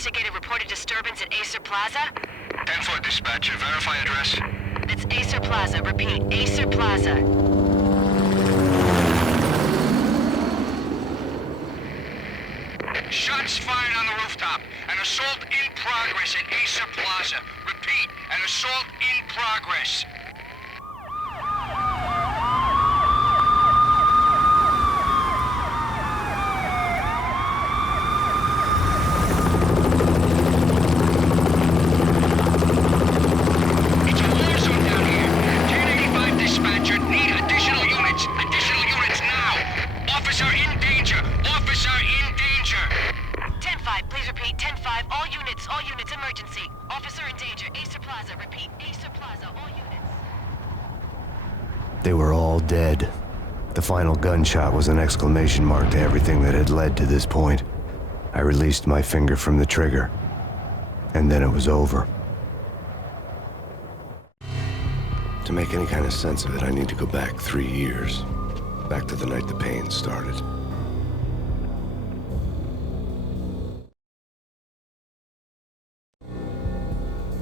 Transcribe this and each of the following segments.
investigated reported disturbance at Acer Plaza? 10-4 dispatcher. Verify address. That's Acer Plaza. Repeat, Acer Plaza. Shots fired on the rooftop. An assault in progress at Acer Plaza. Repeat, an assault in progress. It's a war zone down here. 1085 dispatcher. Need additional units. Additional units now. Officer in danger. Officer in danger. 10-5, please repeat. 10-5, all units, emergency. Officer in danger, Acer Plaza. Repeat, Acer Plaza, all units. They were all dead. The final gunshot was an exclamation mark to everything that had led to this point. I released my finger from the trigger, and then it was over. To make any kind of sense of it, I need to go back 3 years. Back to the night the Payne started.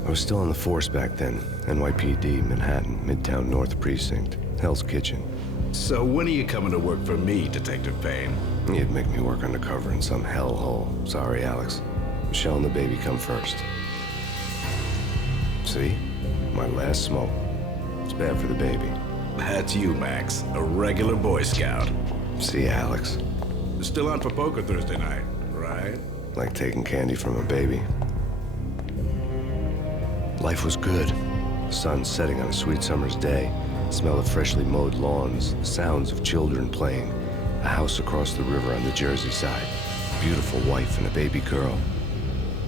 I was still on the force back then. NYPD, Manhattan, Midtown North Precinct, Hell's Kitchen. So when are you coming to work for me, Detective Payne? You'd make me work undercover in some hellhole. Sorry, Alex. Michelle and the baby come first. See? My last smoke. It's bad for the baby. That's you, Max. A regular Boy Scout. See, Alex. Still on for poker Thursday night, right? Like taking candy from a baby. Life was good. The sun setting on a sweet summer's day. The smell of freshly mowed lawns. The sounds of children playing. A house across the river on the Jersey side. A beautiful wife and a baby girl.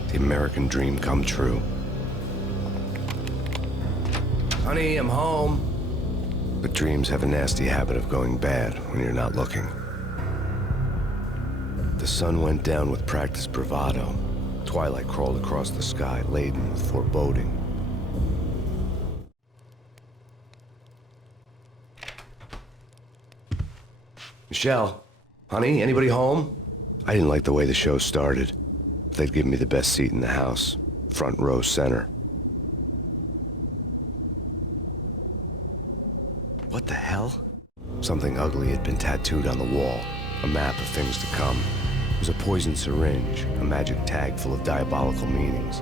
The American dream come true. Honey, I'm home. But dreams have a nasty habit of going bad when you're not looking. The sun went down with practiced bravado. Twilight crawled across the sky, laden with foreboding. Michelle, honey, anybody home? I didn't like the way the show started. They'd give me the best seat in the house, front row center. What the hell? Something ugly had been tattooed on the wall, a map of things to come. It was a poisoned syringe, a magic tag full of diabolical meanings.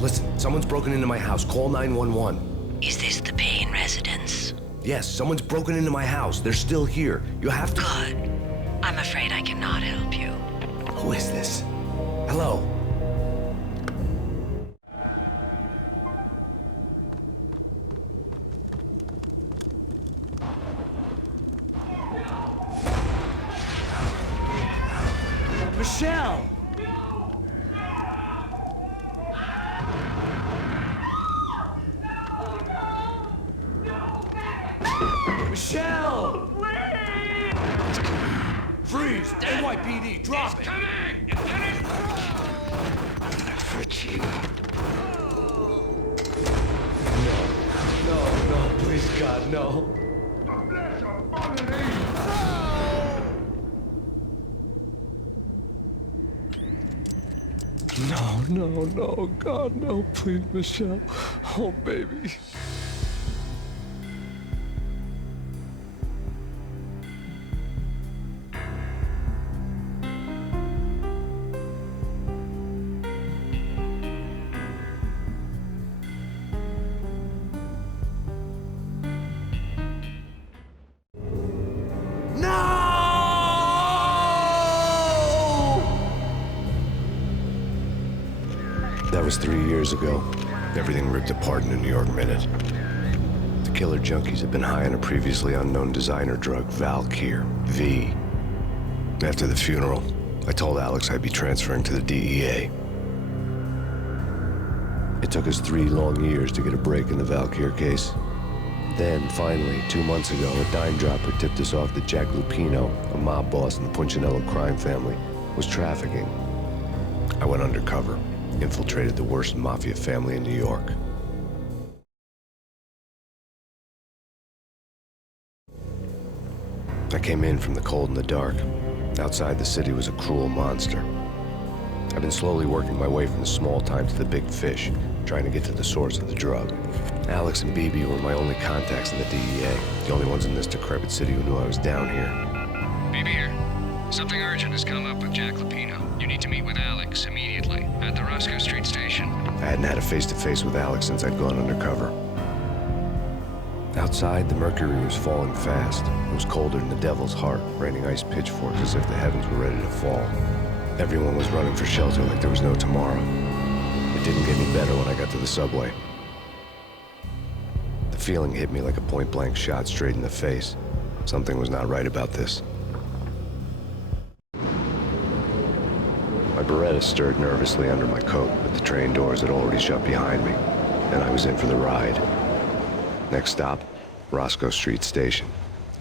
Listen, someone's broken into my house. Call 911. Is this the Payne residence? Yes, someone's broken into my house. They're still here. You have to... Good. I'm afraid I cannot help you. Who is this? Hello? Michelle! Michelle! Freeze! NYPD, drop it! Coming! It's coming! No, please, God, no. No, God, no, please, Michelle. Oh, baby. That was 3 years ago. Everything ripped apart in a New York minute. The killer junkies had been high on a previously unknown designer drug, Valkyr, V. After the funeral, I told Alex I'd be transferring to the DEA. It took us 3 long years to get a break in the Valkyr case. Then, finally, 2 months ago, a dime dropper tipped us off that Jack Lupino, a mob boss in the Punchinello crime family, was trafficking. I went undercover, infiltrated the worst mafia family in New York. I came in from the cold and the dark. Outside the city was a cruel monster. I've been slowly working my way from the small time to the big fish, trying to get to the source of the drug. Alex and BB were my only contacts in the DEA, the only ones in this decrepit city who knew I was down here. BB here. Something urgent has come up with Jack Lapino. You need to meet with Alex immediately at the Roscoe Street station. I hadn't had a face-to-face with Alex since I'd gone undercover. Outside, the mercury was falling fast. It was colder than the devil's heart, raining ice pitchforks as if the heavens were ready to fall. Everyone was running for shelter like there was no tomorrow. It didn't get any better when I got to the subway. The feeling hit me like a point-blank shot straight in the face. Something was not right about this. My Beretta stirred nervously under my coat, but the train doors had already shut behind me, and I was in for the ride. Next stop, Roscoe Street Station,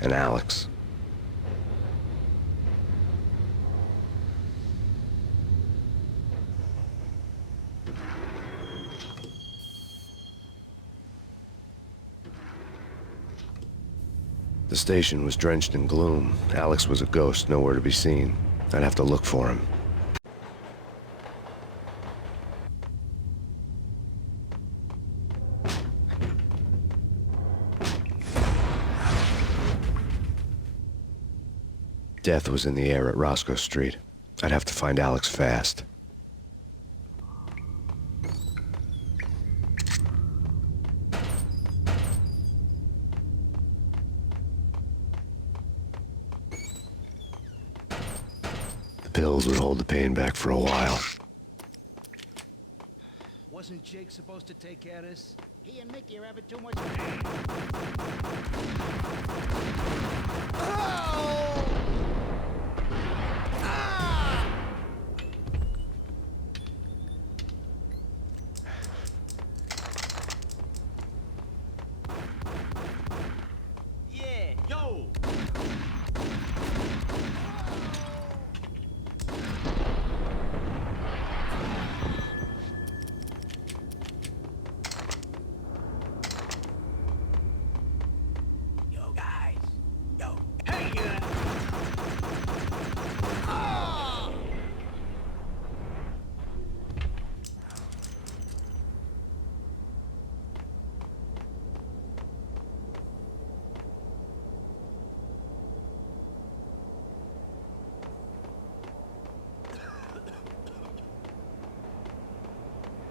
and Alex. The station was drenched in gloom. Alex was a ghost, nowhere to be seen. I'd have to look for him. Death was in the air at Roscoe Street. I'd have to find Alex fast. The pills would hold the pain back for a while. Wasn't Jake supposed to take care of this? He and Mickey are having too much. Yeah, yo! Yo, guys. Yo. Hey,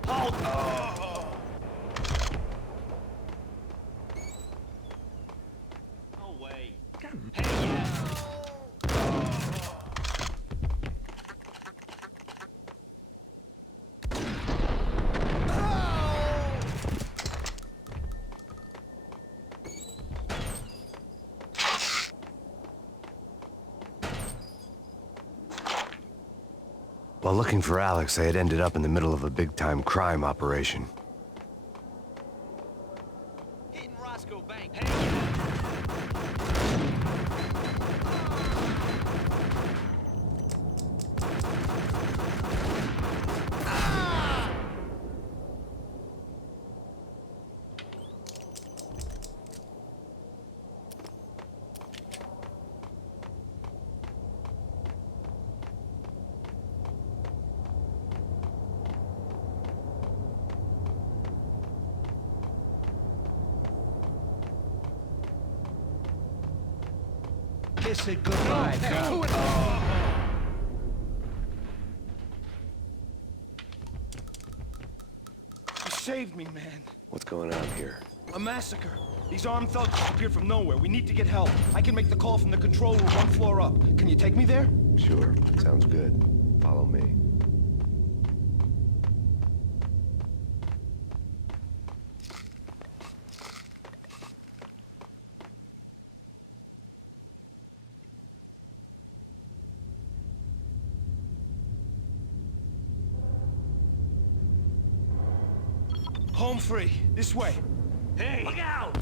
Halt! No way. Hey, While looking for Alex, I had ended up in the middle of a big-time crime operation. hitting Roscoe Bank. Kiss it goodbye. You saved me, man. What's going on here? A massacre. These armed thugs appeared from nowhere. We need to get help. I can make the call from the control room 1 floor up. Can you take me there? Sure, sounds good. Follow me. Home free. This way. Hey! Look out!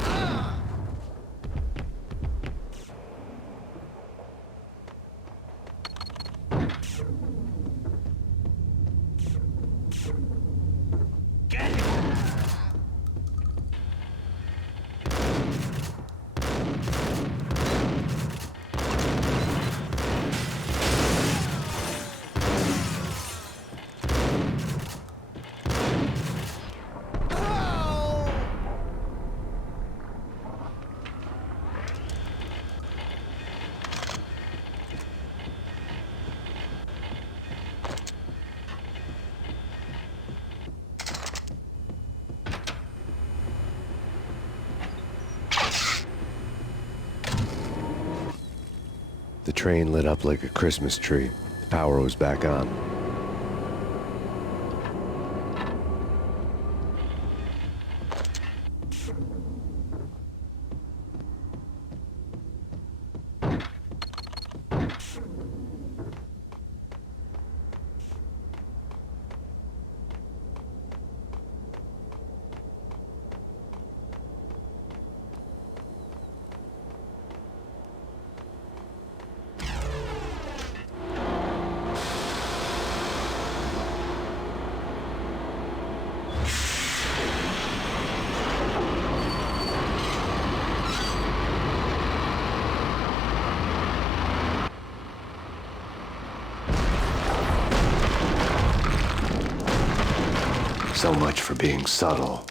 The train lit up like a Christmas tree. The power was back on. So much for being subtle.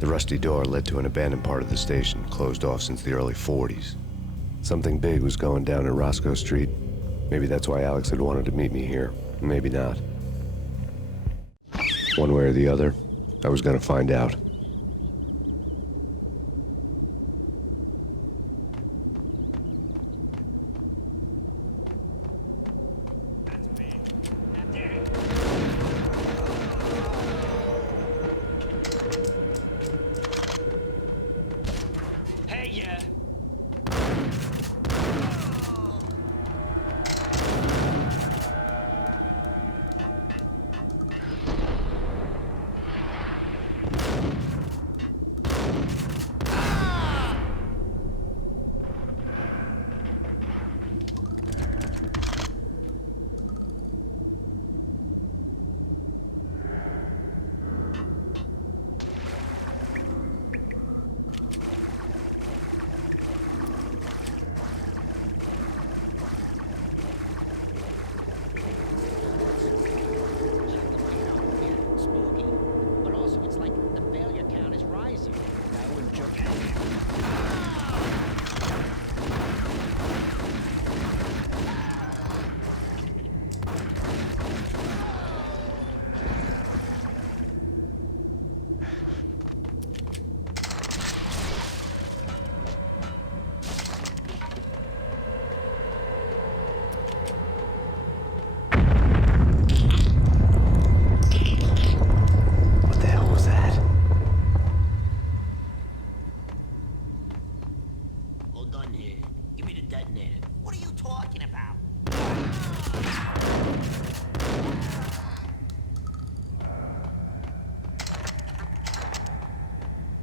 The rusty door led to an abandoned part of the station, closed off since the early 40s. Something big was going down in Roscoe Street. Maybe that's why Alex had wanted to meet me here. Maybe not. One way or the other, I was gonna find out. Spooky. But also, it's like the failure count is rising. I wouldn't joke.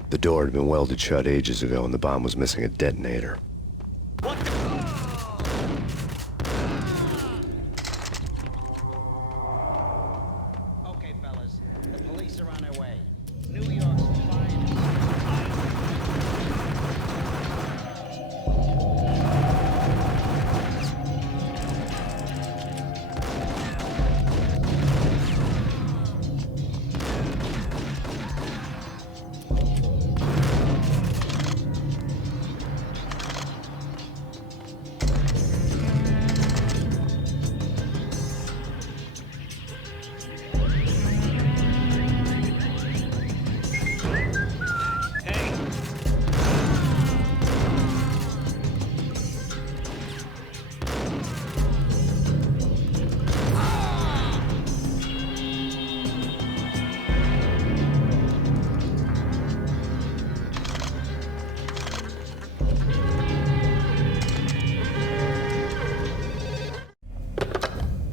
The door had been welded shut ages ago and the bomb was missing a detonator. What the? Okay, fellas. The police are on their way. New York's flying.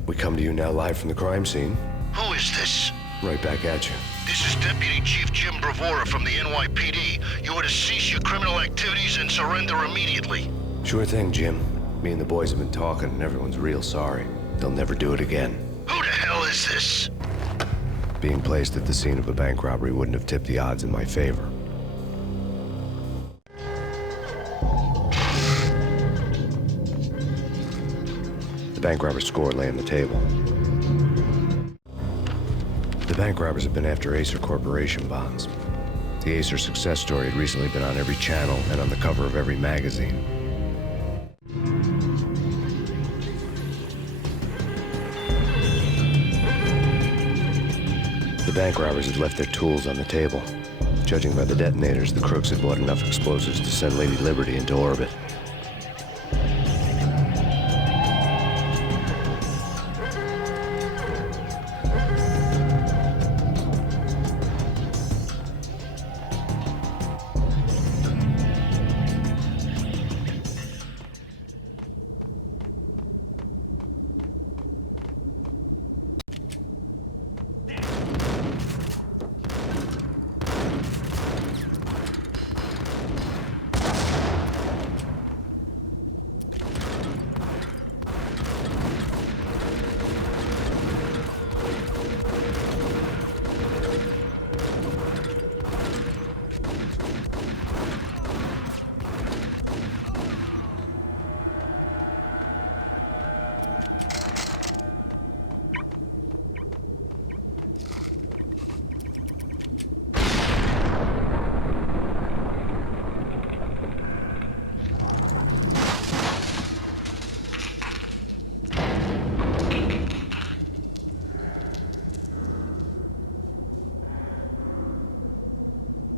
We come to you now live from the crime scene. Who is this? Right back at you. This is Deputy Chief Jim Bravura from the NYPD. You are to cease your criminal activities and surrender immediately. Sure thing, Jim. Me and the boys have been talking and everyone's real sorry. They'll never do it again. Who the hell is this? Being placed at the scene of a bank robbery wouldn't have tipped the odds in my favor. The bank robber's score lay on the table. The bank robbers have been after Acer Corporation bonds. The Acer success story had recently been on every channel and on the cover of every magazine. The bank robbers had left their tools on the table. Judging by the detonators, the crooks had bought enough explosives to send Lady Liberty into orbit.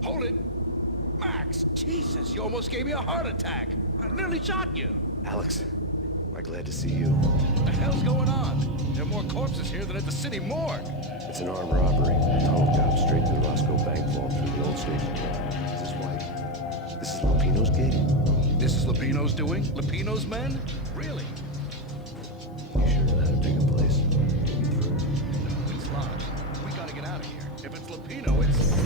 Hold it! Max, Jesus, you almost gave me a heart attack. I nearly shot you. Alex, am I glad to see you? What the hell's going on? There are more corpses here than at the city morgue. It's an armed robbery. A tunnel job straight to the Roscoe bank vault through the old station. Is this why? This is Lupino's gig? This is Lupino's doing? Lupino's men? Really? You sure that'll take a place? No, it's locked. We gotta get out of here. If it's Lupino, it's...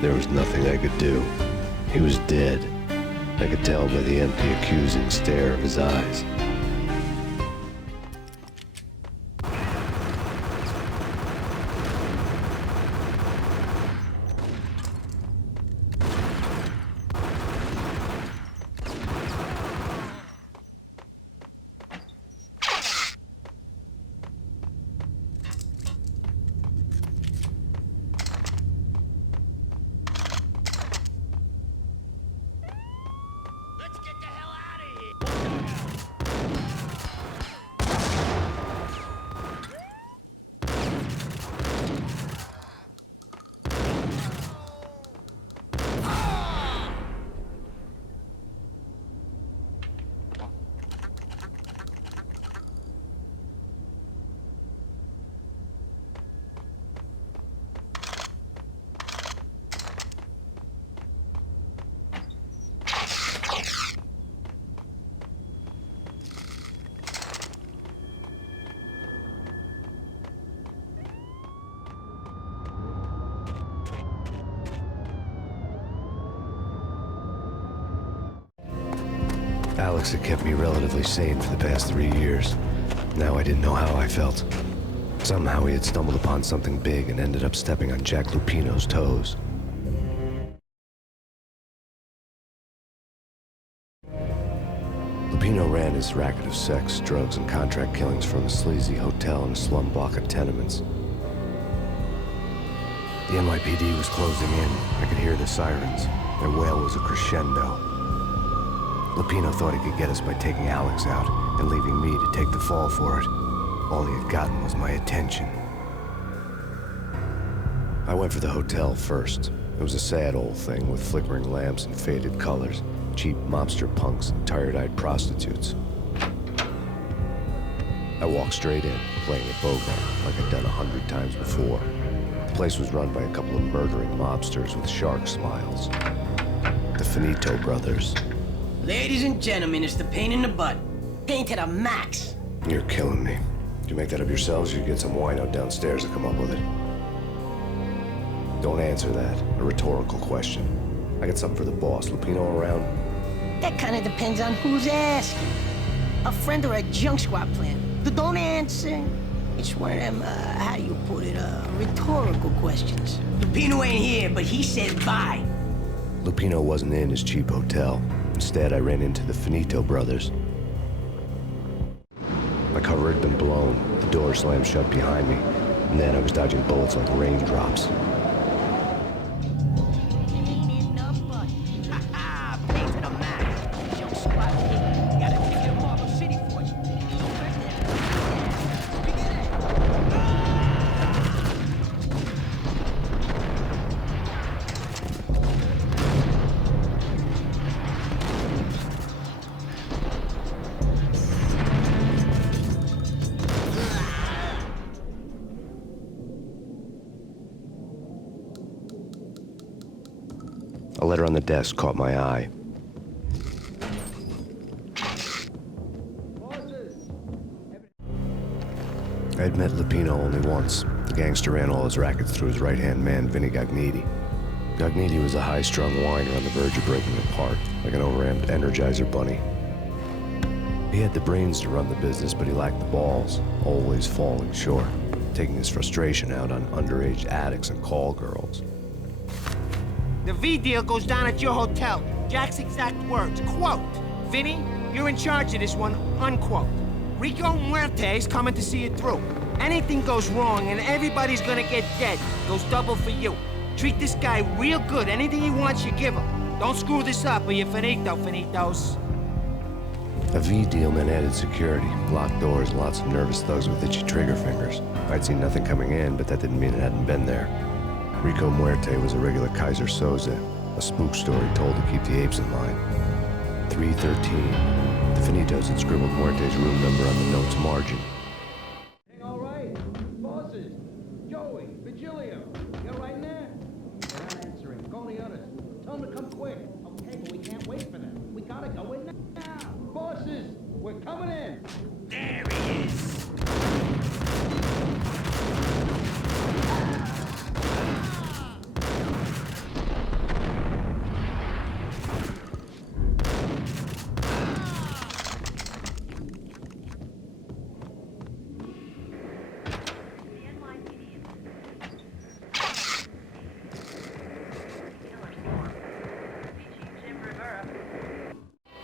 There was nothing I could do. He was dead. I could tell by the empty, accusing stare of his eyes. Alex had kept me relatively sane for the past 3 years. Now I didn't know how I felt. Somehow he had stumbled upon something big and ended up stepping on Jack Lupino's toes. Lupino ran his racket of sex, drugs, and contract killings from a sleazy hotel in a slum block of tenements. The NYPD was closing in. I could hear the sirens. Their wail was a crescendo. Lupino thought he could get us by taking Alex out and leaving me to take the fall for it. All he had gotten was my attention. I went for the hotel first. It was a sad old thing with flickering lamps and faded colors, cheap mobster punks and tired-eyed prostitutes. I walked straight in, playing at Bogart like I'd done 100 times before. The place was run by a couple of murdering mobsters with shark smiles. The Finito brothers. Ladies and gentlemen, it's the Payne in the butt. Payne to the max. You're killing me. Did you make that up yourselves, or you get some wino downstairs to come up with it? Don't answer that. A rhetorical question. I got something for the boss. Lupino around? That kind of depends on who's asking. A friend or a junk squad plan. But don't answer. It's one of them, how do you put it, rhetorical questions. Lupino ain't here, but he said bye. Lupino wasn't in his cheap hotel. Instead, I ran into the Finito brothers. My cover had been blown, the door slammed shut behind me, and then I was dodging bullets like raindrops. A letter on the desk caught my eye. I had met Lupino only once. The gangster ran all his rackets through his right-hand man, Vinny Gagniti. Gagniti was a high-strung whiner on the verge of breaking apart, like an overamped Energizer bunny. He had the brains to run the business, but he lacked the balls, always falling short, taking his frustration out on underage addicts and call girls. The V deal goes down at your hotel. Jack's exact words, quote, "Vinny, you're in charge of this one," unquote. Rico Muerte's coming to see it through. Anything goes wrong and everybody's gonna get dead. Goes double for you. Treat this guy real good. Anything he wants, you give him. Don't screw this up or you're finito, finitos. A V deal meant added security, locked doors, and lots of nervous thugs with itchy trigger fingers. I'd seen nothing coming in, but that didn't mean it hadn't been there. Rico Muerte was a regular Kaiser Soze, a spook story told to keep the apes in line. 313. The Finitos had scribbled Muerte's room number on the note's margin. All right. Bosses. Joey, Vigilio. You're right there. They're not answering. Call the others. Tell them to come quick. Okay, but we can't wait for them. We gotta go in now. Bosses, we're coming in. There he is.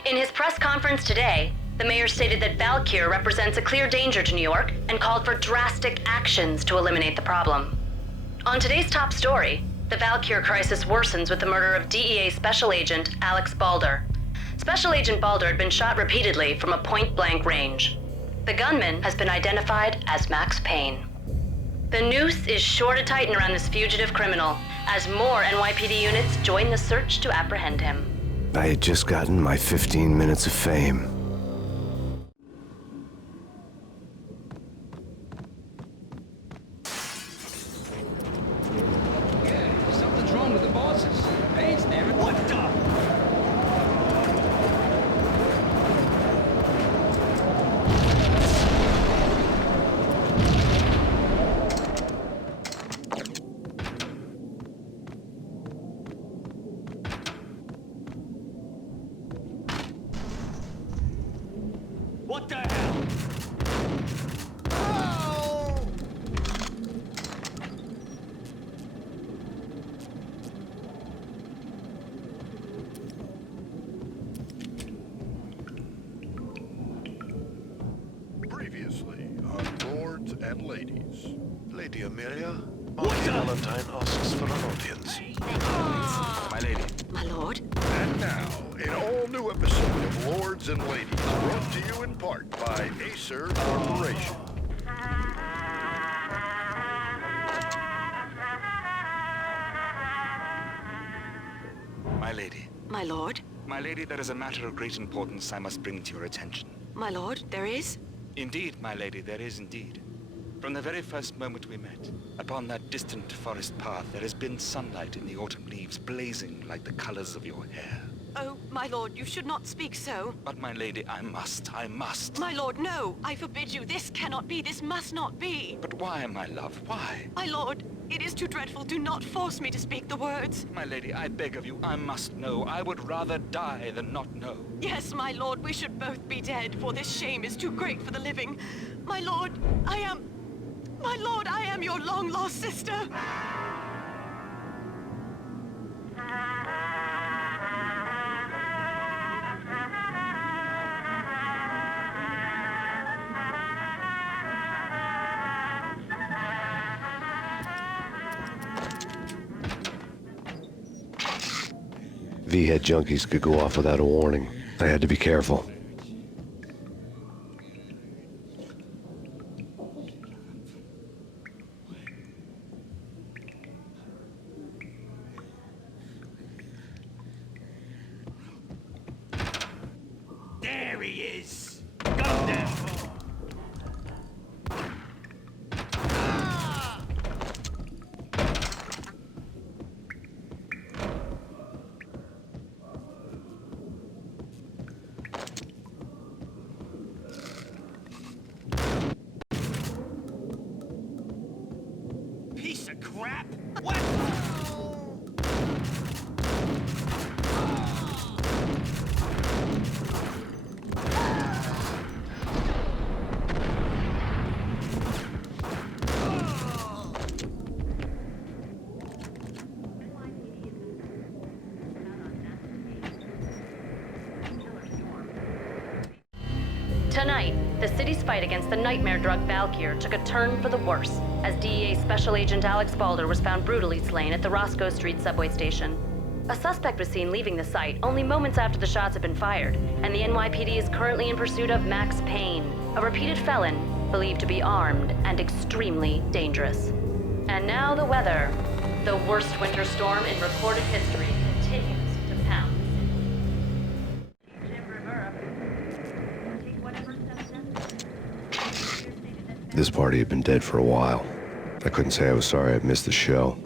In his press conference today, the mayor stated that Valkyr represents a clear danger to New York and called for drastic actions to eliminate the problem. On today's top story, the Valkyr crisis worsens with the murder of DEA Special Agent Alex Balder. Special Agent Balder had been shot repeatedly from a point-blank range. The gunman has been identified as Max Payne. The noose is sure to tighten around this fugitive criminal as more NYPD units join the search to apprehend him. I had just gotten my 15 minutes of fame. Yeah, something's wrong with the bosses. Payne's there. What the? What the hell? Previously on Lords and Ladies. Lady Amelia, Auntie Valentine asks for an audience. My lady. My lord? And now, an all-new episode of Lords and Ladies, brought to you in part by Acer Corporation. My lady. My lord? My lady, there is a matter of great importance I must bring to your attention. My lord, there is? Indeed, my lady, there is indeed. From the very first moment we met, upon that distant forest path, there has been sunlight in the autumn leaves blazing like the colors of your hair. Oh, my lord, you should not speak so. But, my lady, I must. My lord, no. I forbid you. This cannot be. This must not be. But why, my love, why? My lord, it is too dreadful. Do not force me to speak the words. My lady, I beg of you, I must know. I would rather die than not know. Yes, my lord, we should both be dead, for this shame is too great for the living. My lord, I am your long-lost sister. V-head junkies could go off without a warning. I had to be careful. There he is! Got him down! Piece of crap! What? Tonight, the city's fight against the nightmare drug Valkyr took a turn for the worse, as DEA Special Agent Alex Balder was found brutally slain at the Roscoe Street subway station. A suspect was seen leaving the site only moments after the shots had been fired, and the NYPD is currently in pursuit of Max Payne, a repeated felon believed to be armed and extremely dangerous. And now the weather. The worst winter storm in recorded history continues to pound. This party had been dead for a while. I couldn't say I was sorry I'd missed the show.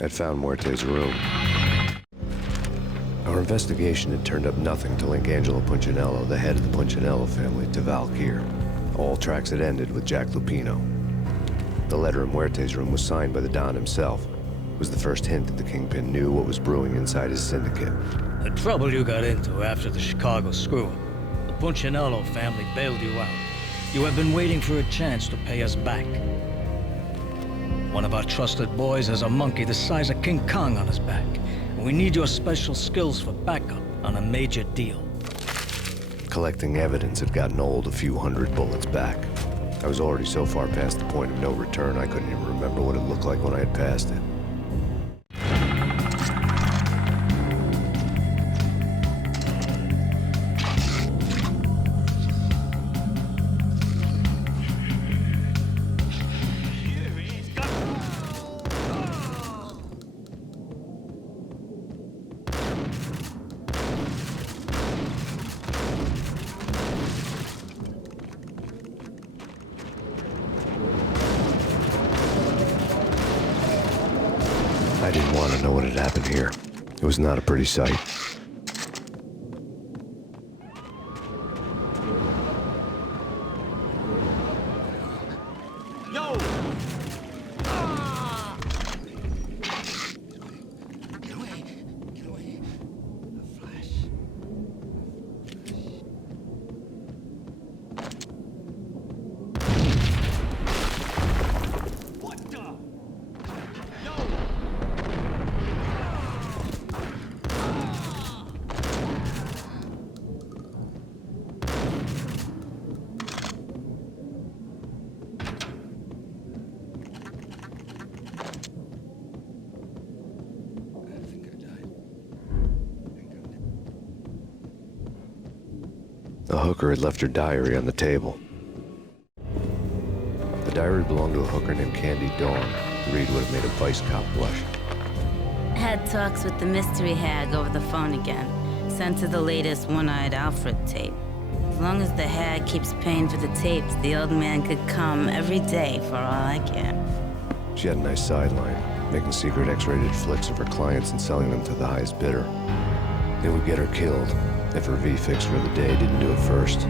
I'd found Muerte's room. Our investigation had turned up nothing to link Angelo Punchinello, the head of the Punchinello family, to Valkyr. All tracks had ended with Jack Lupino. The letter in Muerte's room was signed by the Don himself. It was the first hint that the Kingpin knew what was brewing inside his syndicate. The trouble you got into after the Chicago screw-up. The Punchinello family bailed you out. You have been waiting for a chance to pay us back. One of our trusted boys has a monkey the size of King Kong on his back. We need your special skills for backup on a major deal. Collecting evidence had gotten old a few hundred bullets back. I was already so far past the point of no return, I couldn't even remember what it looked like when I had passed it. I didn't want to know what had happened here. It was not a pretty sight. No! Get away. A flash. What the? No! The hooker had left her diary on the table. The diary belonged to a hooker named Candy Dawn. The read would have made a vice cop blush. Had talks with the mystery hag over the phone again. Sent her the latest One-Eyed Alfred tape. As long as the hag keeps paying for the tapes, the old man could come every day for all I care. She had a nice sideline, making secret X-rated flicks of her clients and selling them to the highest bidder. It would get her killed if her V-fix for the day didn't do it first.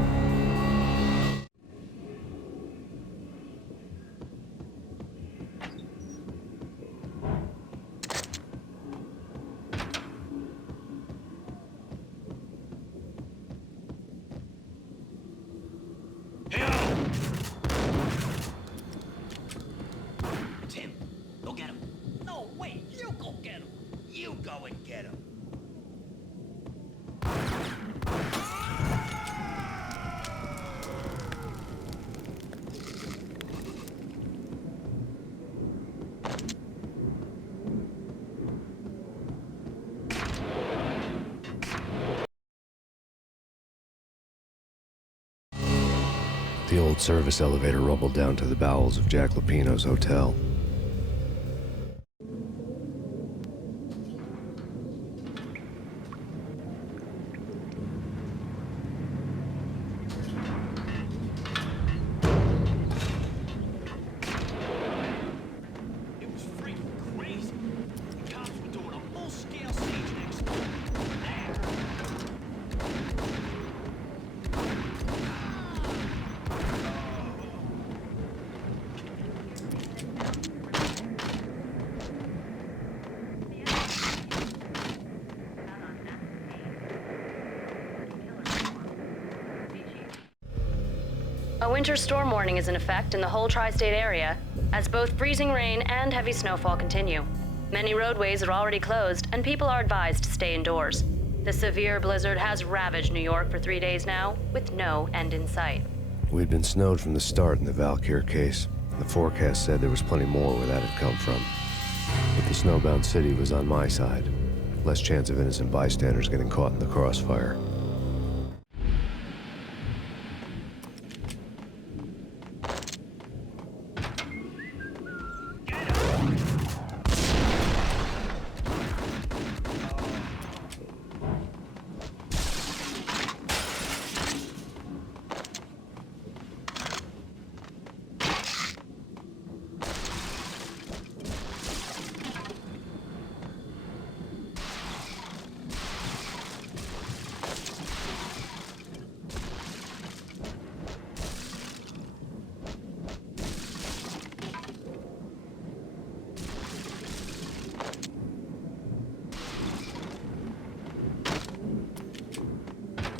The old service elevator rumbled down to the bowels of Jack Lupino's hotel. A winter storm warning is in effect in the whole tri-state area, as both freezing rain and heavy snowfall continue. Many roadways are already closed, and people are advised to stay indoors. The severe blizzard has ravaged New York for 3 days now, with no end in sight. We'd been snowed from the start in the Valkyr case. The forecast said there was plenty more where that had come from. But the snowbound city was on my side. Less chance of innocent bystanders getting caught in the crossfire.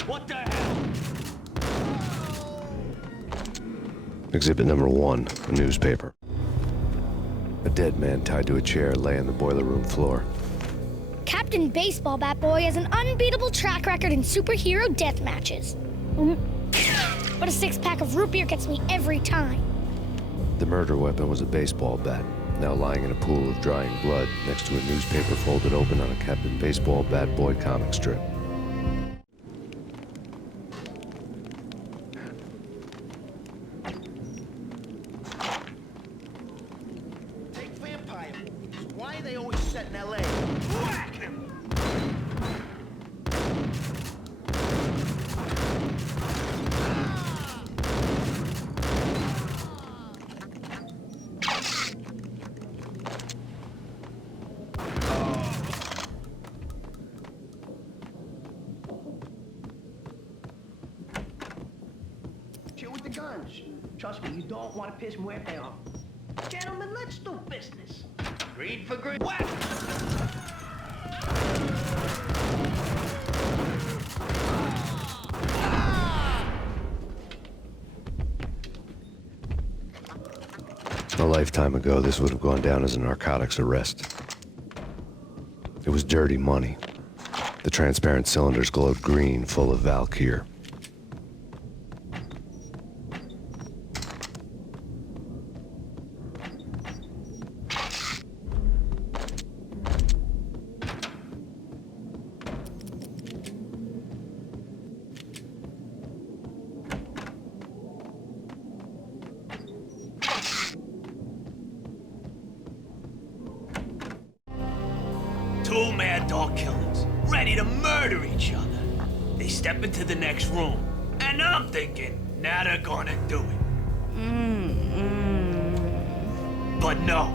What the hell? Exhibit number 1, a newspaper. A dead man tied to a chair lay on the boiler room floor. Captain Baseball Bat Boy has an unbeatable track record in superhero death matches. But a 6-pack of root beer gets me every time. The murder weapon was a baseball bat, now lying in a pool of drying blood next to a newspaper folded open on a Captain Baseball Bat Boy comic strip. Why are they always set in L.A.? Whack him! Chill with the guns. Trust me, you don't want to piss Muerte off. Gentlemen, let's do business. Green for green. Whack! A lifetime ago, this would have gone down as a narcotics arrest. It was dirty money. The transparent cylinders glowed green, full of Valkyr. Two mad dog killers, ready to murder each other. They step into the next room, and I'm thinking, now they're gonna do it. But no.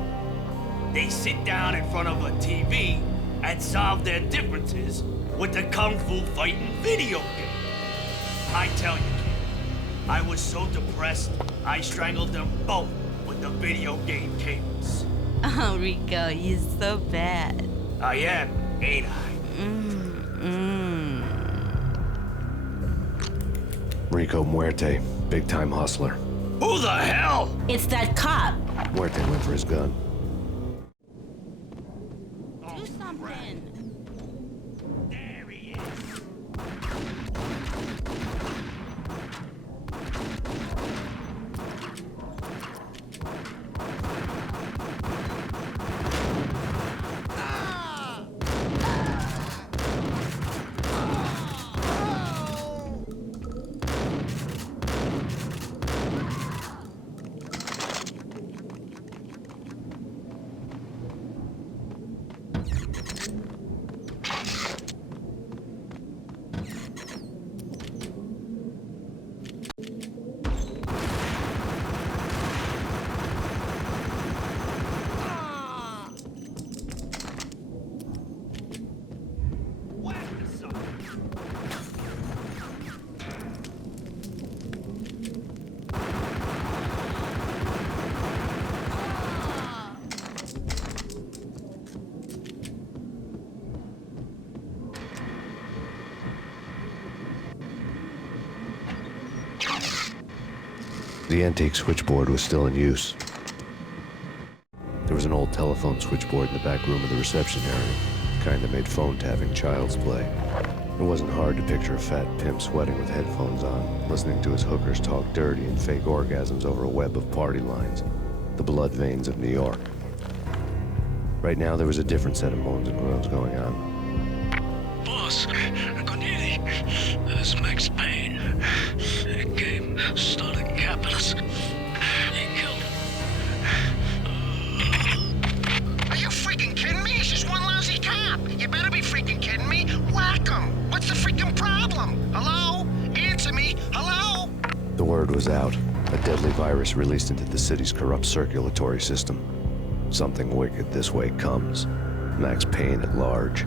They sit down in front of a TV and solve their differences with the Kung Fu fighting video game. I tell you, kid, I was so depressed, I strangled them both with the video game cables. Oh, Rico, you're so bad. I am, ain't I? Rico Muerte, big-time hustler. Who the hell? It's that cop. Muerte went for his gun. Do something. There he is. The antique switchboard was still in use. There was an old telephone switchboard in the back room of the reception area, the kind that made phone tapping child's play. It wasn't hard to picture a fat pimp sweating with headphones on, listening to his hookers talk dirty and fake orgasms over a web of party lines, the blood veins of New York. Right now, there was a different set of moans and groans going on. Boss, Cornelia, this is Max Payne. He came, started capping us. He killed him. Are you freaking kidding me? He's just one lousy cop. You better be freaking kidding me. Whack him. What's the freaking problem? Hello? Answer me. Hello? The word was out. A deadly virus released into the city's corrupt circulatory system. Something wicked this way comes. Max Payne at large.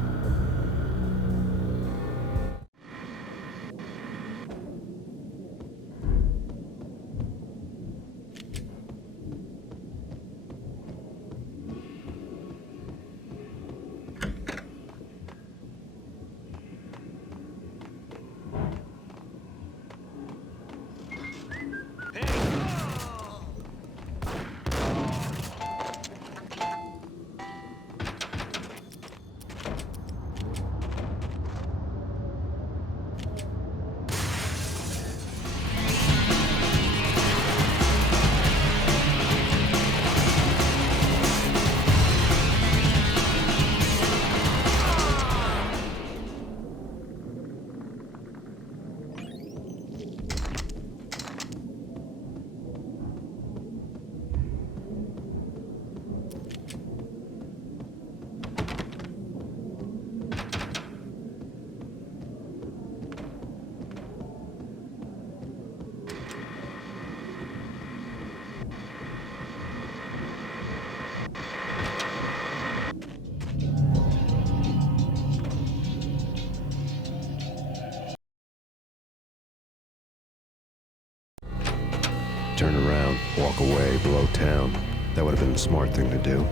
Turn around, walk away, blow town. That would have been the smart thing to do.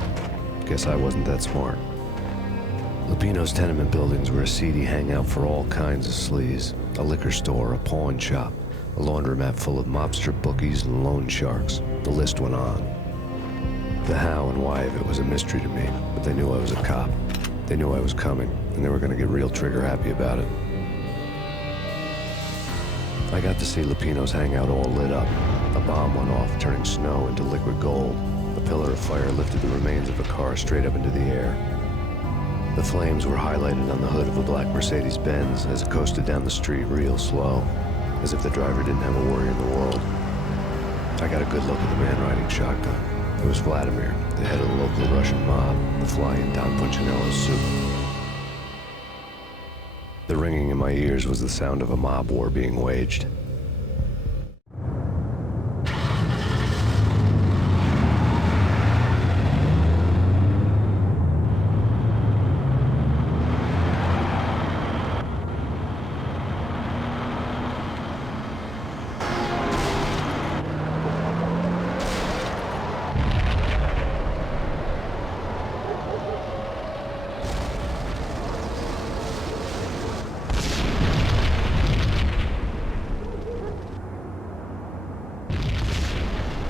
Guess I wasn't that smart. Lupino's tenement buildings were a seedy hangout for all kinds of sleaze. A liquor store, a pawn shop, a laundromat full of mobster bookies and loan sharks. The list went on. The how and why of it was a mystery to me, but they knew I was a cop. They knew I was coming, and they were going to get real trigger happy about it. I got to see Lupino's hangout all lit up. A bomb went off, turning snow into liquid gold. A pillar of fire lifted the remains of a car straight up into the air. The flames were highlighted on the hood of a black Mercedes-Benz as it coasted down the street real slow, as if the driver didn't have a worry in the world. I got a good look at the man riding shotgun. It was Vladimir, the head of the local Russian mob, the fly in Don Punchinello's soup. The ringing in my ears was the sound of a mob war being waged.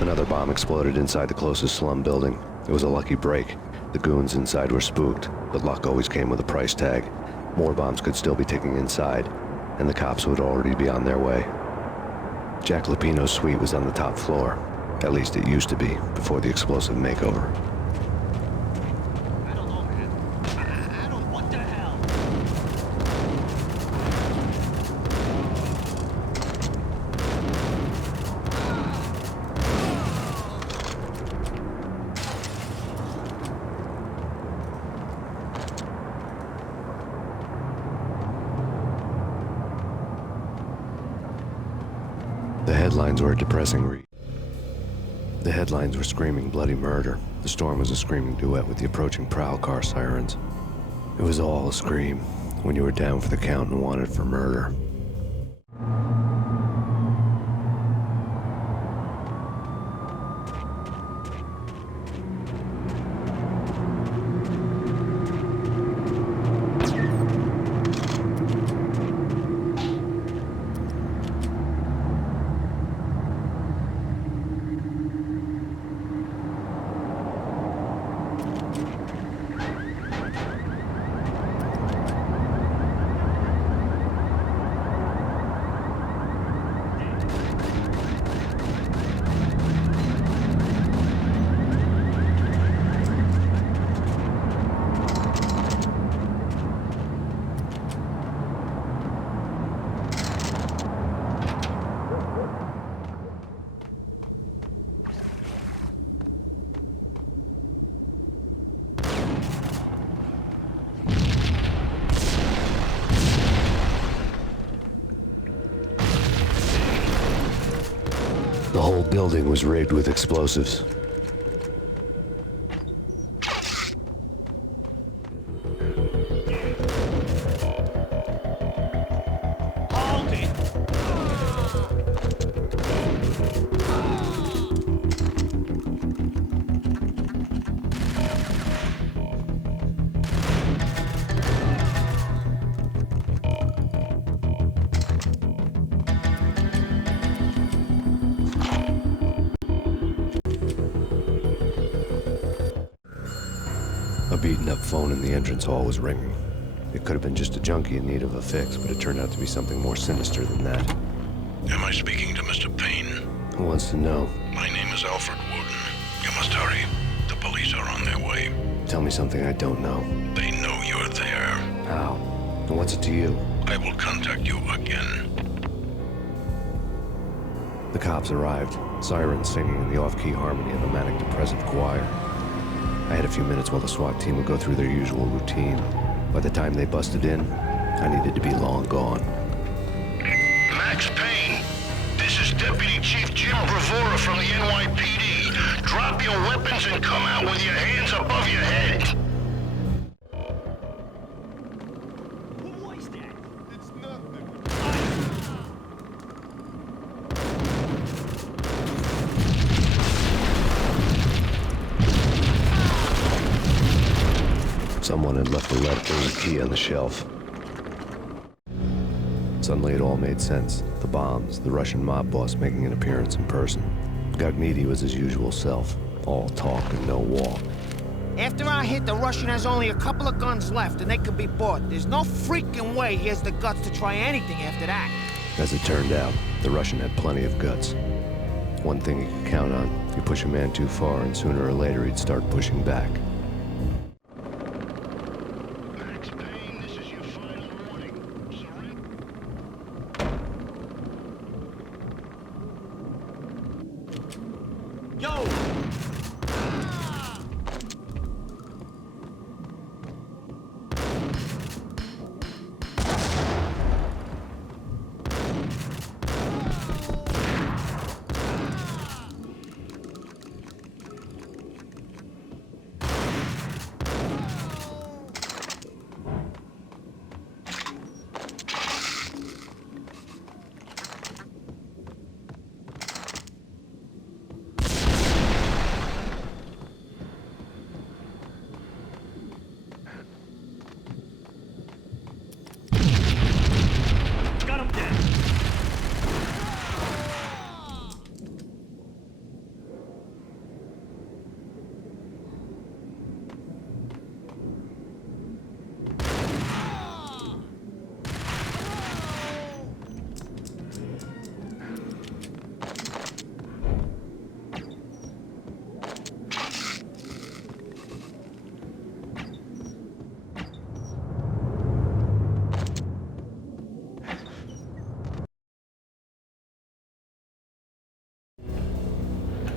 Another bomb exploded inside the closest slum building. It was a lucky break. The goons inside were spooked, but luck always came with a price tag. More bombs could still be ticking inside, and the cops would already be on their way. Jack Lupino's suite was on the top floor. At least it used to be, before the explosive makeover. The headlines were a depressing read. The headlines were screaming bloody murder. The storm was a screaming duet with the approaching prowl car sirens. It was all a scream when you were down for the count and wanted for murder. The whole building was rigged with explosives. Hold it! A beaten-up phone in the entrance hall was ringing. It could have been just a junkie in need of a fix, but it turned out to be something more sinister than that. Am I speaking to Mr. Payne? Who wants to know? My name is Alfred Wooden. You must hurry. The police are on their way. Tell me something I don't know. They know you're there. How? And what's it to you? I will contact you again. The cops arrived, sirens singing in the off-key harmony of a manic-depressive choir. I had a few minutes while the SWAT team would go through their usual routine. By the time they busted in, I needed to be long gone. Max Payne, this is Deputy Chief Jim Bravura from the NYPD. Drop your weapons and come out with your hands above your head. What was that? It's nothing. Someone had left a letter and a key on the shelf. Suddenly it all made sense. The bombs, the Russian mob boss making an appearance in person. Gagniti was his usual self. All talk and no walk. After our hit, the Russian has only a couple of guns left, and they can be bought. There's no freaking way he has the guts to try anything after that. As it turned out, the Russian had plenty of guts. One thing he could count on, you push a man too far and sooner or later he'd start pushing back. Max Payne, this is your final warning. Surrender. Yo! Got him dead.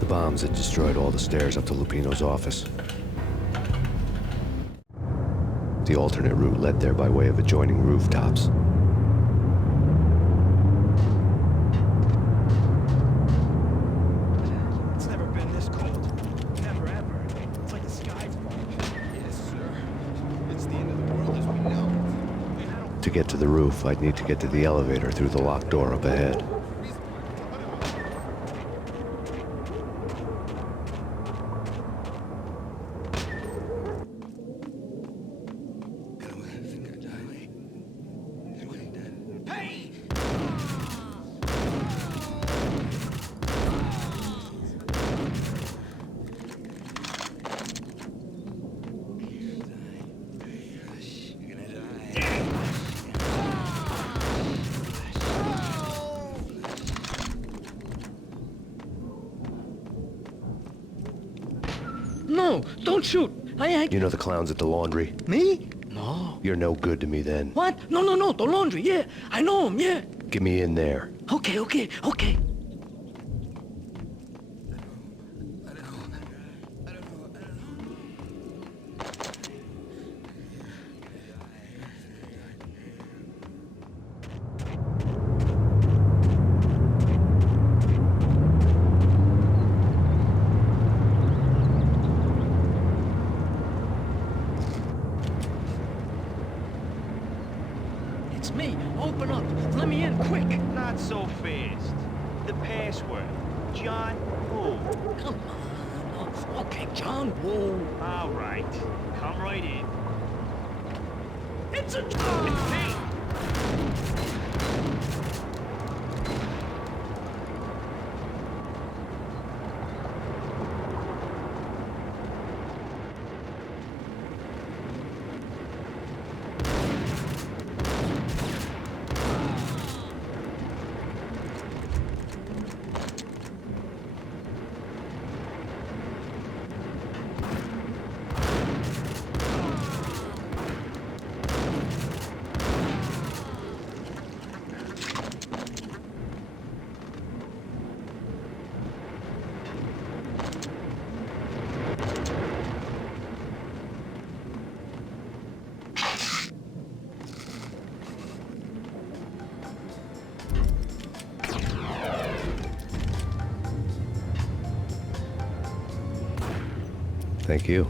The bombs had destroyed all the stairs up to Lupino's office. The alternate route led there by way of adjoining rooftops. It's never been this cold. Never, ever. It's like the sky's falling. Yes, sir. It's the end of the world as we know it. To get to the roof, I'd need to get to the elevator through the locked door up ahead. No, don't shoot. You know the clowns at the laundry? Me? No. You're no good to me then. What? No, the laundry, yeah. I know him, yeah. Get me in there. Okay. not so fast. The password. John Woo. Come on. Okay, John Woo. All right. Come right in. It's a It's Payne. Thank you.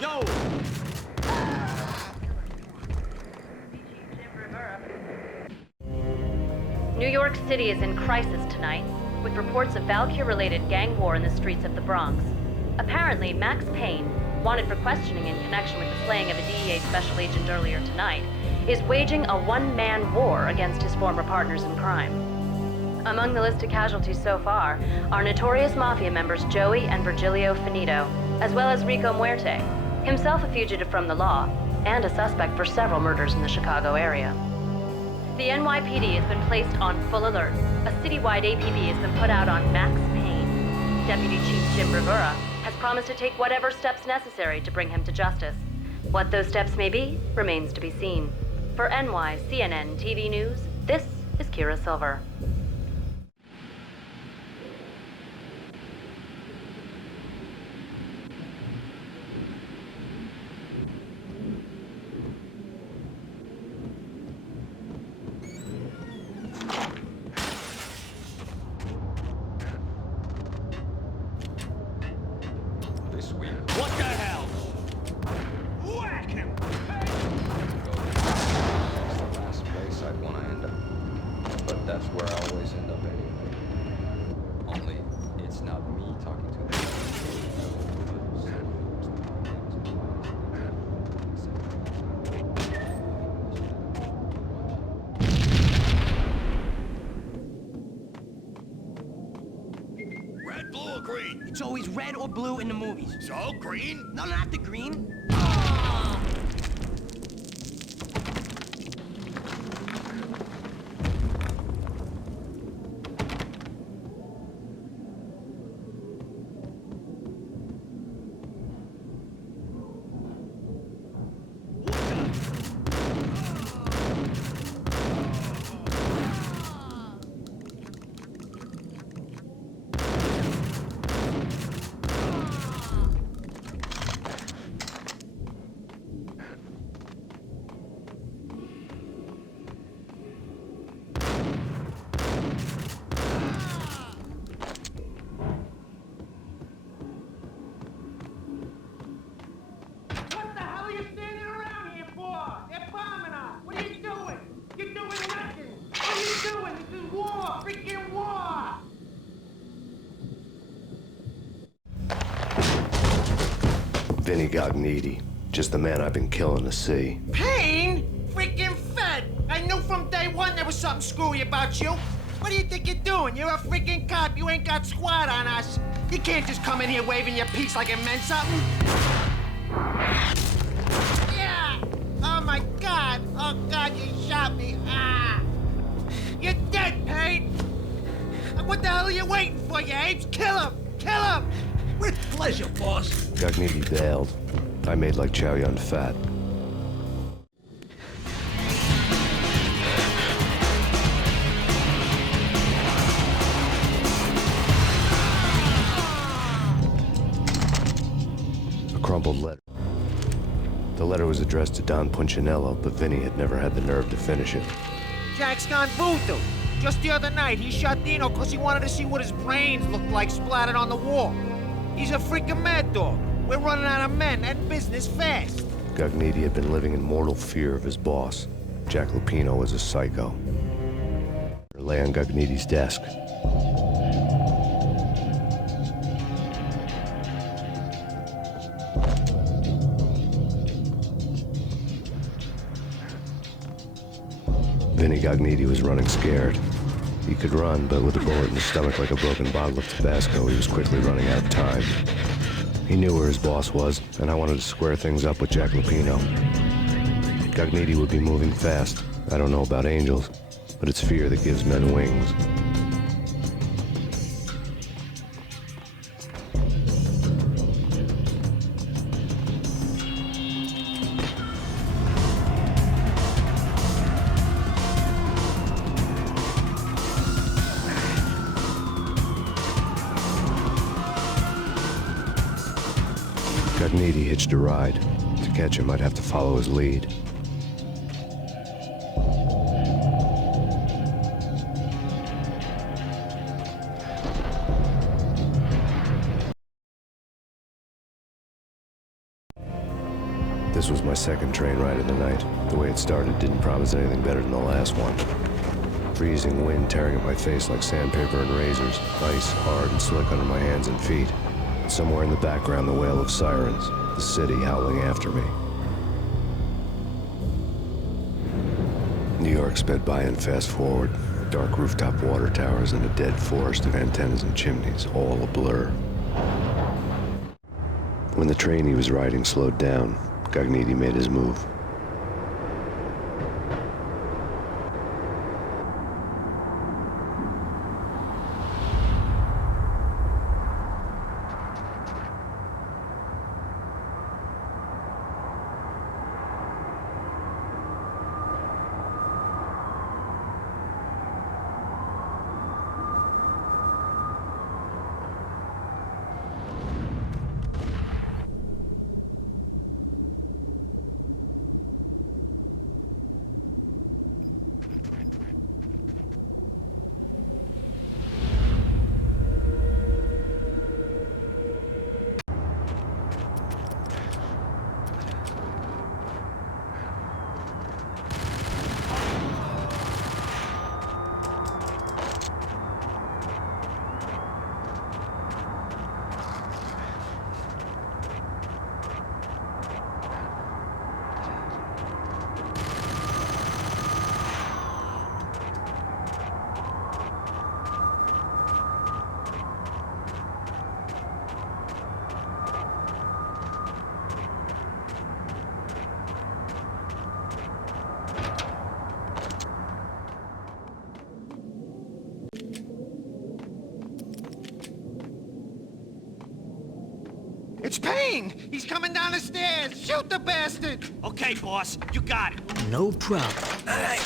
Yo! New York City is in crisis tonight, with reports of Valkyr-related gang war in the streets of the Bronx. Apparently, Max Payne, wanted for questioning in connection with the slaying of a DEA special agent earlier tonight, is waging a one-man war against his former partners in crime. Among the list of casualties so far are notorious mafia members Joey and Virgilio Finito, as well as Rico Muerte, himself a fugitive from the law, and a suspect for several murders in the Chicago area. The NYPD has been placed on full alert. A citywide APB has been put out on Max Payne. Deputy Chief Jim Rivera has promised to take whatever steps necessary to bring him to justice. What those steps may be remains to be seen. For NYCNN TV News, this is Kira Silver. What the hell? Whack him! That's the last place I'd want to end up. But that's where I always end up anyway. Only, it's not me talking to them. Red, blue, or green? It's always red or blue in the movies. So, green? No, not the green. What the hell are you standing around here for? They're bombing us. What are you doing? You're doing nothing. What are you doing? This is war. Freaking war. Vinny Gognitti. Just the man I've been killing to see. Payne? Freaking Fed! I knew from day one there was something screwy about you. What do you think you're doing? You're a freaking cop. You ain't got squad on us. You can't just come in here waving your piece like it meant something. Yeah! Oh my God! Oh God, you shot me! Ah! You're dead, Payne! What the hell are you waiting for, you apes? Kill him! Kill him! With pleasure, boss. Gognitti bailed. I made like Chow Yun Fat. A crumpled letter. The letter was addressed to Don Punchinello, but Vinny had never had the nerve to finish it. Jack's gone voodoo. Just the other night, he shot Dino because he wanted to see what his brains looked like splattered on the wall. He's a freaking mad dog. We're running out of men and business fast. Gognitti had been living in mortal fear of his boss. Jack Lupino was a psycho. It lay on Gognitti's desk. Vinny Gognitti was running scared. He could run, but with a bullet in his stomach like a broken bottle of Tabasco, he was quickly running out of time. He knew where his boss was, and I wanted to square things up with Jack Lupino. Gognitti would be moving fast. I don't know about angels, but it's fear that gives men wings. Gognitti hitched a ride. To catch him, I'd have to follow his lead. This was my second train ride of the night. The way it started didn't promise anything better than the last one. Freezing wind tearing at my face like sandpaper and razors, ice hard and slick under my hands and feet. Somewhere in the background, the wail of sirens, the city howling after me. New York sped by in fast forward. Dark rooftop water towers and a dead forest of antennas and chimneys, all a blur. When the train he was riding slowed down, Gognitti made his move. It's Payne! He's coming down the stairs! Shoot the bastard! Okay, boss, you got it. No problem. All right.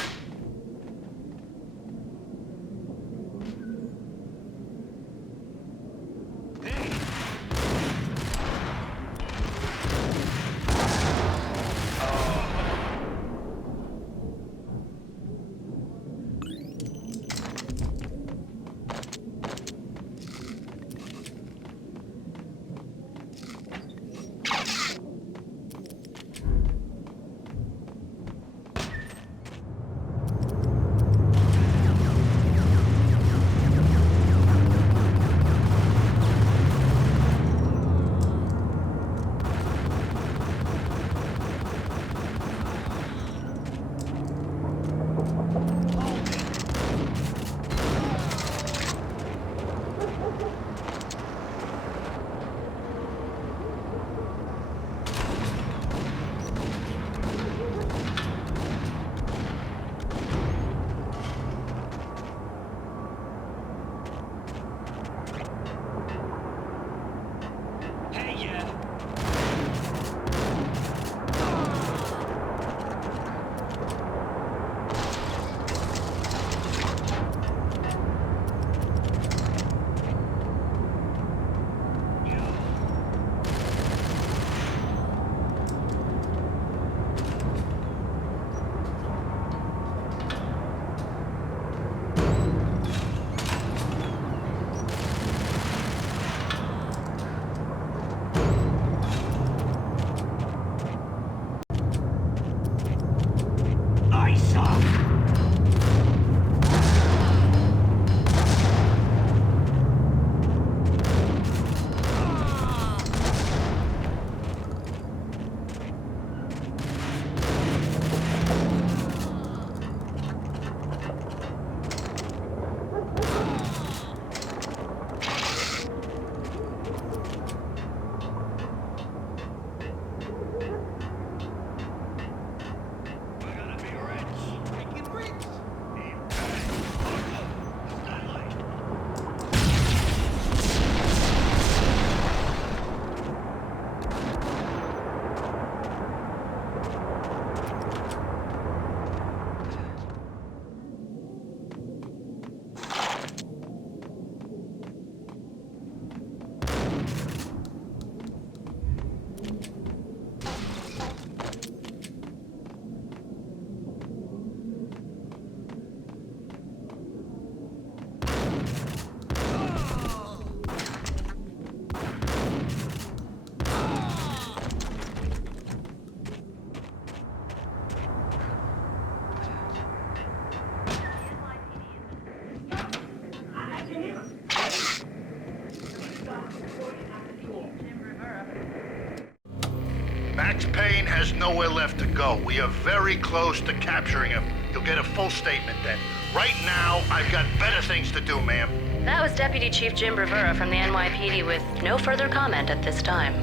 has nowhere left to go. We are very close to capturing him. You'll get a full statement then. Right now, I've got better things to do, ma'am. That was Deputy Chief Jim Bravura from the NYPD with no further comment at this time.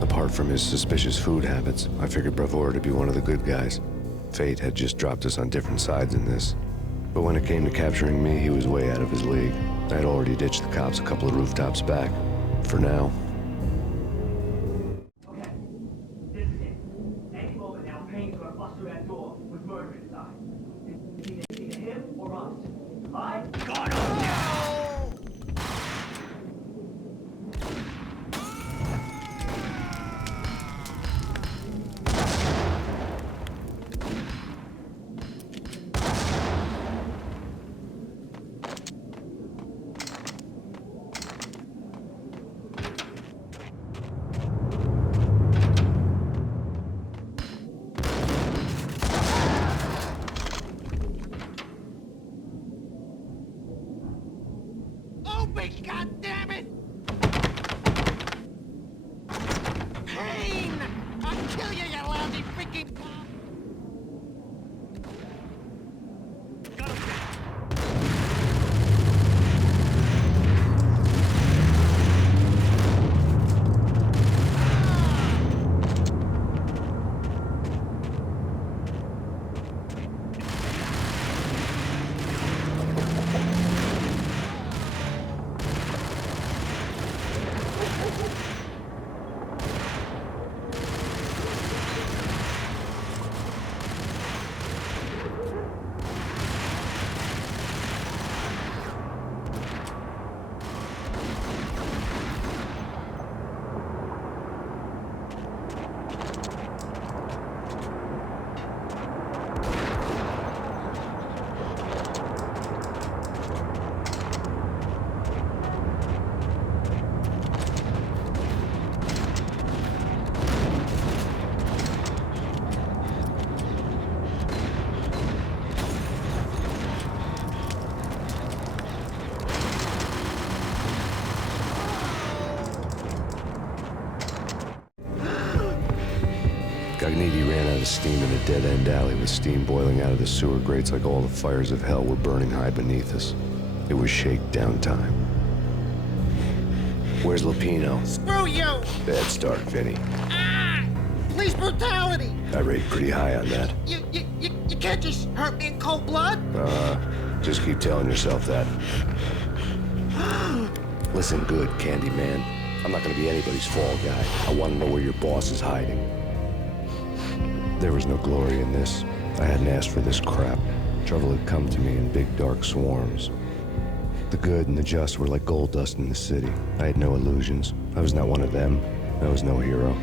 Apart from his suspicious food habits, I figured Bravura to be one of the good guys. Fate had just dropped us on different sides in this. But when it came to capturing me, he was way out of his league. I had already ditched the cops a couple of rooftops back. For now. Okay, this is it. Any moment now, Payne's gonna bust through that door with murder inside. It's either him or us. Alright? God, oh no! God damn it! Payne! I'll kill you, you lousy freaking cop! Gagniti ran out of steam in a dead-end alley with steam boiling out of the sewer grates like all the fires of hell were burning high beneath us. It was shakedown time. Where's Lupino? Screw you! Bad start, Vinny. Ah! Police brutality! I rate pretty high on that. You can't just hurt me in cold blood? Just keep telling yourself that. Listen good, Candyman. I'm not gonna be anybody's fall guy. I want to know where your boss is hiding. There was no glory in this. I hadn't asked for this crap. Trouble had come to me in big dark swarms. The good and the just were like gold dust in the city. I had no illusions. I was not one of them. I was no hero.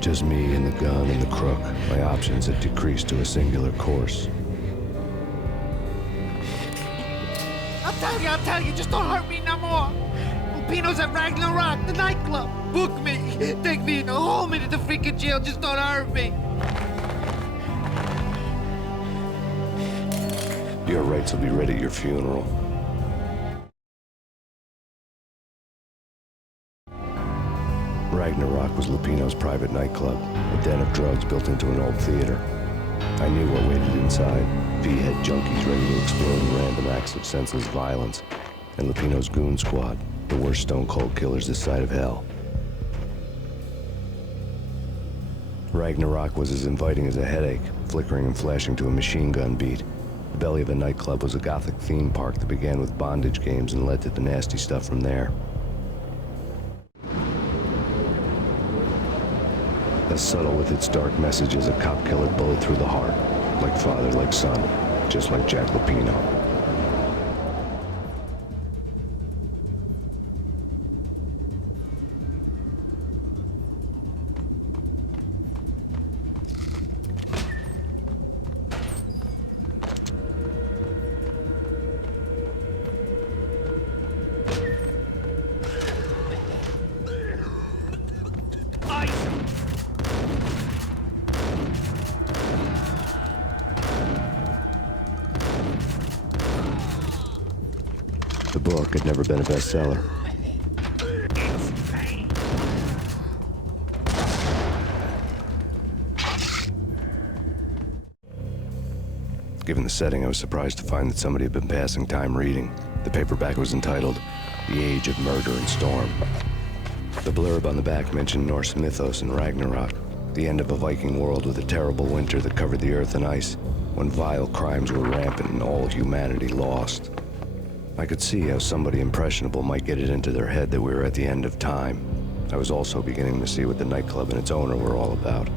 Just me and the gun and the crook. My options had decreased to a singular course. I'll tell you, just don't hurt me no more. Lupino's at Ragna, the nightclub. Book me. Take me, hold me to the freaking jail, just don't hurt me. Your rights will be ready at your funeral. Ragnarok was Lupino's private nightclub, a den of drugs built into an old theater. I knew what waited inside. P-head junkies ready to explode in random acts of senseless violence. And Lupino's goon squad, the worst stone-cold killers this side of hell. Ragnarok was as inviting as a headache, flickering and flashing to a machine gun beat. The belly of the nightclub was a gothic theme park that began with bondage games and led to the nasty stuff from there. As subtle with its dark message as a cop killer bullet through the heart. Like father, like son, just like Jack Lupino. The book had never been a bestseller. Given the setting, I was surprised to find that somebody had been passing time reading. The paperback was entitled, The Age of Murder and Storm. The blurb on the back mentioned Norse mythos and Ragnarok, the end of a Viking world with a terrible winter that covered the earth in ice, when vile crimes were rampant and all humanity lost. I could see how somebody impressionable might get it into their head that we were at the end of time. I was also beginning to see what the nightclub and its owner were all about.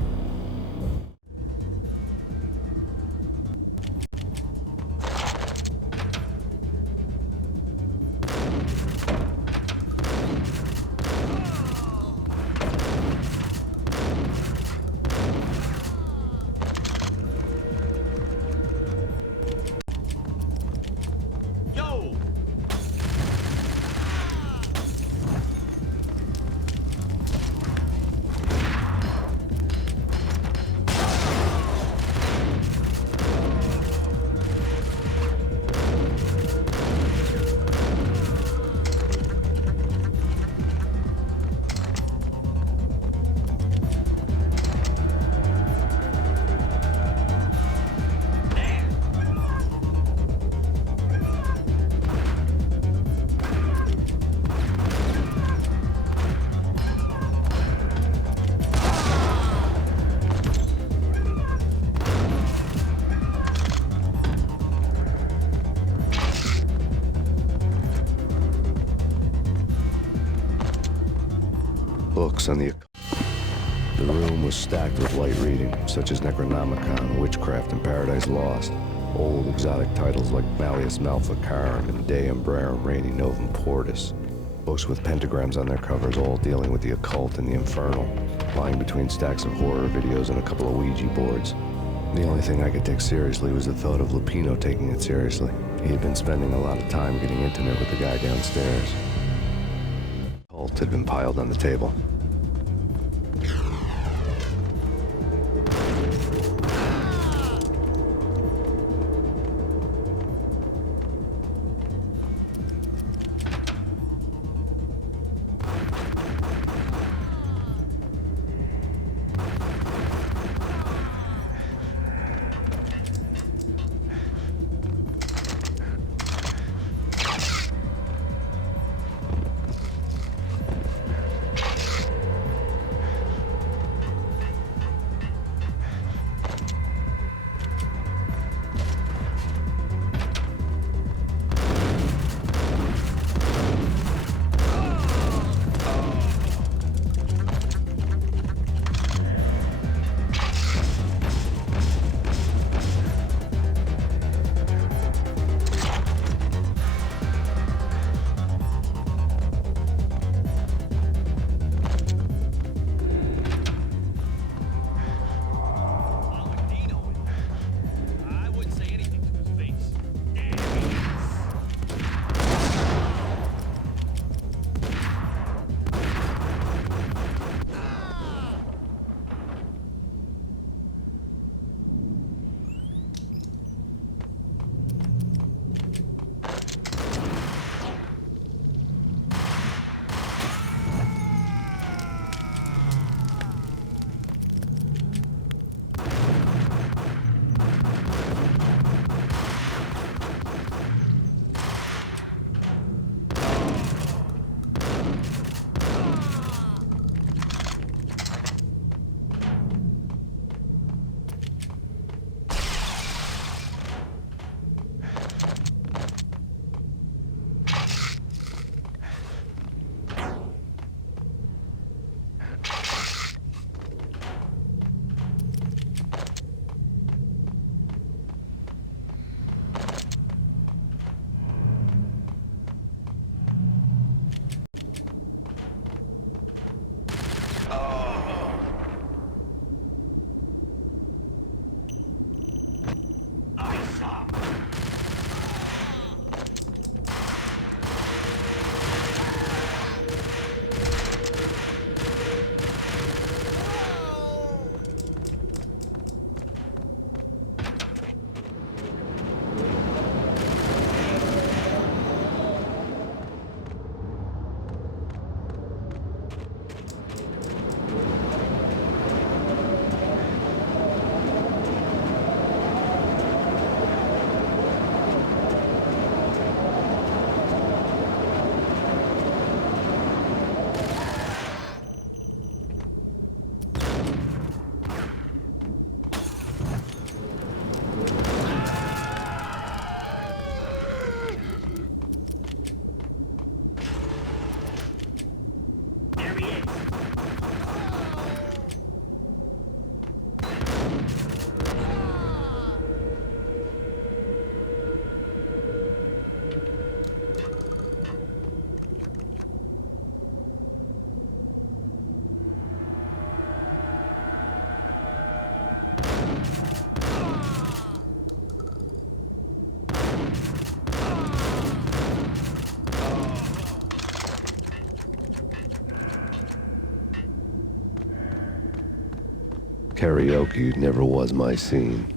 Books on the room was stacked with light reading, such as Necronomicon, Witchcraft, and Paradise Lost. Old exotic titles like Malleus Maleficarum and De Umbrarum Reini Novum Portis. Books with pentagrams on their covers, all dealing with the occult and the infernal, lying between stacks of horror videos and a couple of Ouija boards. The only thing I could take seriously was the thought of Lupino taking it seriously. He had been spending a lot of time getting intimate with the guy downstairs. Cult had been piled on the table. Karaoke never was my scene.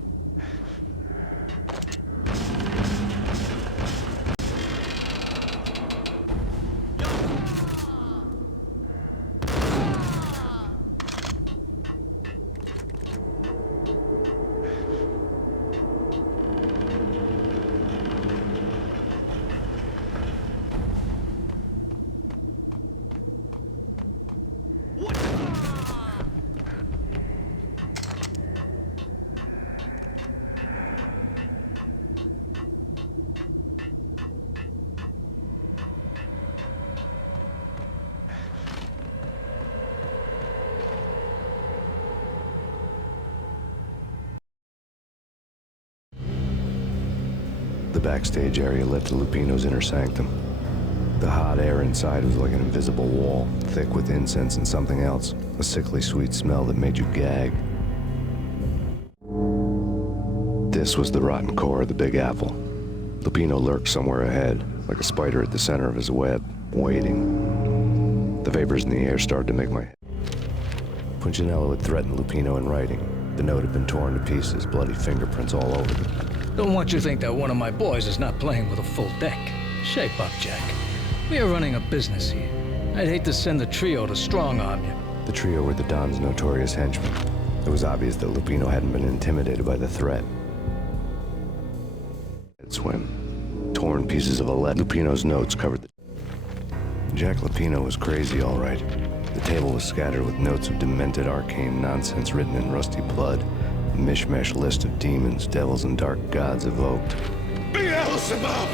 The backstage area led to Lupino's inner sanctum. The hot air inside was like an invisible wall, thick with incense and something else, a sickly sweet smell that made you gag. This was the rotten core of the Big Apple. Lupino lurked somewhere ahead, like a spider at the center of his web, waiting. The vapors in the air started to make my head. Punchinello had threatened Lupino in writing. The note had been torn to pieces, bloody fingerprints all over them. Don't want you to think that one of my boys is not playing with a full deck. Shape up, Jack. We are running a business here. I'd hate to send the trio to strong-arm you. The trio were the Don's notorious henchmen. It was obvious that Lupino hadn't been intimidated by the threat. Swim. Torn pieces of a lead. Lupino's notes covered the... Jack Lupino was crazy, all right. The table was scattered with notes of demented arcane nonsense written in rusty blood. A mishmash list of demons, devils, and dark gods evoked. Beelzebub,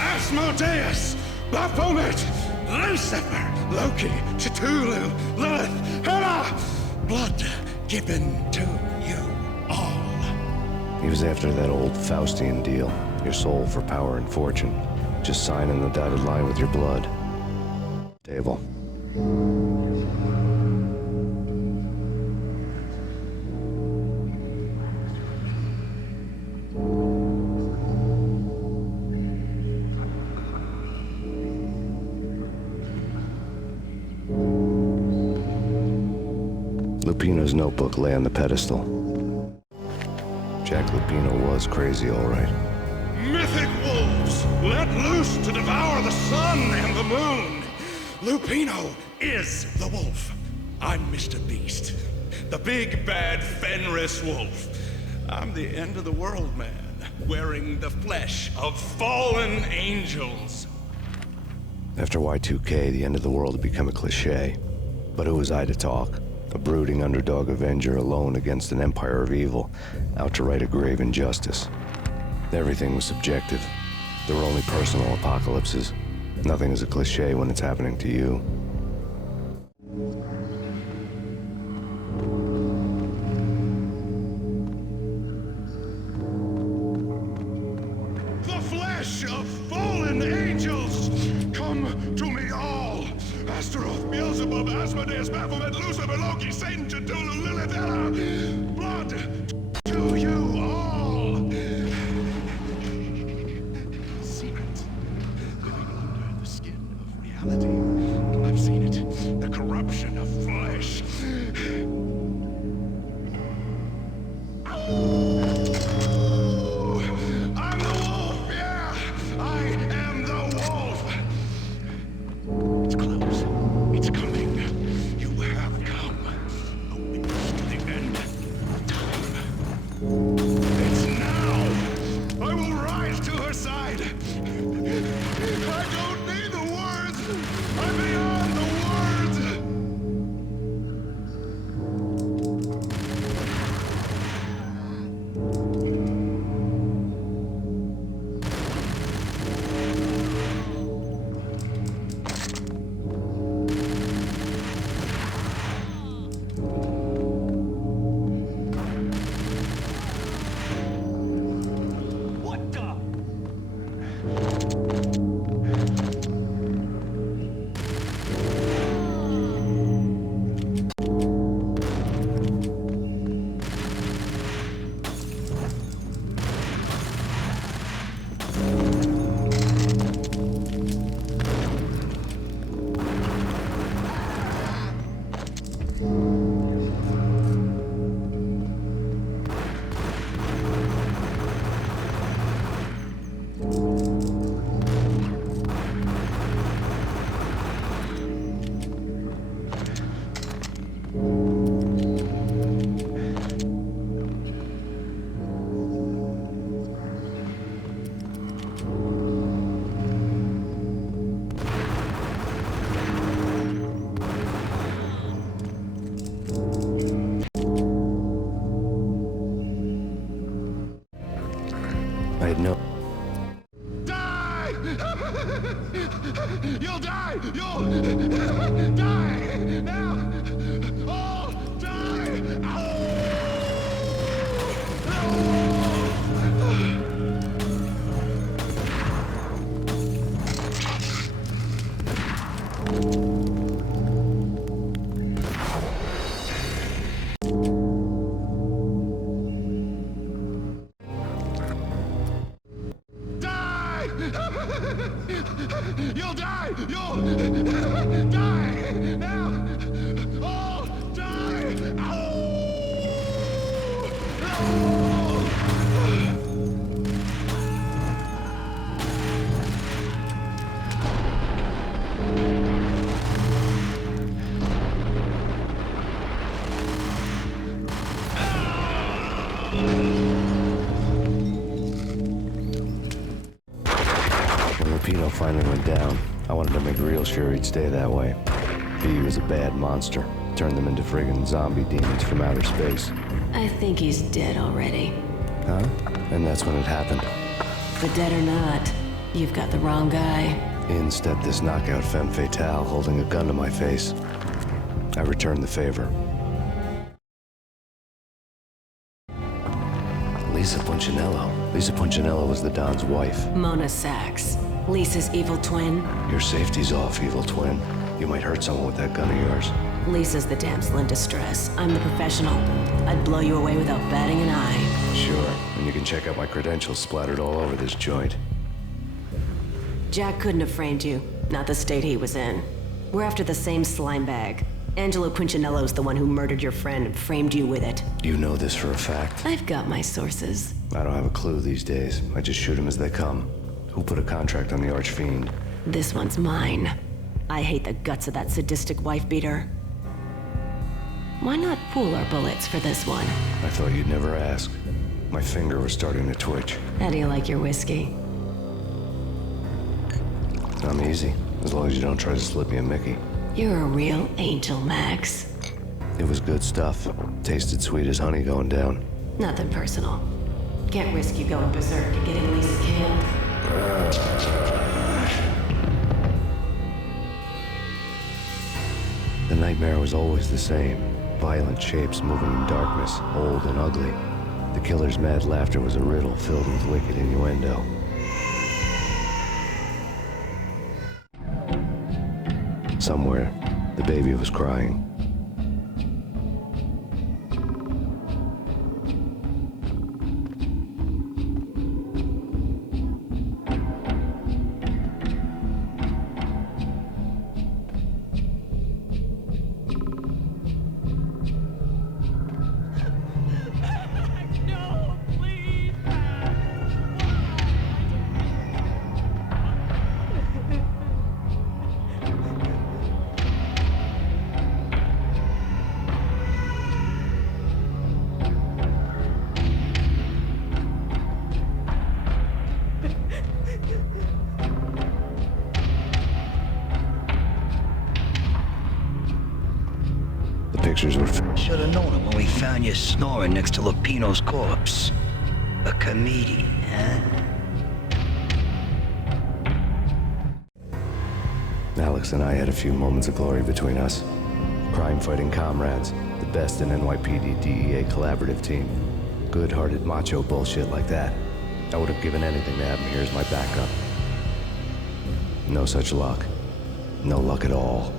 Asmodeus, Baphomet, Lucifer, Loki, Cthulhu, Lilith, Hera, blood given to you all. He was after that old Faustian deal, your soul for power and fortune. Just signing the dotted line with your blood. Table. Lupino's notebook lay on the pedestal. Jack Lupino was crazy, all right. Mythic wolves, let loose to devour the sun and the moon. Lupino is the wolf. I'm Mr. Beast, the big bad Fenris wolf. I'm the end of the world man, wearing the flesh of fallen angels. After Y2K, the end of the world had become a cliche. But who was I to talk? A brooding underdog avenger alone against an empire of evil, out to right a grave injustice. Everything was subjective. There were only personal apocalypses. Nothing is a cliche when it's happening to you. The flesh of fallen angels, come to me all. Astaroth, Beelzebub, Asmodeus, Baphomet, Lucifer, Loki, Satan, Cthulhu, Lilith, Hera, blood to you all. Secret, living under the skin of reality. I've seen it, the corruption of flesh. I'm the wolf, yeah! I am the wolf! It's close. It's coming. You have come. A witness to the end of time. I had no... Die! You'll die! You'll die! Now! All die! You'll die! You'll die! Now! All die! When Lupino finally went down, I wanted to make real sure he'd stay that way. V was a bad monster. Turned them into friggin' zombie demons from outer space. I think he's dead already. Huh? And that's when it happened. But dead or not, you've got the wrong guy. In stepped this knockout femme fatale holding a gun to my face. I returned the favor. Lisa Punchinello. Lisa Punchinello was the Don's wife. Mona Sachs. Lisa's evil twin. Your safety's off, evil twin. You might hurt someone with that gun of yours. Lisa's the damsel in distress. I'm the professional. I'd blow you away without batting an eye. Sure, and you can check out my credentials splattered all over this joint. Jack couldn't have framed you. Not the state he was in. We're after the same slime bag. Angelo Punchinello's the one who murdered your friend and framed you with it. You know this for a fact? I've got my sources. I don't have a clue these days. I just shoot them as they come. Who put a contract on the Archfiend? This one's mine. I hate the guts of that sadistic wife-beater. Why not pool our bullets for this one? I thought you'd never ask. My finger was starting to twitch. How do you like your whiskey? I'm easy, as long as you don't try to slip me a Mickey. You're a real angel, Max. It was good stuff. Tasted sweet as honey going down. Nothing personal. Can't risk you going berserk and getting Lisa killed. The nightmare was always the same. Violent shapes moving in darkness, old and ugly. The killer's mad laughter was a riddle filled with wicked innuendo. Somewhere, the baby was crying. Should have known it when we found you snoring next to Lupino's corpse. A comedian, huh? Alex and I had a few moments of glory between us. Crime-fighting comrades, the best in NYPD DEA collaborative team. Good-hearted macho bullshit like that. I would have given anything to have him here as my backup. No such luck. No luck at all.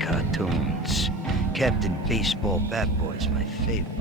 Cartoons. Captain Baseball Bat Boy's my favorite.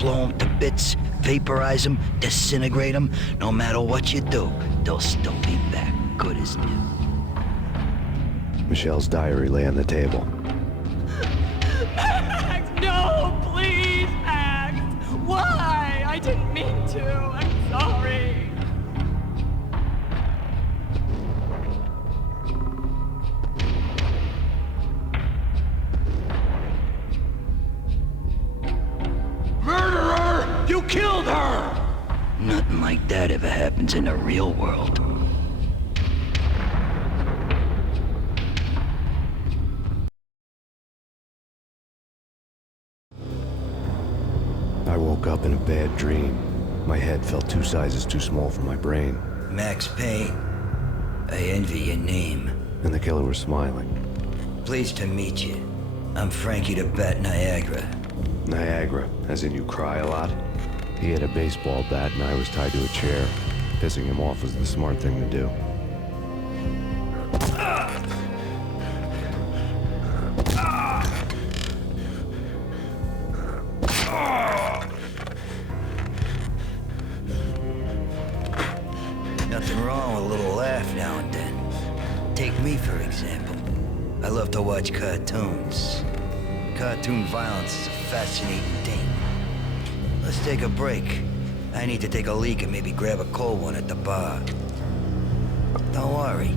blow them to bits, vaporize them, disintegrate them. No matter what you do, they'll still be back, good as new. Michelle's diary lay on the table. Max, no, please, Max. Why? I didn't mean to. I'm sorry. Murderer! You killed her! Nothing like that ever happens in the real world. I woke up in a bad dream. My head felt 2 sizes too small for my brain. Max Payne, I envy your name. And the killer was smiling. Pleased to meet you. I'm Frankie the Bat Niagara. Niagara, as in you cry a lot? He had a baseball bat and I was tied to a chair. Pissing him off was the smart thing to do. Nothing wrong with a little laugh now and then. Take me, for example. I love to watch cartoons. Cartoon violence is a fascinating thing. Let's take a break. I need to take a leak and maybe grab a cold one at the bar. Don't worry.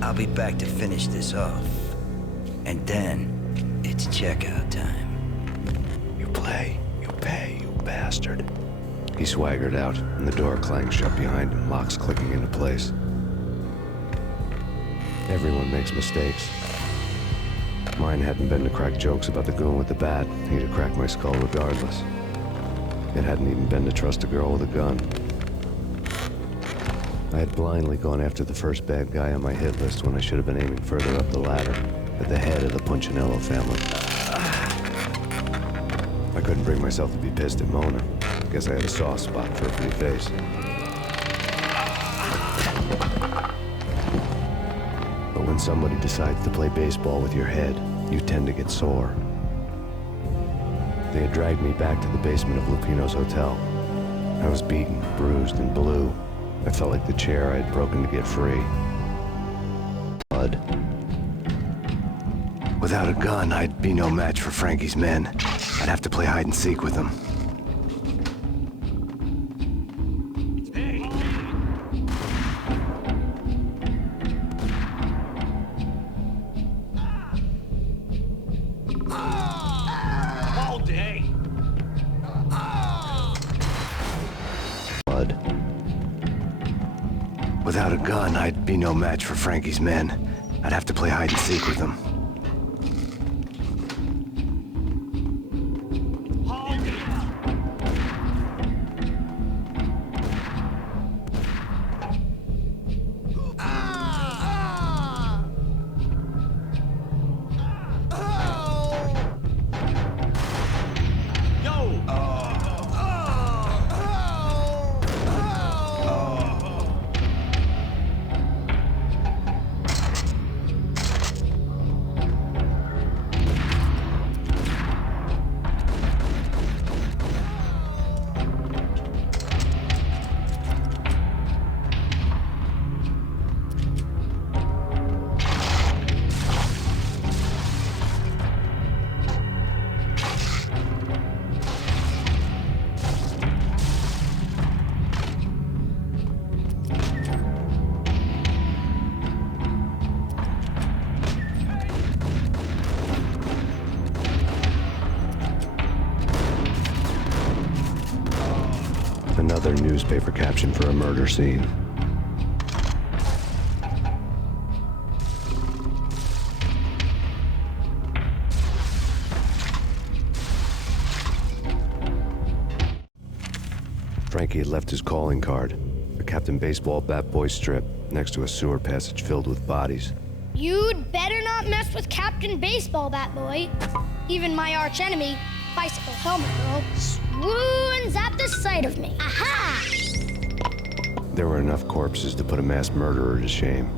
I'll be back to finish this off. And then, it's checkout time. You play, you pay, you bastard. He swaggered out, and the door clanged shut behind him, locks clicking into place. Everyone makes mistakes. Mine hadn't been to crack jokes about the goon with the bat. He'd have cracked my skull regardless. It hadn't even been to trust a girl with a gun. I had blindly gone after the first bad guy on my hit list when I should have been aiming further up the ladder, at the head of the Punchinello family. I couldn't bring myself to be pissed at Mona. Guess I had a soft spot for a pretty face. But when somebody decides to play baseball with your head, you tend to get sore. They had dragged me back to the basement of Lupino's hotel. I was beaten, bruised, and blue. I felt like the chair I had broken to get free. Blood. Without a gun, I'd be no match for Frankie's men. I'd have to play hide and seek with them. Without a gun, I'd be no match for Frankie's men. I'd have to play hide and seek with them. Another newspaper caption for a murder scene. Frankie had left his calling card, a Captain Baseball Bat Boy strip, next to a sewer passage filled with bodies. You'd better not mess with Captain Baseball Bat Boy. Even my arch enemy, Bicycle Helmet Girl, swoons at the sight of me. Aha! There were enough corpses to put a mass murderer to shame.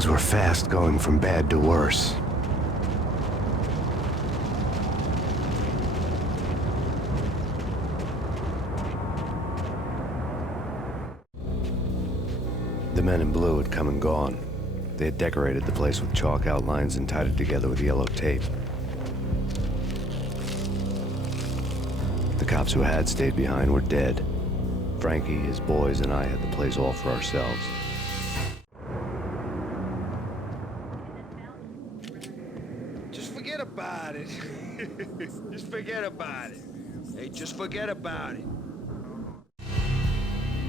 Things were fast going from bad to worse. The men in blue had come and gone. They had decorated the place with chalk outlines and tied it together with yellow tape. The cops who had stayed behind were dead. Frankie, his boys, and I had the place all for ourselves. Just forget about it. Just forget about it. Hey, just forget about it.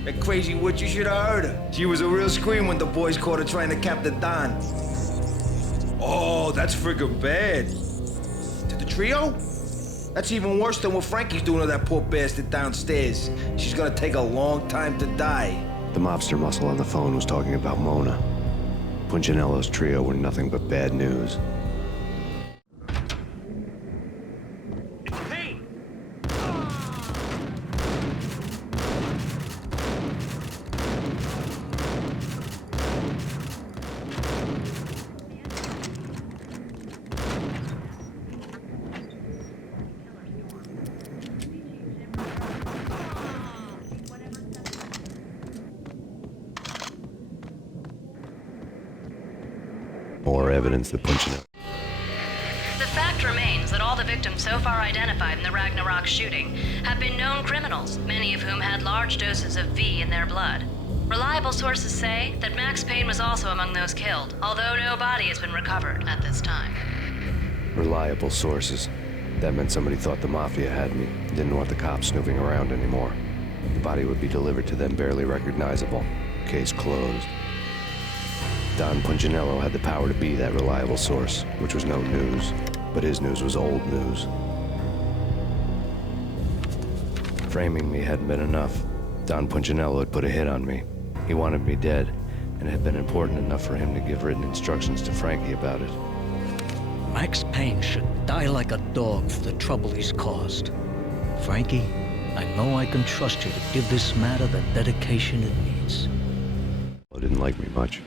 That crazy witch, you should have heard her. She was a real scream when the boys caught her trying to cap the Don. Oh, that's friggin' bad. To the trio? That's even worse than what Frankie's doing to that poor bastard downstairs. She's gonna take a long time to die. The mobster muscle on the phone was talking about Mona. Punchinello's trio were nothing but bad news. It's Payne! More evidence that Punchinello... The fact remains that all the victims so far identified in the Ragna shooting have been known criminals, many of whom had large doses of V in their blood. Reliable sources say that Max Payne was also among those killed, although no body has been recovered at this time. Reliable sources. That meant somebody thought the Mafia had me, didn't want the cops snooping around anymore. The body would be delivered to them barely recognizable. Case closed. Don Punchinello had the power to be that reliable source, which was no news, but his news was old news. Framing me hadn't been enough. Don Punchinello had put a hit on me. He wanted me dead, and it had been important enough for him to give written instructions to Frankie about it. Max Payne should die like a dog for the trouble he's caused. Frankie, I know I can trust you to give this matter the dedication it needs. He didn't like me much.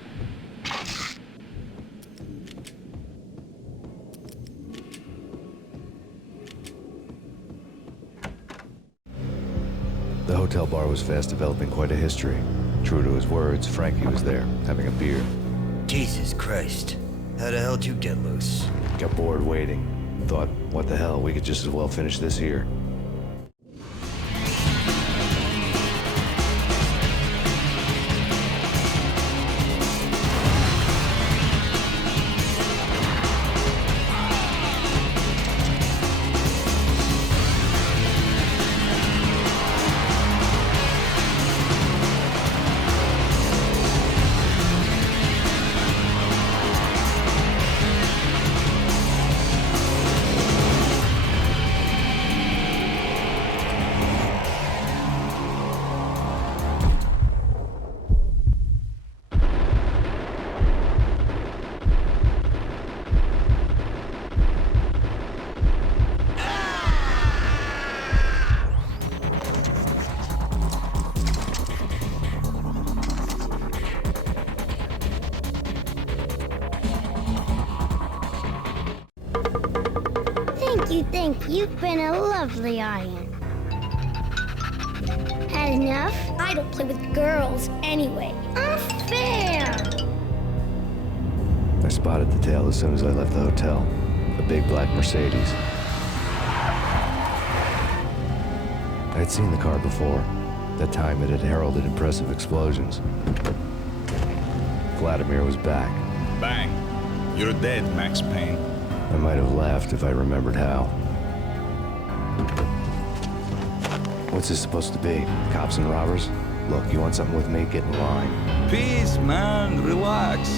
The hotel bar was fast developing quite a history. True to his words, Frankie was there, having a beer. Jesus Christ. How the hell did you get loose? Got bored waiting. Thought, what the hell, we could just as well finish this here. Thank you. You've been a lovely iron. Had enough? I don't play with girls anyway. Unfair! I spotted the tail as soon as I left the hotel. A big black Mercedes. I had seen the car before. That time it had heralded impressive explosions. Vladimir was back. Bang. You're dead, Max Payne. I might have laughed if I remembered how. What's this supposed to be? Cops and robbers? Look, you want something with me? Get in line. Peace, man. Relax.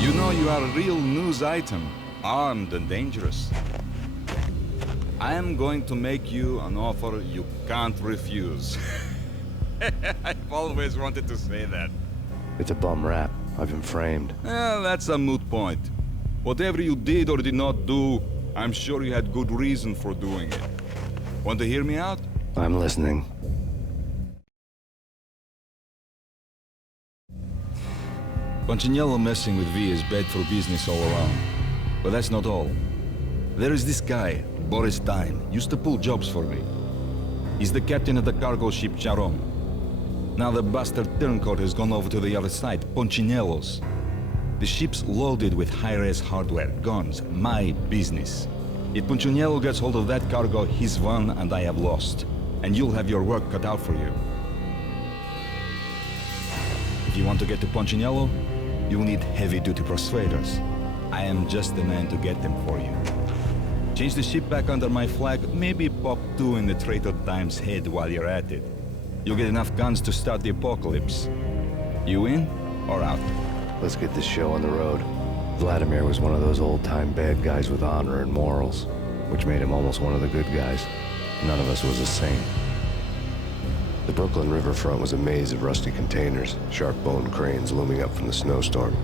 You know you are a real news item. Armed and dangerous. I am going to make you an offer you can't refuse. I've always wanted to say that. It's a bum rap. I've been framed. Well, that's a moot point. Whatever you did or did not do, I'm sure you had good reason for doing it. Want to hear me out? I'm listening. Punchinello messing with V is bad for business all around. But that's not all. There is this guy, Boris Dime, used to pull jobs for me. He's the captain of the cargo ship Charon. Now the bastard turncoat has gone over to the other side, Punchinello's. The ship's loaded with high-res hardware, guns, my business. If Punchinello gets hold of that cargo, he's won and I have lost. And you'll have your work cut out for you. If you want to get to Punchinello, you'll need heavy-duty persuaders. I am just the man to get them for you. Change the ship back under my flag, maybe pop 2 in the traitor Dime's head while you're at it. You'll get enough guns to start the apocalypse. You in or out? Let's get this show on the road. Vladimir was one of those old-time bad guys with honor and morals, which made him almost one of the good guys. None of us was a saint. The Brooklyn riverfront was a maze of rusty containers, sharp-boned cranes looming up from the snowstorm.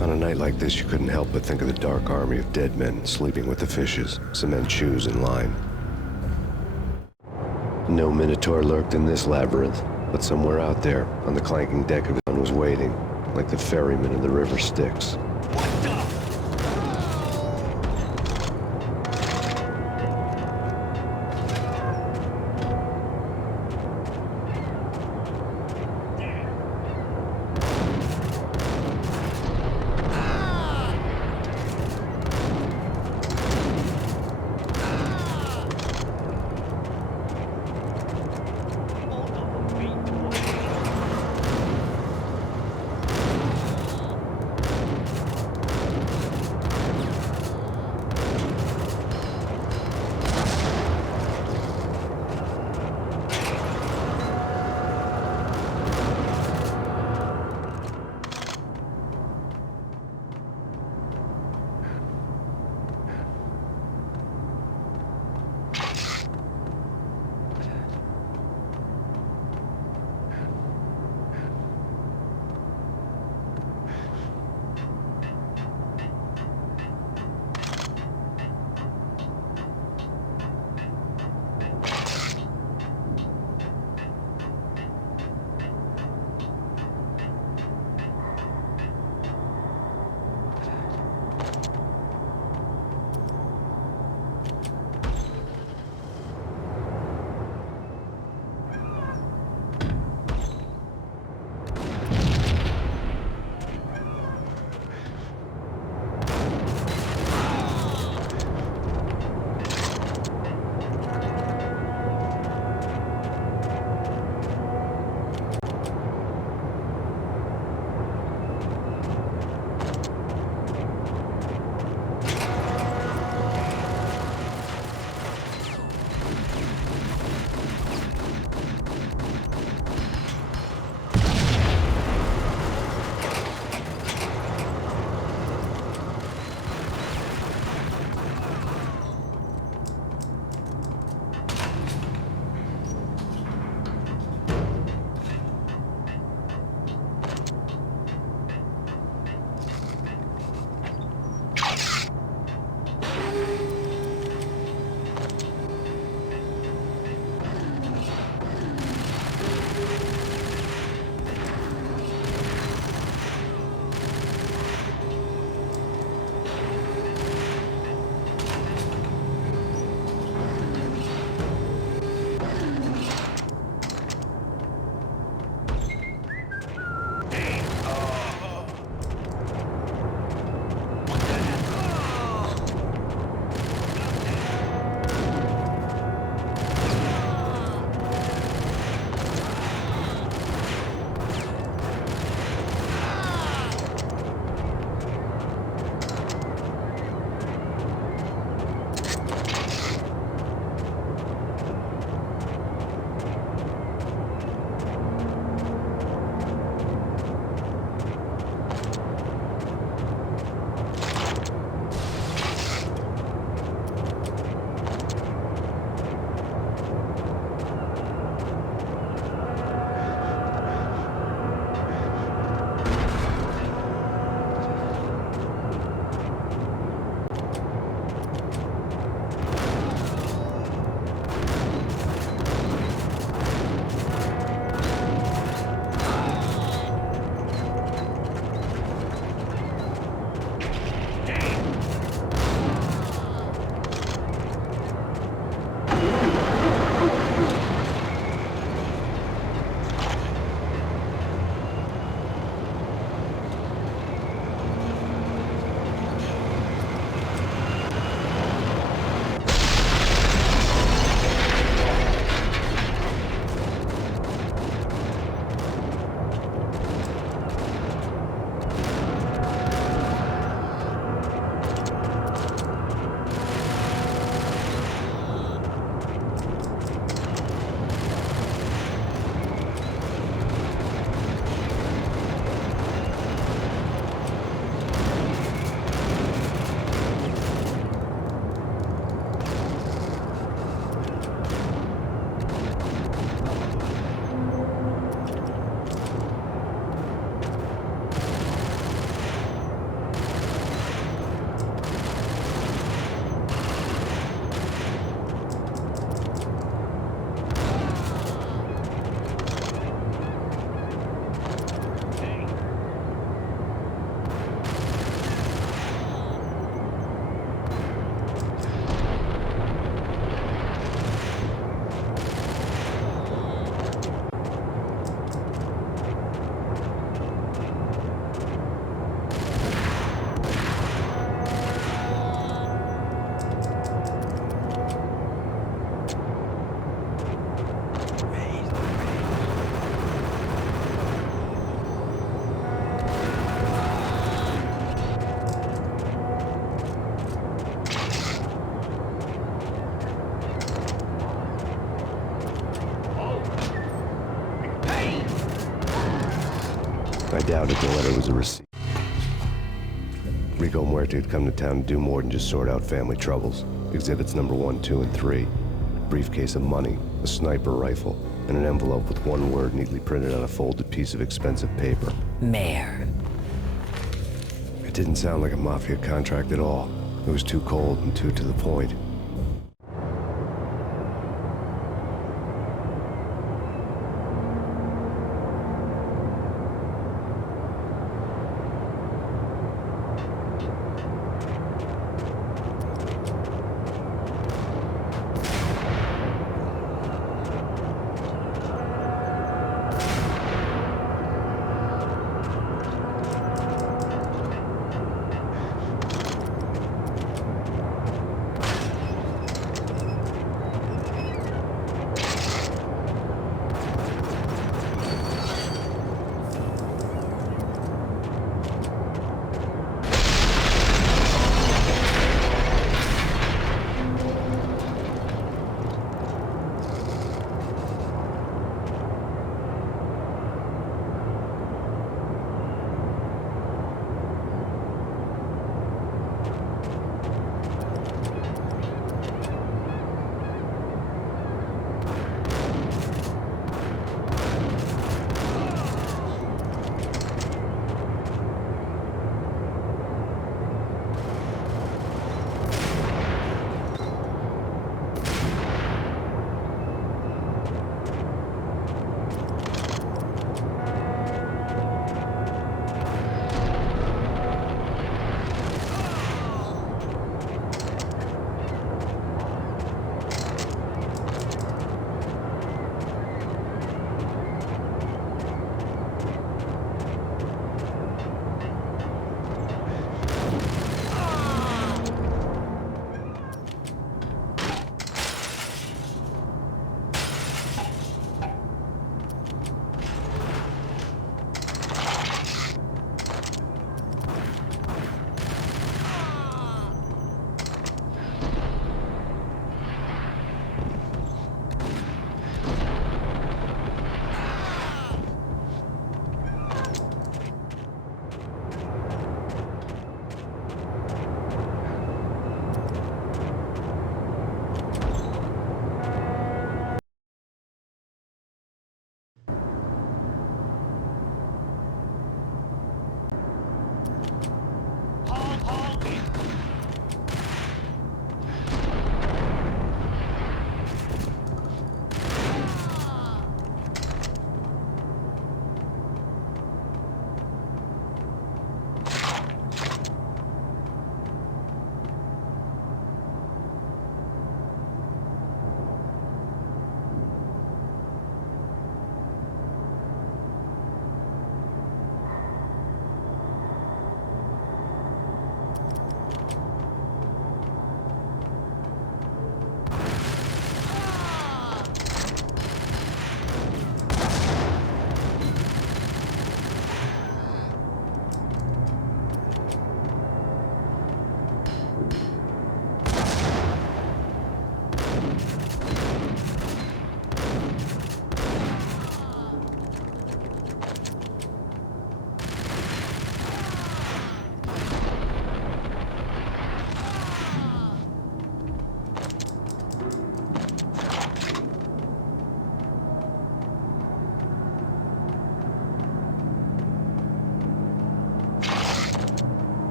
On a night like this, you couldn't help but think of the dark army of dead men sleeping with the fishes, cement shoes in line. No Minotaur lurked in this labyrinth, but somewhere out there, on the clanking deck of his gun was waiting, like the ferryman in the river Styx. I doubted the letter was a receipt. Rico Muerte had come to town to do more than just sort out family troubles. Exhibits number 1, 2, and 3. A briefcase of money, a sniper rifle, and an envelope with one word neatly printed on a folded piece of expensive paper. Mayor. It didn't sound like a mafia contract at all. It was too cold and too to the point.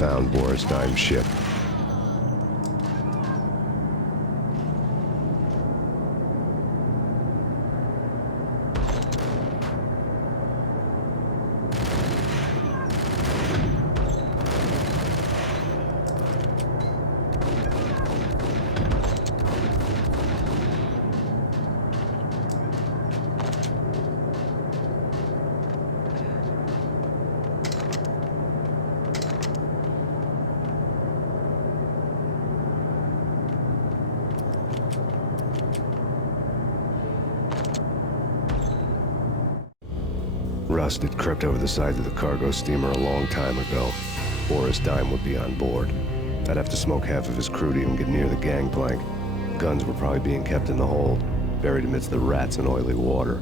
found Boris Dime's ship. Rust had crept over the sides of the cargo steamer a long time ago. Boris Dime would be on board. I'd have to smoke half of his crew to even get near the gangplank. Guns were probably being kept in the hold, buried amidst the rats and oily water.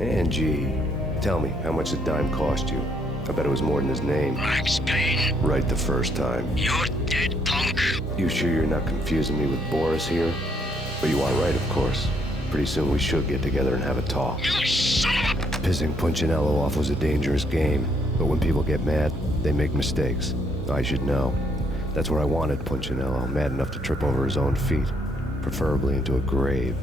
Angie, tell me, how much did Dime cost you? I bet it was more than his name. Max Payne. Right the first time. You're dead, punk. You sure you're not confusing me with Boris here? But you are right, of course. Pretty soon we should get together and have a talk. You son of a... Pissing Punchinello off was a dangerous game, but when people get mad, they make mistakes. I should know. That's where I wanted Punchinello, mad enough to trip over his own feet, preferably into a grave.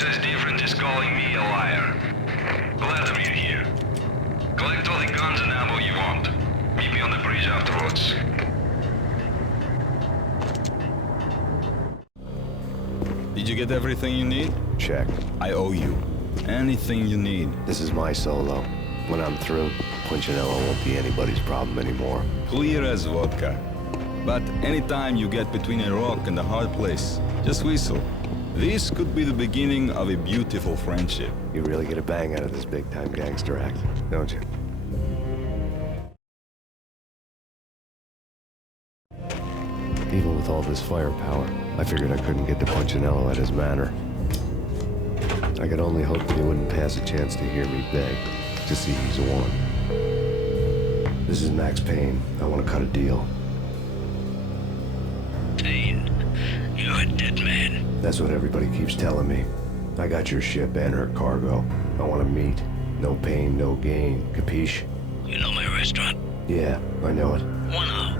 says different is calling me a liar. Glad to meet you here. Collect all the guns and ammo you want. Meet me on the bridge afterwards. Did you get everything you need? Check. I owe you. Anything you need. This is my solo. When I'm through, Punchinello won't be anybody's problem anymore. Clear as vodka. But anytime you get between a rock and a hard place, just whistle. This could be the beginning of a beautiful friendship. You really get a bang out of this big-time gangster act, don't you? Even with all this firepower, I figured I couldn't get to Punchinello at his manor. I could only hope that he wouldn't pass a chance to hear me beg, to see he's won. This is Max Payne. I want to cut a deal. Payne, you're a dead man. That's what everybody keeps telling me. I got your ship and her cargo. I want to meet. No pain, no gain. Capiche? You know my restaurant? Yeah, I know it. One-o.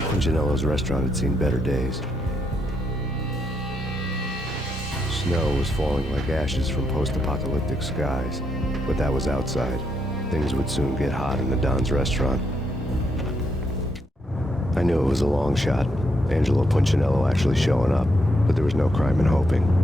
Punchinello's restaurant had seen better days. Snow was falling like ashes from post-apocalyptic skies, but that was outside. Things would soon get hot in the Don's restaurant. I knew it was a long shot, Angelo Punchinello actually showing up, but there was no crime in hoping.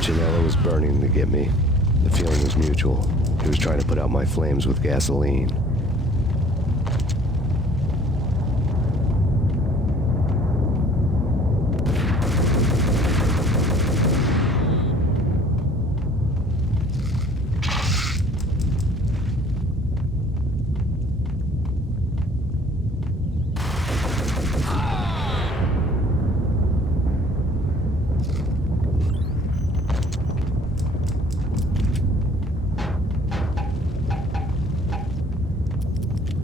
Punchinello was burning to get me. The feeling was mutual. He was trying to put out my flames with gasoline.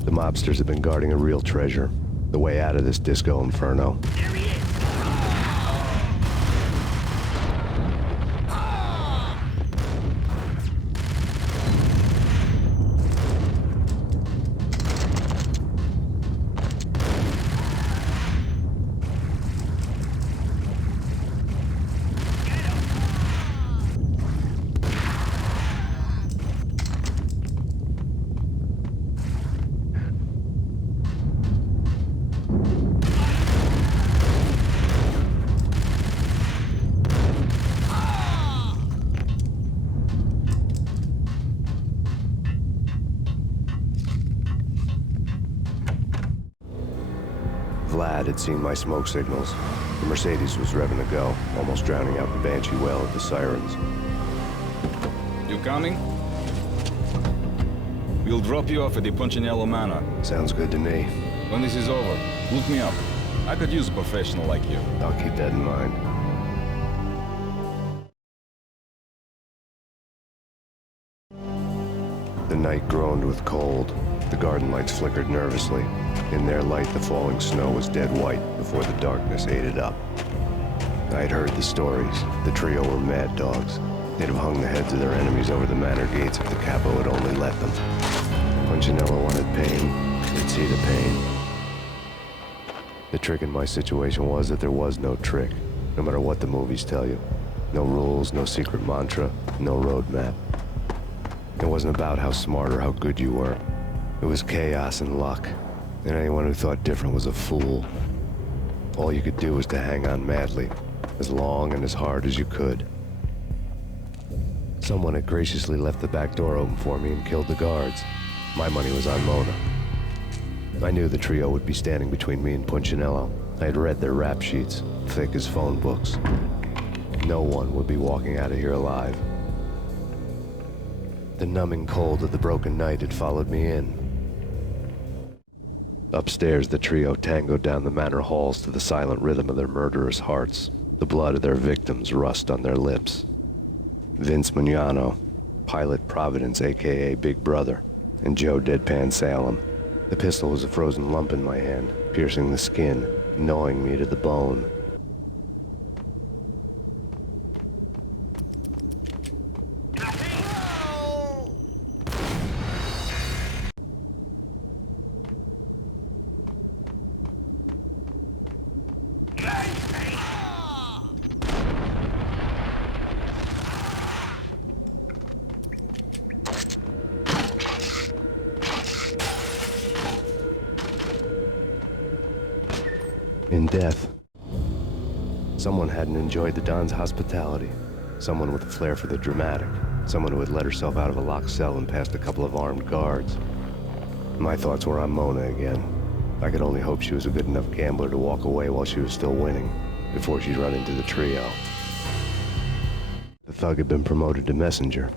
The mobsters have been guarding a real treasure. The way out of this disco inferno. Vlad had seen my smoke signals. The Mercedes was revving to go, almost drowning out the Banshee wail of the sirens. You coming? We'll drop you off at the Punchinello Manor. Sounds good to me. When this is over, look me up. I could use a professional like you. I'll keep that in mind. The night groaned with cold. The garden lights flickered nervously. In their light, the falling snow was dead white before the darkness ate it up. I'd heard the stories. The trio were mad dogs. They'd have hung the heads of their enemies over the manor gates if the capo had only let them. Punchinello wanted Payne. They'd see the pain. The trick in my situation was that there was no trick, no matter what the movies tell you. No rules, no secret mantra, no roadmap. It wasn't about how smart or how good you were. It was chaos and luck, and anyone who thought different was a fool. All you could do was to hang on madly, as long and as hard as you could. Someone had graciously left the back door open for me and killed the guards. My money was on Mona. I knew the trio would be standing between me and Punchinello. I had read their rap sheets, thick as phone books. No one would be walking out of here alive. The numbing cold of the broken night had followed me in. Upstairs, the trio tangoed down the manor halls to the silent rhythm of their murderous hearts, the blood of their victims rust on their lips. Vince Mignano, Pilot Providence, a.k.a. Big Brother, and Joe Deadpan Salem. The pistol was a frozen lump in my hand, piercing the skin, gnawing me to the bone. In death, someone hadn't enjoyed the Don's hospitality. Someone with a flair for the dramatic. Someone who had let herself out of a locked cell and past a couple of armed guards. My thoughts were on Mona again. I could only hope she was a good enough gambler to walk away while she was still winning, before she'd run into the trio. The thug had been promoted to messenger.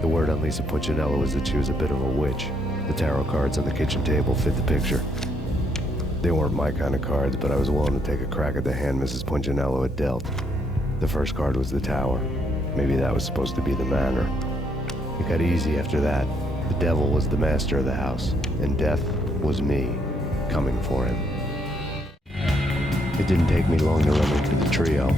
The word on Lisa Punchinello was that she was a bit of a witch. The tarot cards on the kitchen table fit the picture. They weren't my kind of cards, but I was willing to take a crack at the hand Mrs. Punchinello had dealt. The first card was the Tower. Maybe that was supposed to be the manor. It got easy after that. The devil was the master of the house, and death was me, coming for him. It didn't take me long to run into the trio.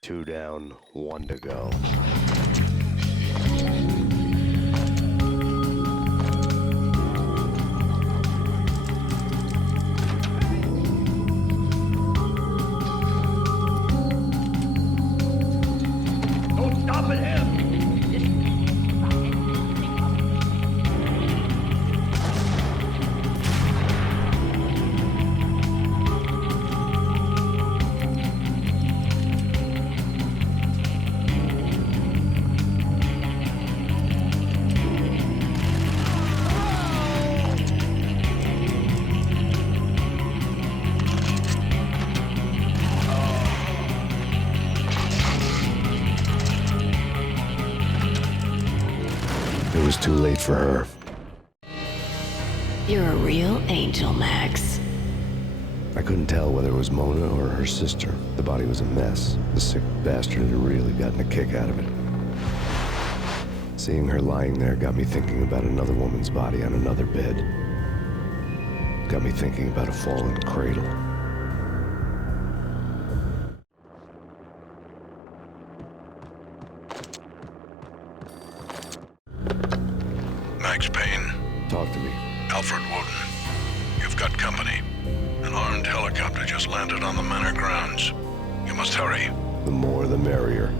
Two down, one to go. Don't stop at him! It was too late for her. You're a real angel, Max. I couldn't tell whether it was Mona or her sister. The body was a mess. The sick bastard had really gotten a kick out of it. Seeing her lying there got me thinking about another woman's body on another bed. Got me thinking about a fallen cradle. Max Payne. Talk to me. Alfred Woden. You've got company. An armed helicopter just landed on the manor grounds. You must hurry. The more the merrier.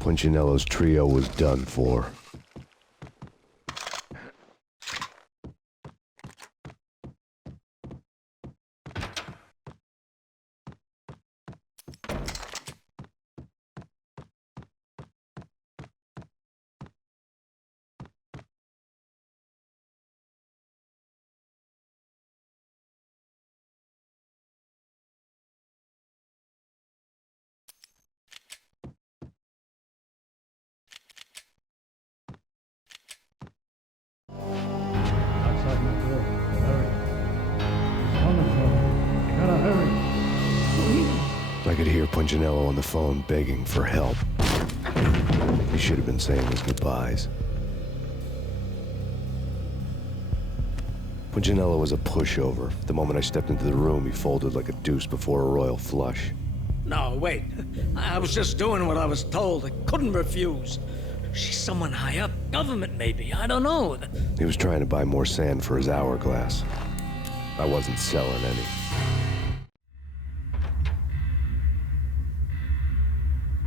Punchinello's trio was done for. I could hear Punchinello on the phone begging for help. He should have been saying his goodbyes. Punchinello was a pushover. The moment I stepped into the room, he folded like a deuce before a royal flush. No, wait. I was just doing what I was told. I couldn't refuse. She's someone high up. Government, maybe. I don't know. He was trying to buy more sand for his hourglass. I wasn't selling any.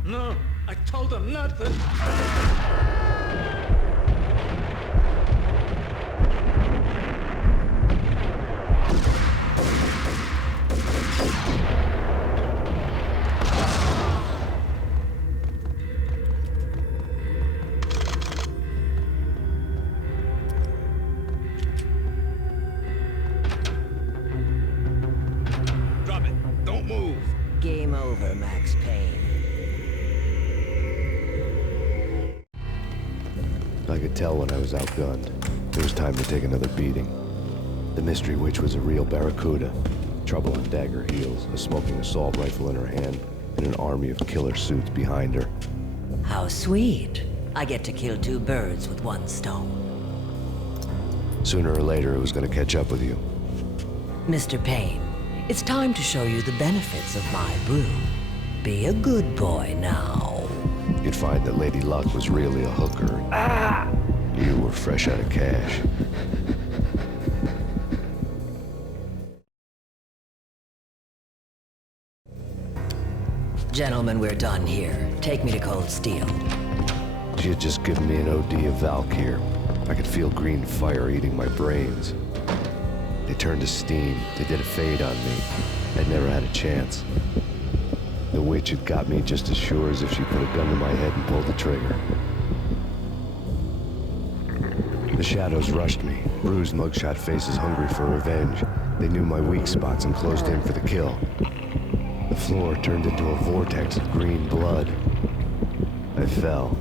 No, I told him nothing. Drop it. Don't move. Game over, Max Payne. I could tell when I was outgunned. It was time to take another beating. The mystery witch was a real barracuda. Trouble on dagger heels, a smoking assault rifle in her hand, and an army of killer suits behind her. How sweet. I get to kill two birds with one stone. Sooner or later, it was going to catch up with you. Mr. Payne, it's time to show you the benefits of my brew. Be a good boy now. You'd find that Lady Luck was really a hooker. You were fresh out of cash. Gentlemen, we're done here. Take me to Cold Steel. She had just given me an OD of Valkyr. I could feel green fire eating my brains. They turned to steam. They did a fade on me. I'd never had a chance. The witch had got me just as sure as if she put a gun to my head and pulled the trigger. The shadows rushed me, bruised mugshot faces hungry for revenge. They knew my weak spots and closed in for the kill. The floor turned into a vortex of green blood. I fell.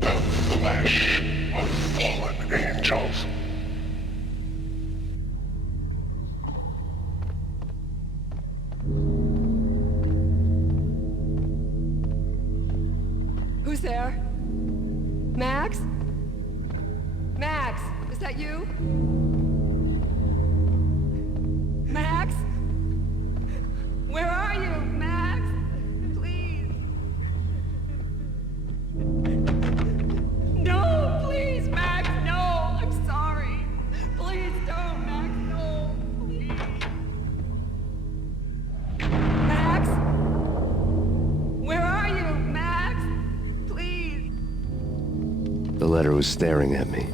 The flesh of fallen angels. Who's there? Max? Max, is that you? Max? Where are you, Max? was staring at me.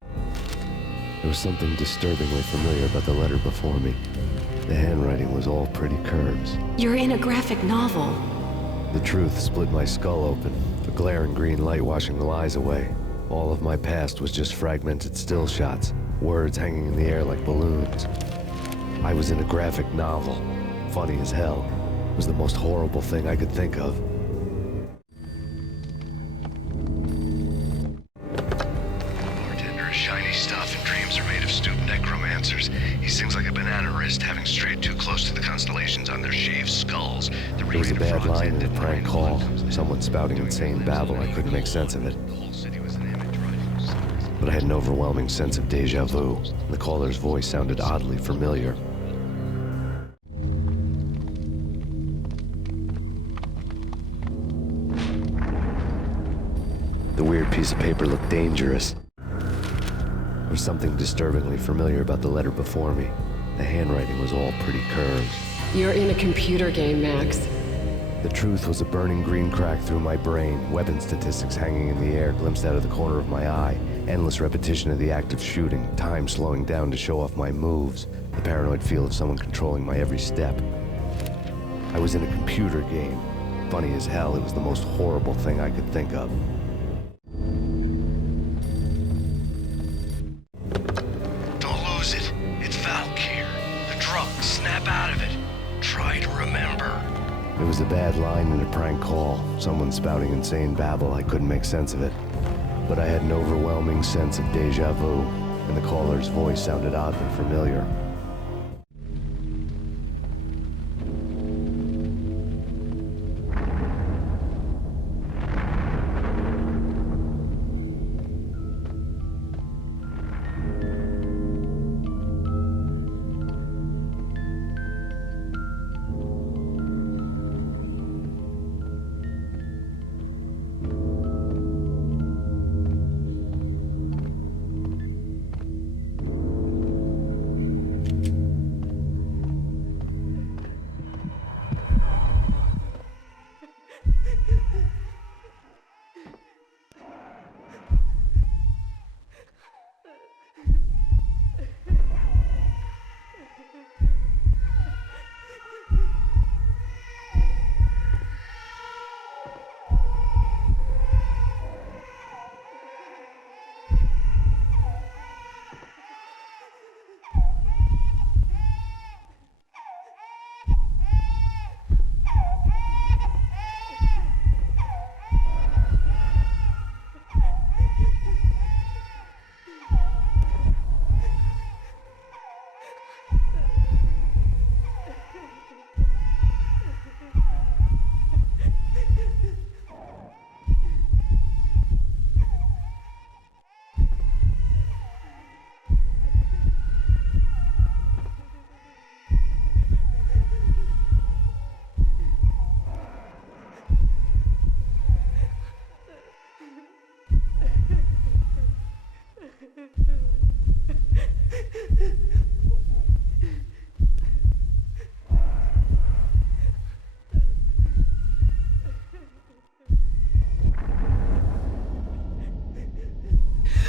There was something disturbingly familiar about the letter before me. The handwriting was all pretty curves. You're in a graphic novel. The truth split my skull open, the glaring green light washing the lies away. All of my past was just fragmented still shots, words hanging in the air like balloons. I was in a graphic novel. Funny as hell. It was the most horrible thing I could think of. Bartender is shiny stuff, and dreams are made of stooped necromancers. He sings like a banana wrist, having strayed too close to the constellations on their shaved skulls. There was a bad line in a prank call. Someone spouting insane babble. I couldn't make sense of it. But I had an overwhelming sense of deja vu. The caller's voice sounded oddly familiar. The weird piece of paper looked dangerous. There was something disturbingly familiar about the letter before me. The handwriting was all pretty curves. You're in a computer game, Max. The truth was a burning green crack through my brain, weapon statistics hanging in the air, glimpsed out of the corner of my eye, endless repetition of the act of shooting, time slowing down to show off my moves, the paranoid feel of someone controlling my every step. I was in a computer game. Funny as hell, it was the most horrible thing I could think of. Don't lose it. It's Valk here. The drug. Snap out of it. Try to remember. It was a bad line in a prank call. Someone spouting insane babble. I couldn't make sense of it. But I had an overwhelming sense of deja vu, and the caller's voice sounded oddly familiar.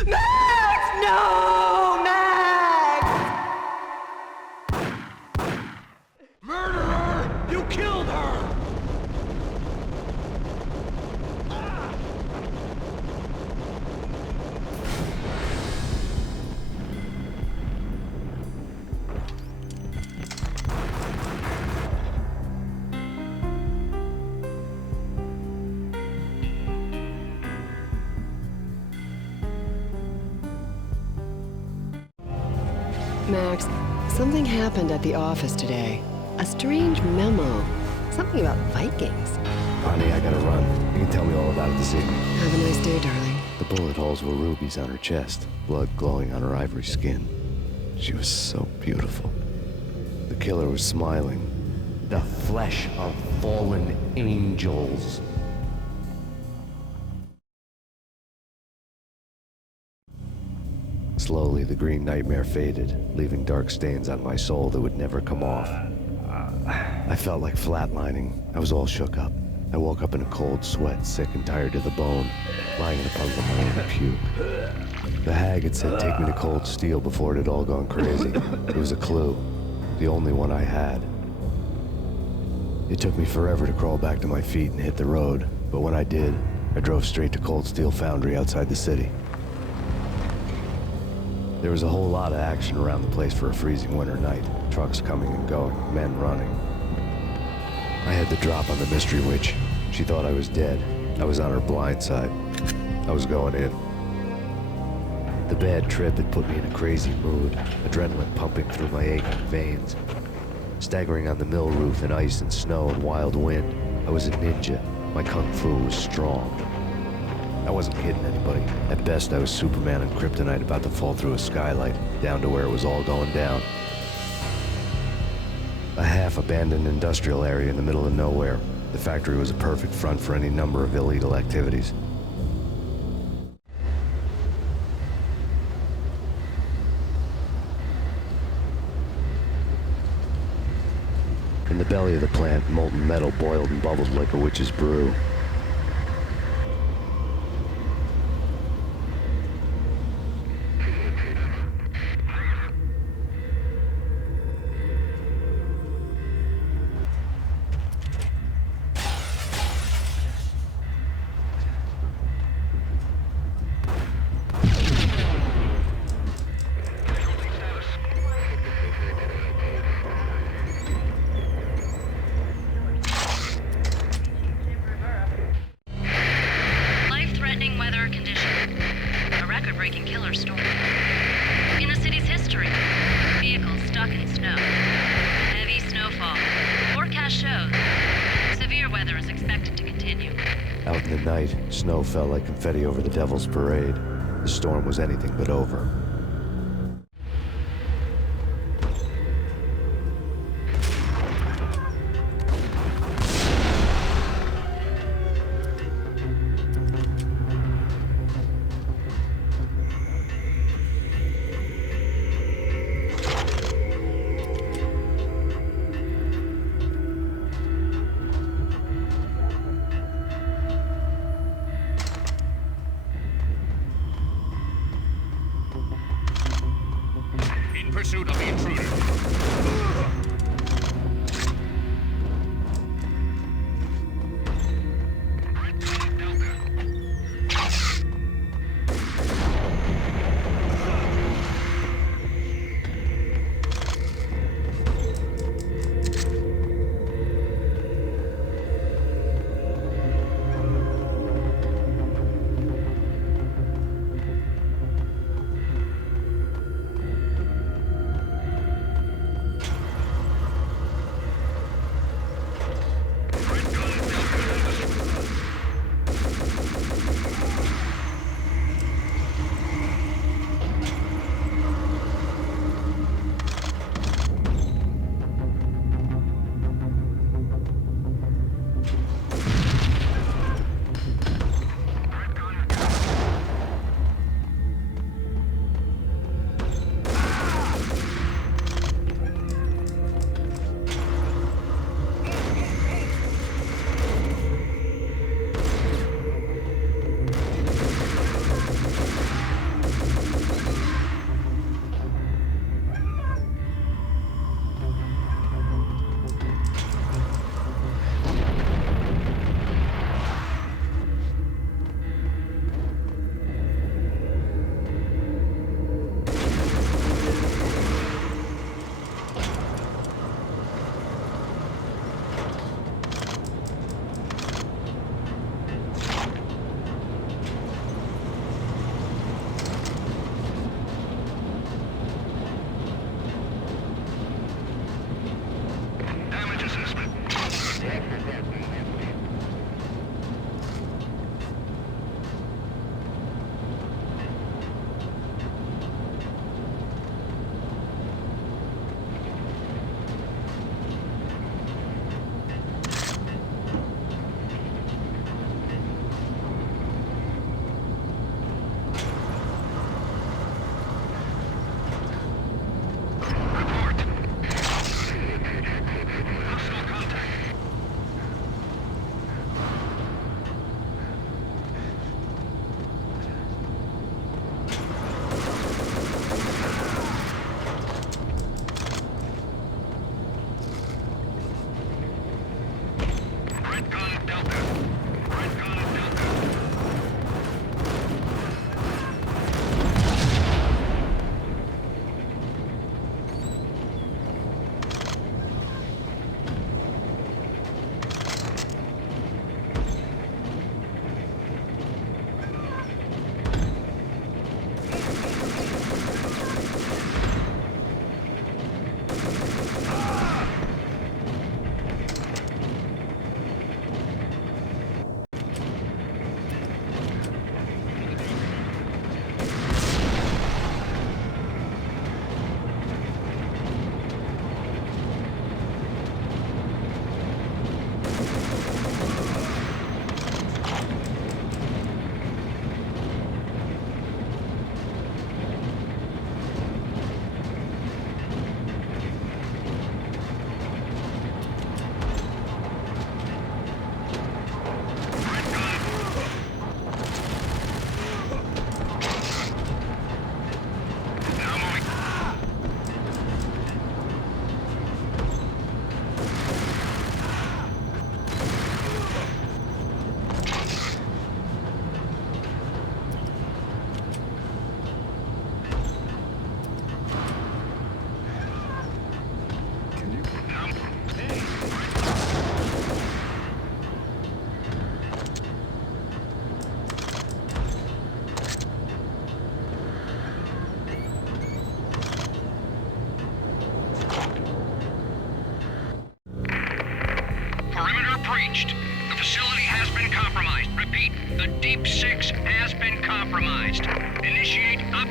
Max! No! Max! Murderer! You killed her! Max, something happened at the office today. A strange memo. Something about Vikings. Honey, I gotta run. You can tell me all about it this evening. Have a nice day, darling. The bullet holes were rubies on her chest, blood glowing on her ivory skin. She was so beautiful. The killer was smiling. The flesh of fallen angels. Slowly, the green nightmare faded, leaving dark stains on my soul that would never come off. I felt like flatlining. I was all shook up. I woke up in a cold sweat, sick and tired to the bone, lying in a puddle of my own puke. The hag had said take me to Cold Steel before it had all gone crazy. It was a clue, the only one I had. It took me forever to crawl back to my feet and hit the road, but when I did, I drove straight to Cold Steel Foundry outside the city. There was a whole lot of action around the place for a freezing winter night. Trucks coming and going, men running. I had the drop on the mystery witch. She thought I was dead. I was on her blind side. I was going in. The bad trip had put me in a crazy mood, adrenaline pumping through my aching veins. Staggering on the mill roof in ice and snow and wild wind, I was a ninja. My kung fu was strong. I wasn't kidding anybody. At best, I was Superman on kryptonite about to fall through a skylight, down to where it was all going down. A half-abandoned industrial area in the middle of nowhere. The factory was a perfect front for any number of illegal activities. In the belly of the plant, molten metal boiled and bubbled like a witch's brew. Weather condition. A record-breaking killer storm. In the city's history, vehicles stuck in snow. Heavy snowfall. Forecast shows severe weather is expected to continue. Out in the night, snow fell like confetti over the Devil's Parade. The storm was anything but over. Pursuit of the intruder.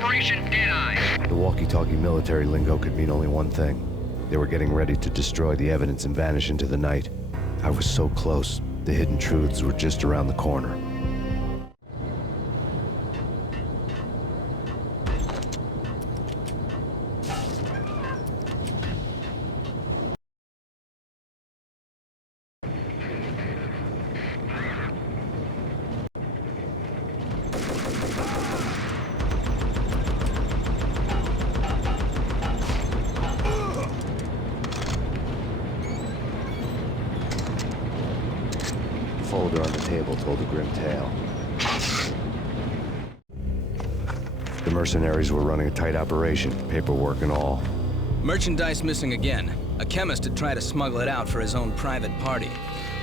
Operation Deadeye. The walkie-talkie military lingo could mean only one thing. They were getting ready to destroy the evidence and vanish into the night. I was so close. The hidden truths were just around the corner. Folder on the table told a grim tale. The mercenaries were running a tight operation, paperwork and all. Merchandise missing again. A chemist had tried to smuggle it out for his own private party.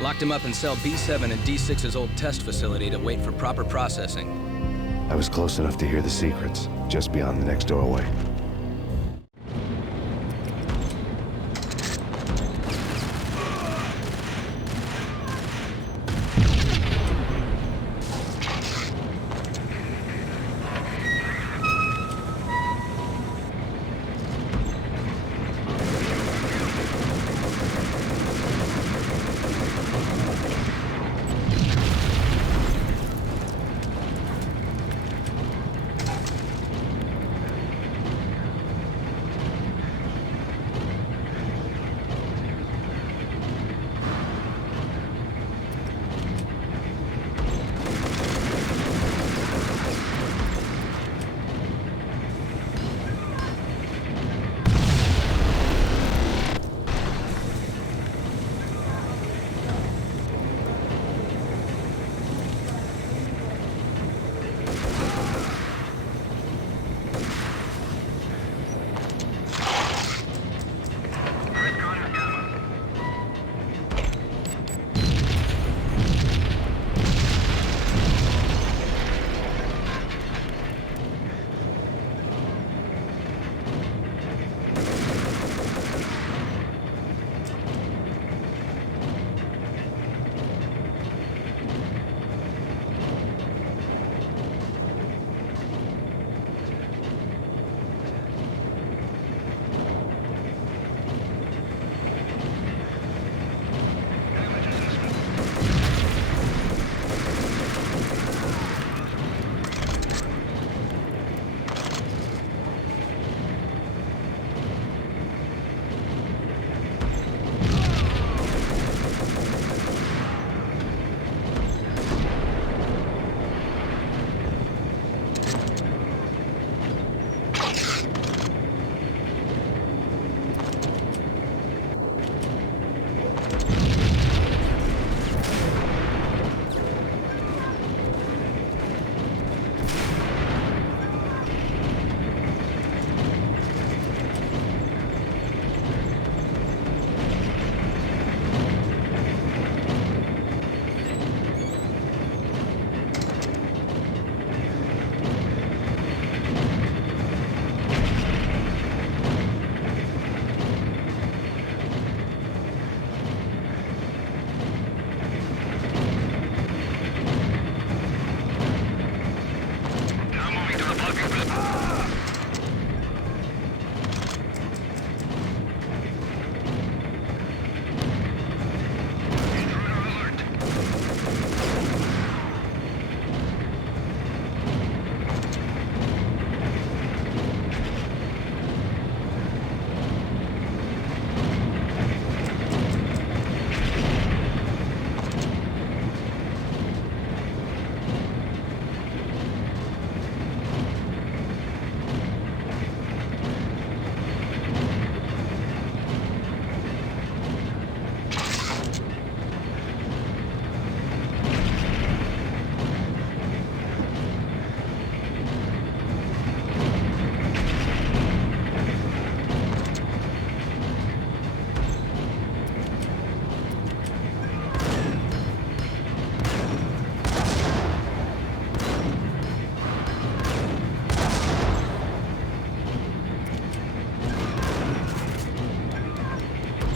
Locked him up in cell B7 in D6's old test facility to wait for proper processing. I was close enough to hear the secrets, just beyond the next doorway.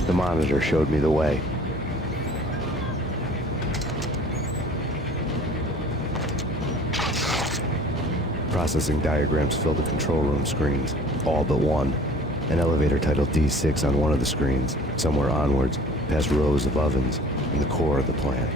The monitor showed me the way. Processing diagrams fill the control room screens, all but one. An elevator titled D6 on one of the screens, somewhere onwards, past rows of ovens, in the core of the plant.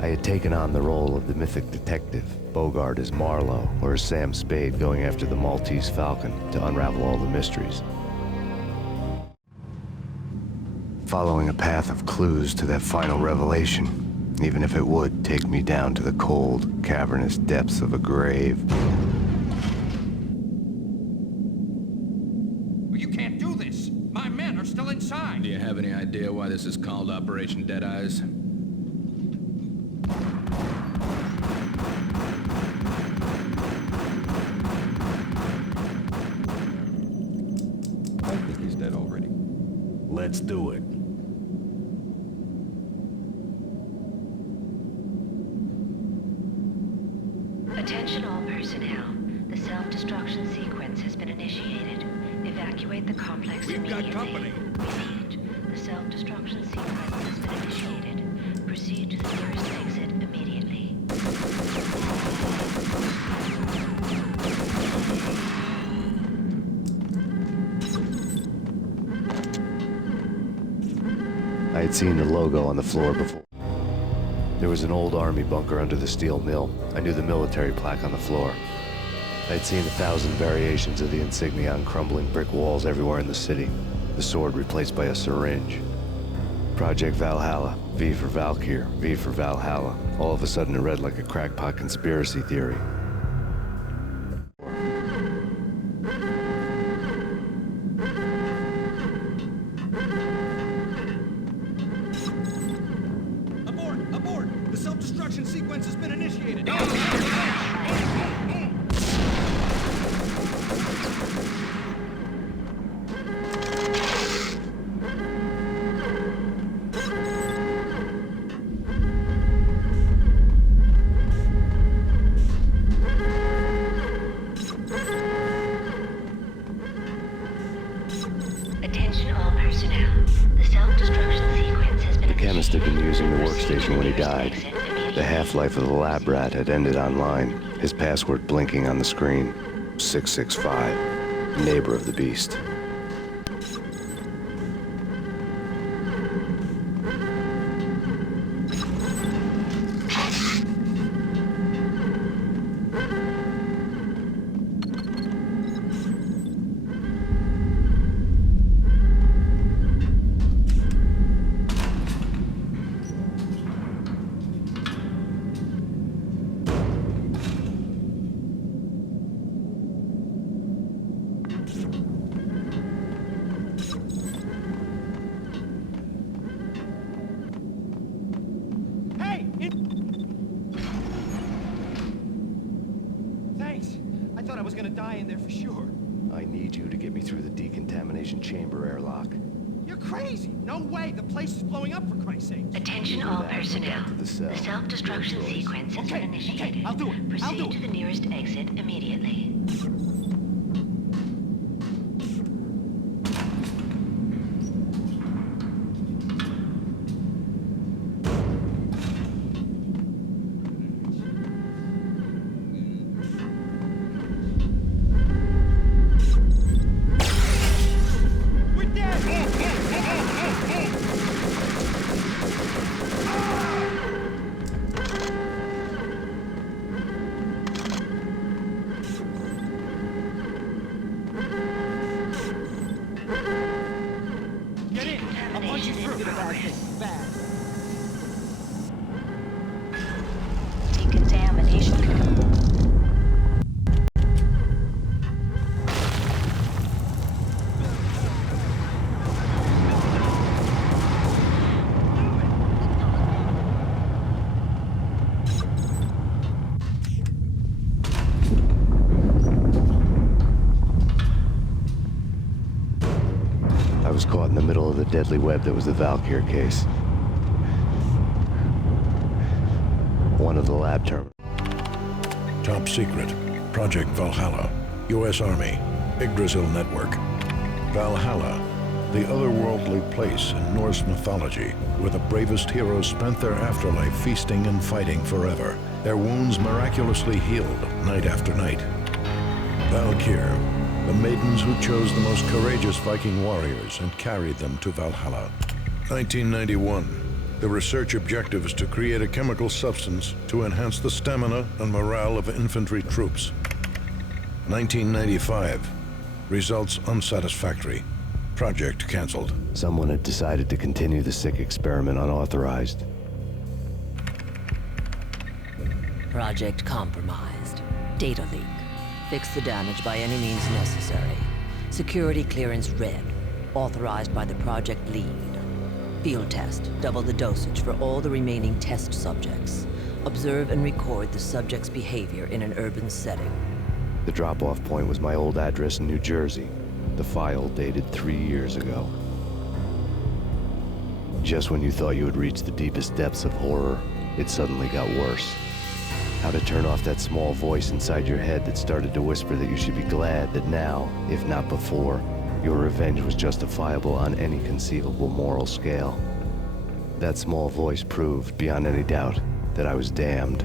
I had taken on the role of the mythic detective, Bogart as Marlowe, or as Sam Spade going after the Maltese Falcon to unravel all the mysteries. Following a path of clues to that final revelation, even if it would take me down to the cold, cavernous depths of a grave. You can't do this! My men are still inside! Do you have any idea why this is called Operation Dead Eyes? I think he's dead already. Let's do it. Attention all personnel. The self-destruction sequence has been initiated. Evacuate the complex immediately. We've got company. Repeat. The self-destruction sequence has been initiated. Proceed to the nearest exit immediately. I had seen the logo on the floor before. There was an old army bunker under the steel mill. I knew the military plaque on the floor. I had seen 1,000 variations of the insignia on crumbling brick walls everywhere in the city. The sword replaced by a syringe. Project Valhalla, V for Valkyr, V for Valhalla. All of a sudden it read like a crackpot conspiracy theory. Abort! The self-destruction sequence has been initiated! Attention all personnel. The self-destruction sequence has been The chemist had been using the workstation when he died. The half-life of the lab rat had ended online, his password blinking on the screen. 665, neighbor of the beast. Thanks. I thought I was gonna die in there for sure. I need you to get me through the decontamination chamber airlock. You're crazy! No way! The place is blowing up, for Christ's sake! Attention all personnel. The self-destruction sequence has been initiated. Okay, I'll do it. Proceed to the nearest exit immediately. I was caught in the middle of the deadly web that was the Valkyr case. One of the lab terminals. Top secret. Project Valhalla. U.S. Army. Yggdrasil Network. Valhalla. The otherworldly place in Norse mythology where the bravest heroes spent their afterlife feasting and fighting forever. Their wounds miraculously healed night after night. Valkyr. The maidens who chose the most courageous Viking warriors and carried them to Valhalla. 1991. The research objective is to create a chemical substance to enhance the stamina and morale of infantry troops. 1995. Results unsatisfactory. Project canceled. Someone had decided to continue the sick experiment unauthorized. Project compromised. Data leak. Fix the damage by any means necessary. Security clearance red. Authorized by the project lead. Field test. Double the dosage for all the remaining test subjects. Observe and record the subject's behavior in an urban setting. The drop-off point was my old address in New Jersey. The file dated 3 years ago. Just when you thought you had reached the deepest depths of horror, it suddenly got worse. How to turn off that small voice inside your head that started to whisper that you should be glad that now, if not before, your revenge was justifiable on any conceivable moral scale. That small voice proved, beyond any doubt, that I was damned.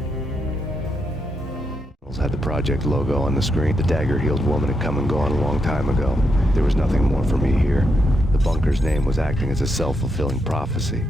Had the project logo on the screen. The dagger-heeled woman had come and gone a long time ago. There was nothing more for me here. The bunker's name was acting as a self-fulfilling prophecy.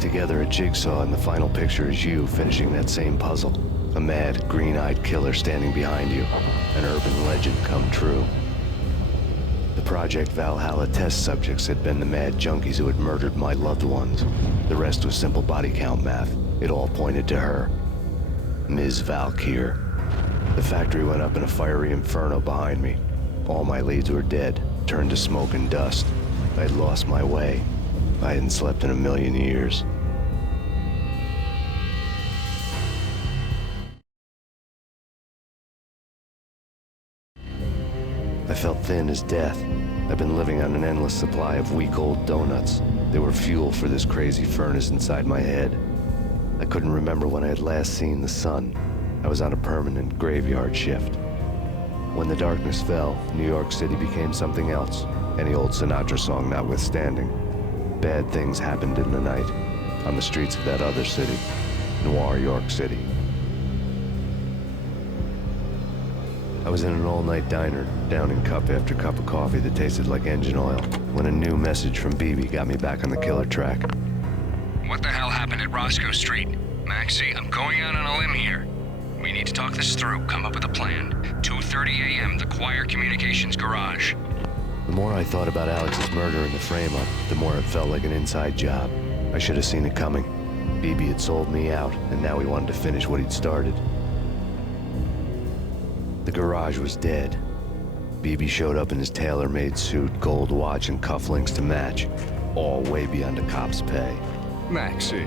Together a jigsaw, and the final picture is you finishing that same puzzle. A mad, green-eyed killer standing behind you. An urban legend come true. The Project Valhalla test subjects had been the mad junkies who had murdered my loved ones. The rest was simple body count math. It all pointed to her. Ms. Valkyr. The factory went up in a fiery inferno behind me. All my leads were dead, turned to smoke and dust. I'd lost my way. I hadn't slept in a million years. I felt thin as death. I've been living on an endless supply of week-old donuts. They were fuel for this crazy furnace inside my head. I couldn't remember when I had last seen the sun. I was on a permanent graveyard shift. When the darkness fell, New York City became something else, any old Sinatra song notwithstanding. Bad things happened in the night, on the streets of that other city, Noir York City. I was in an all-night diner, downing cup after cup of coffee that tasted like engine oil, when a new message from BB got me back on the killer track. What the hell happened at Roscoe Street? Maxie, I'm going out on a limb here. We need to talk this through, come up with a plan. 2:30 a.m., the Choir Communications Garage. The more I thought about Alex's murder and the frame-up, the more it felt like an inside job. I should have seen it coming. BB had sold me out, and now he wanted to finish what he'd started. The garage was dead. BB showed up in his tailor-made suit, gold watch, and cufflinks to match, all way beyond a cop's pay. Maxie.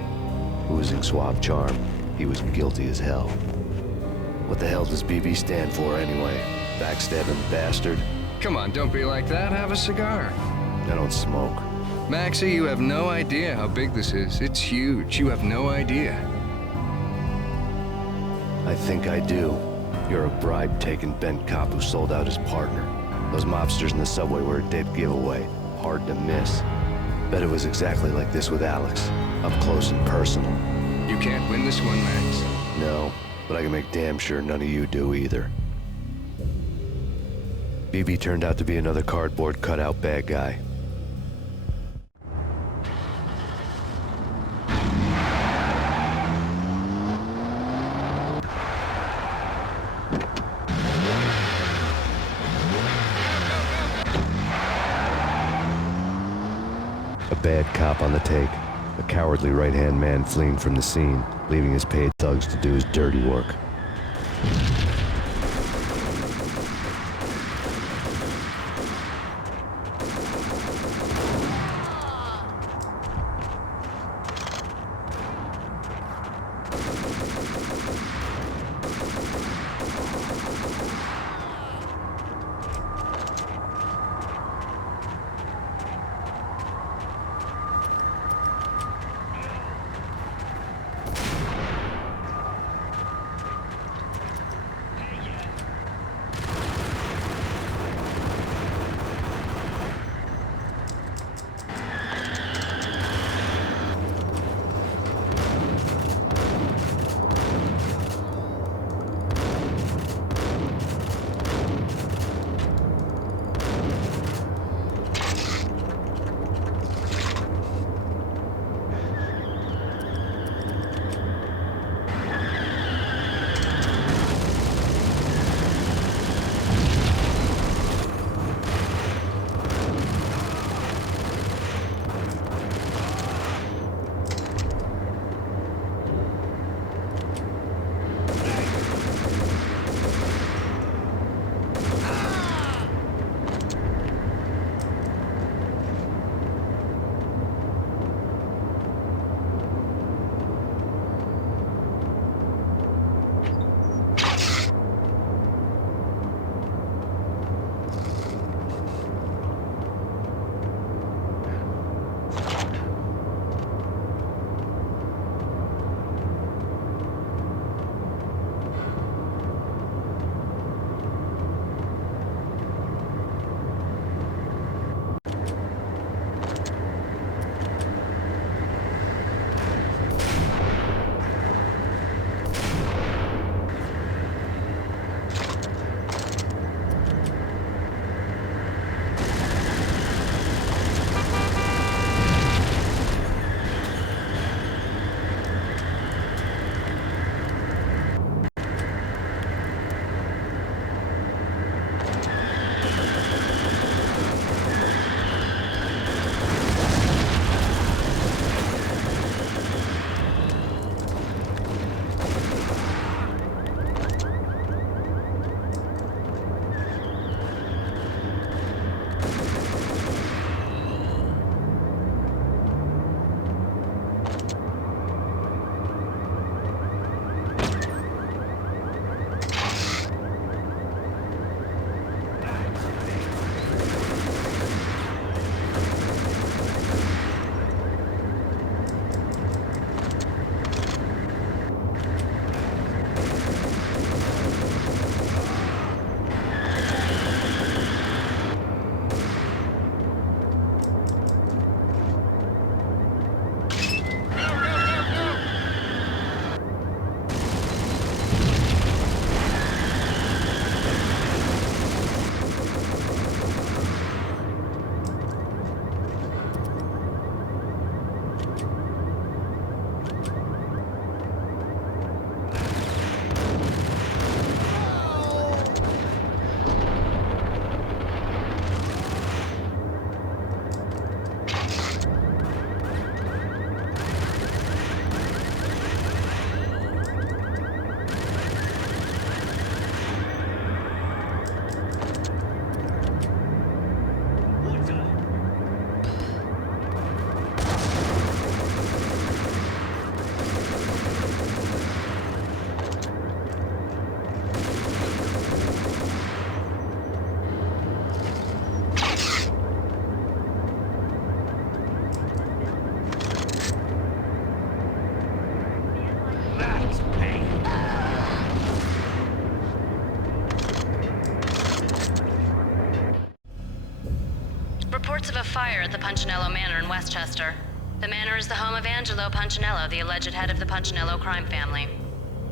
Oozing suave charm, he was guilty as hell. What the hell does BB stand for anyway? Backstabbing bastard? Come on, don't be like that. Have a cigar. I don't smoke. Maxie, you have no idea how big this is. It's huge. You have no idea. I think I do. You're a bribe-taking bent cop who sold out his partner. Those mobsters in the subway were a dead giveaway. Hard to miss. Bet it was exactly like this with Alex. Up close and personal. You can't win this one, Max. No, but I can make damn sure none of you do either. BB turned out to be another cardboard cutout bad guy. A bad cop on the take. A cowardly right-hand man fleeing from the scene, leaving his paid thugs to do his dirty work. reports of a fire at the Punchinello Manor in Westchester. The manor is the home of Angelo Punchinello, the alleged head of the Punchinello crime family.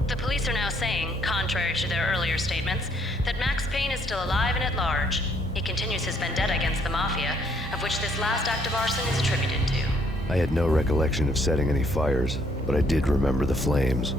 The police are now saying, contrary to their earlier statements, that Max Payne is still alive and at large. He continues his vendetta against the Mafia, of which this last act of arson is attributed to. I had no recollection of setting any fires, but I did remember the flames.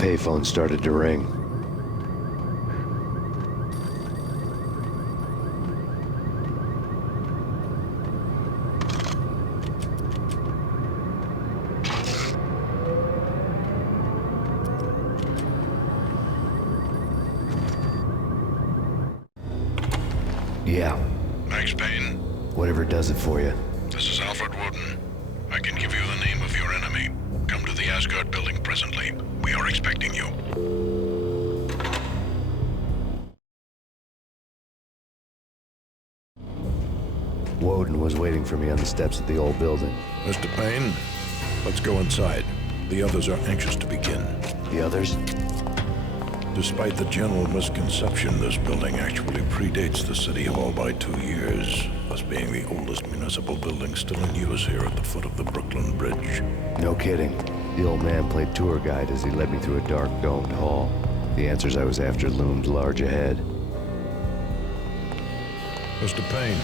Payphone started to ring. Yeah. Max Payne? Whatever does it for you. This is Alfred Woden. I can give you the name of your enemy. Come to the Asgard building presently. We are expecting you. Woden was waiting for me on the steps of the old building. Mr. Payne, let's go inside. The others are anxious to begin. The others? Despite the general misconception, this building actually predates the City Hall by 2 years, thus being the oldest municipal building still in use here at the foot of the Brooklyn Bridge. No kidding. The old man played tour guide as he led me through a dark, domed hall. The answers I was after loomed large ahead. Mr. Payne,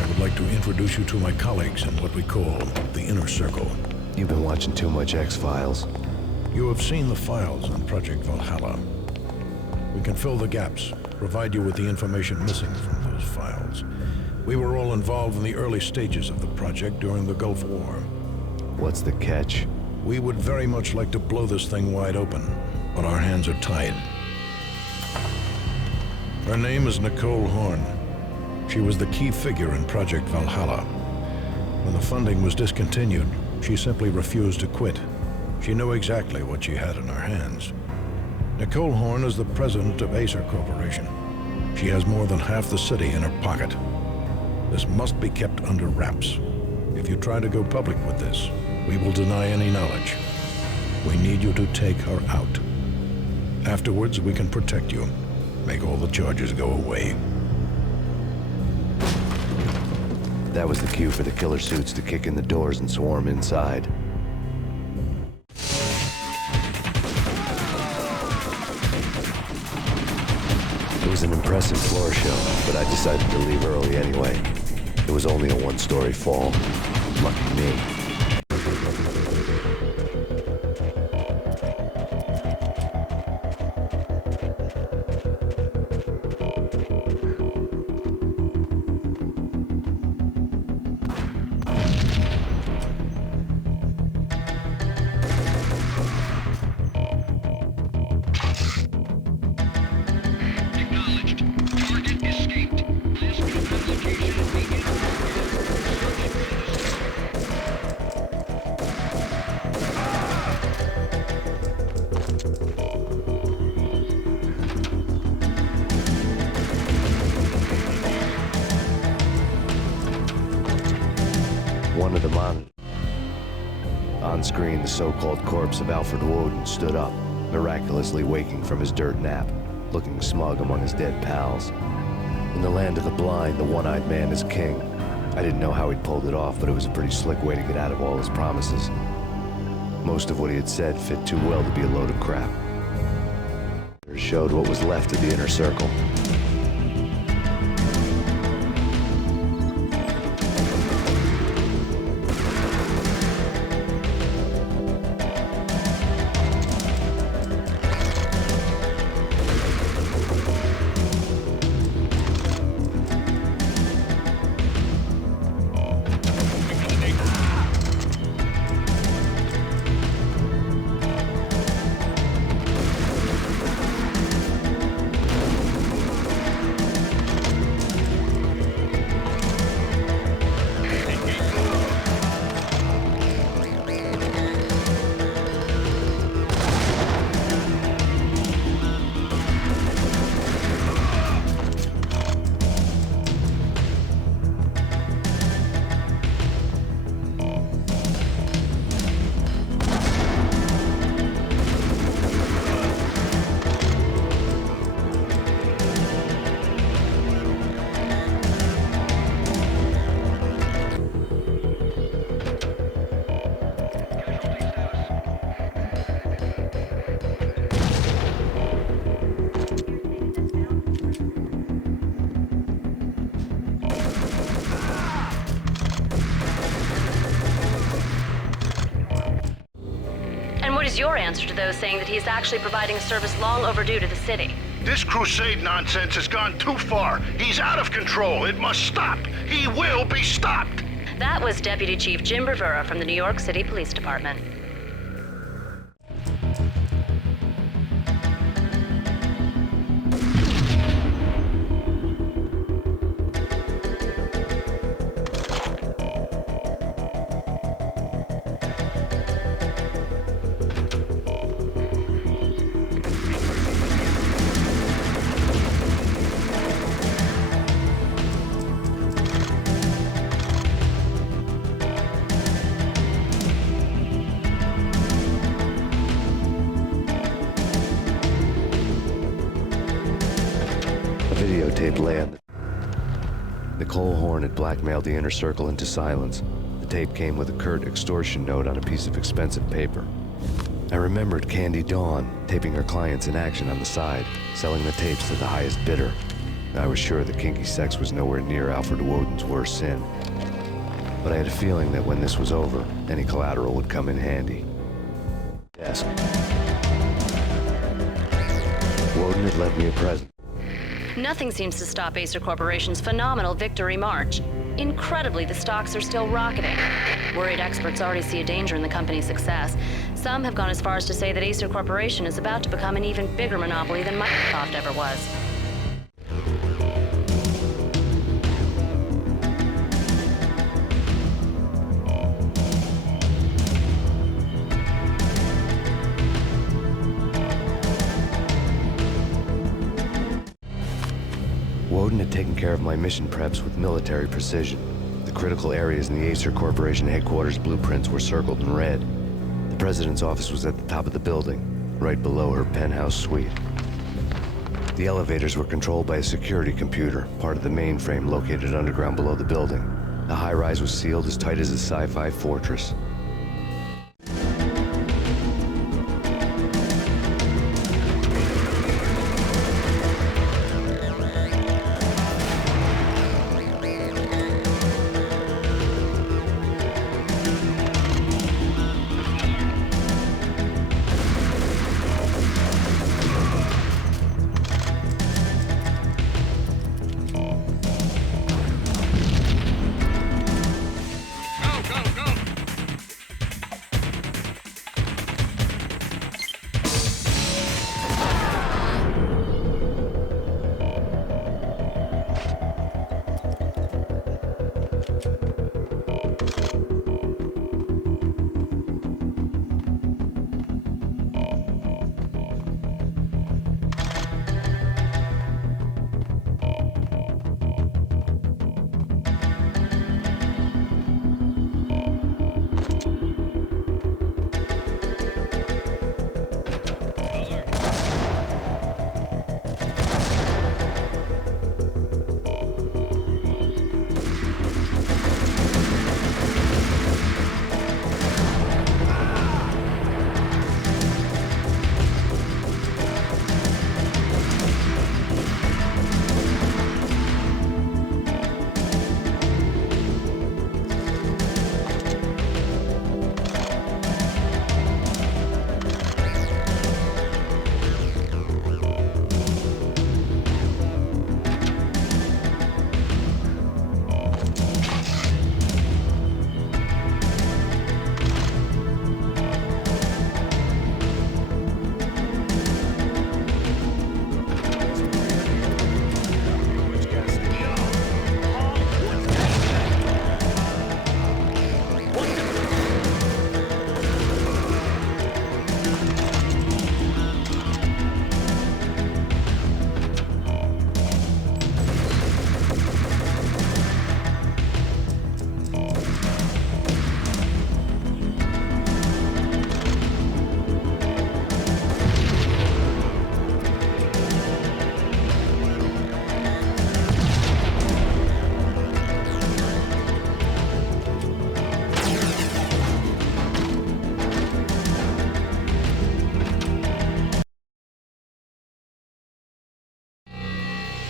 I would like to introduce you to my colleagues in what we call the Inner Circle. You've been watching too much X-Files. You have seen the files on Project Valhalla. We can fill the gaps provide you with the information missing from those files. We were all involved in the early stages of the project during the Gulf War. What's the catch? We would very much like to blow this thing wide open, but our hands are tied. Her name is Nicole Horn. She was the key figure in Project Valhalla. When the funding was discontinued, she simply refused to quit. She knew exactly what she had in her hands. Nicole Horn is the president of Acer Corporation. She has more than half the city in her pocket. This must be kept under wraps. If you try to go public with this, we will deny any knowledge. We need you to take her out. Afterwards, we can protect you. Make all the charges go away. That was the cue for the killer suits to kick in the doors and swarm inside. It was an impressive floor show, but I decided to leave early anyway. It was only a one-story fall. Lucky me. One of the monitors. On screen, the so-called corpse of Alfred Woden stood up, miraculously waking from his dirt nap, looking smug among his dead pals. In the land of the blind, the one-eyed man is king. I didn't know how he'd pulled it off, but it was a pretty slick way to get out of all his promises. Most of what he had said fit too well to be a load of crap. It showed what was left of the inner circle. What is your answer to those saying that he's actually providing a service long overdue to the city? This crusade nonsense has gone too far. He's out of control. It must stop. He will be stopped. That was Deputy Chief Jim Bravura from the New York City Police Department. Videotape land. Nicole Horn had blackmailed the inner circle into silence. The tape came with a curt extortion note on a piece of expensive paper. I remembered Candy Dawn taping her clients in action on the side, selling the tapes to the highest bidder. I was sure that kinky sex was nowhere near Alfred Woden's worst sin. But I had a feeling that when this was over, any collateral would come in handy. Desk. Woden had left me a present. Nothing seems to stop Acer Corporation's phenomenal victory march. Incredibly, the stocks are still rocketing. Worried experts already see a danger in the company's success. Some have gone as far as to say that Acer Corporation is about to become an even bigger monopoly than Microsoft ever was. Woden had taken care of my mission preps with military precision. The critical areas in the Acer Corporation headquarters blueprints were circled in red. The president's office was at the top of the building, right below her penthouse suite. The elevators were controlled by a security computer, part of the mainframe located underground below the building. The high-rise was sealed as tight as a sci-fi fortress.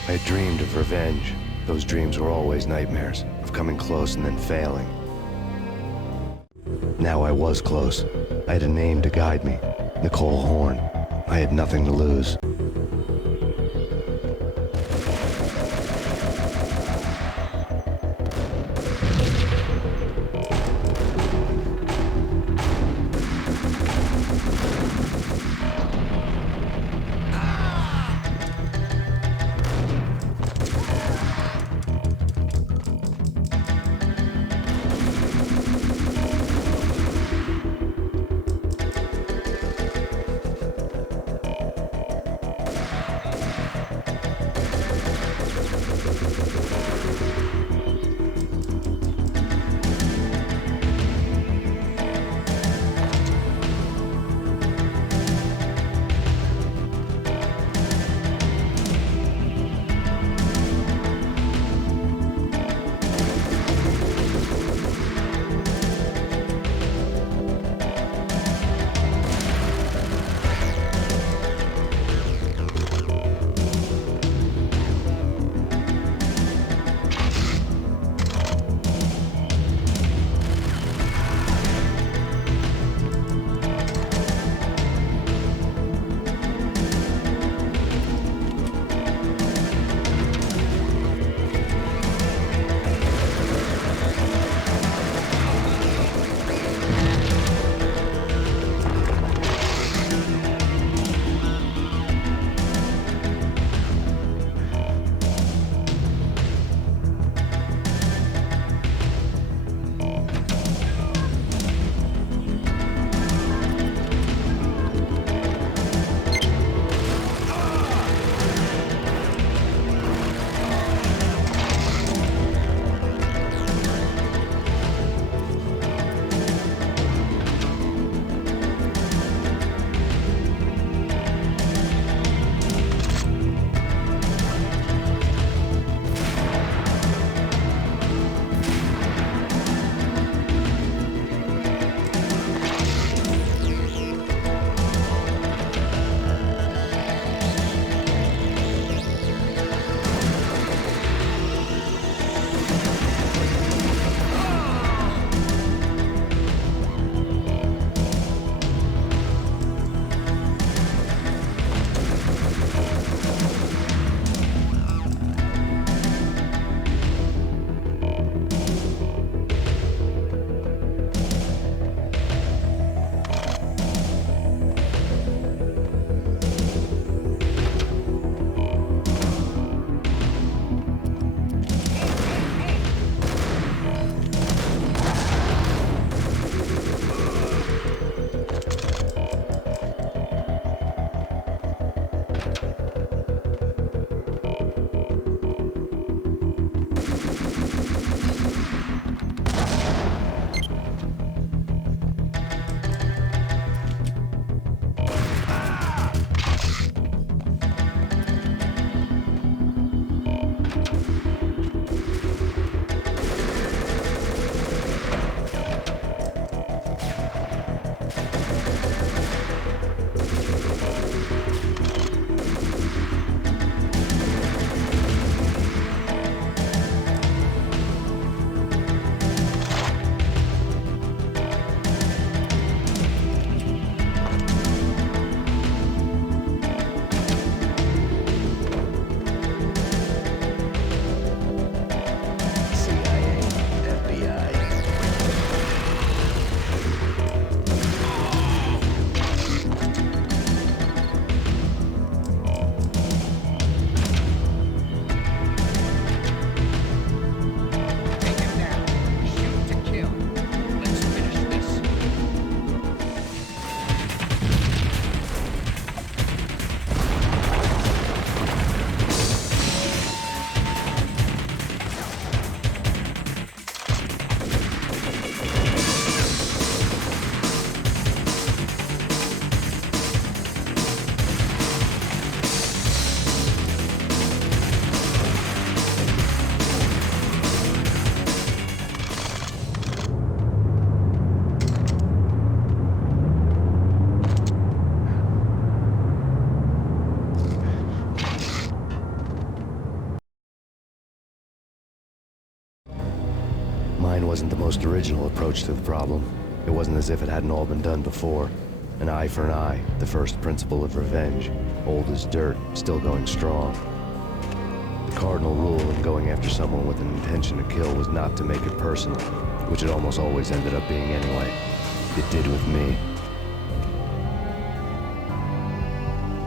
I dreamed of revenge. Those dreams were always nightmares, of coming close and then failing. Now I was close. I had a name to guide me, Nicole Horn. I had nothing to lose. wasn't the most original approach to the problem. It wasn't as if it hadn't all been done before. An eye for an eye, the first principle of revenge. Old as dirt, still going strong. The cardinal rule in going after someone with an intention to kill was not to make it personal, which it almost always ended up being anyway. It did with me.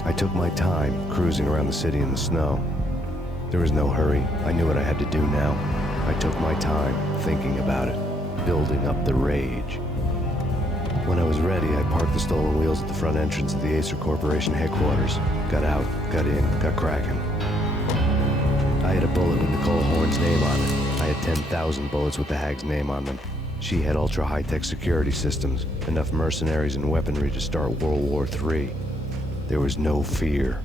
I took my time, cruising around the city in the snow. There was no hurry. I knew what I had to do now. I took my time, thinking about it, building up the rage. When I was ready, I parked the stolen wheels at the front entrance of the Acer Corporation headquarters. Got out, got in, got cracking. I had a bullet with Nicole Horn's name on it. I had 10,000 bullets with the hag's name on them. She had ultra-high-tech security systems, enough mercenaries and weaponry to start World War III. There was no fear.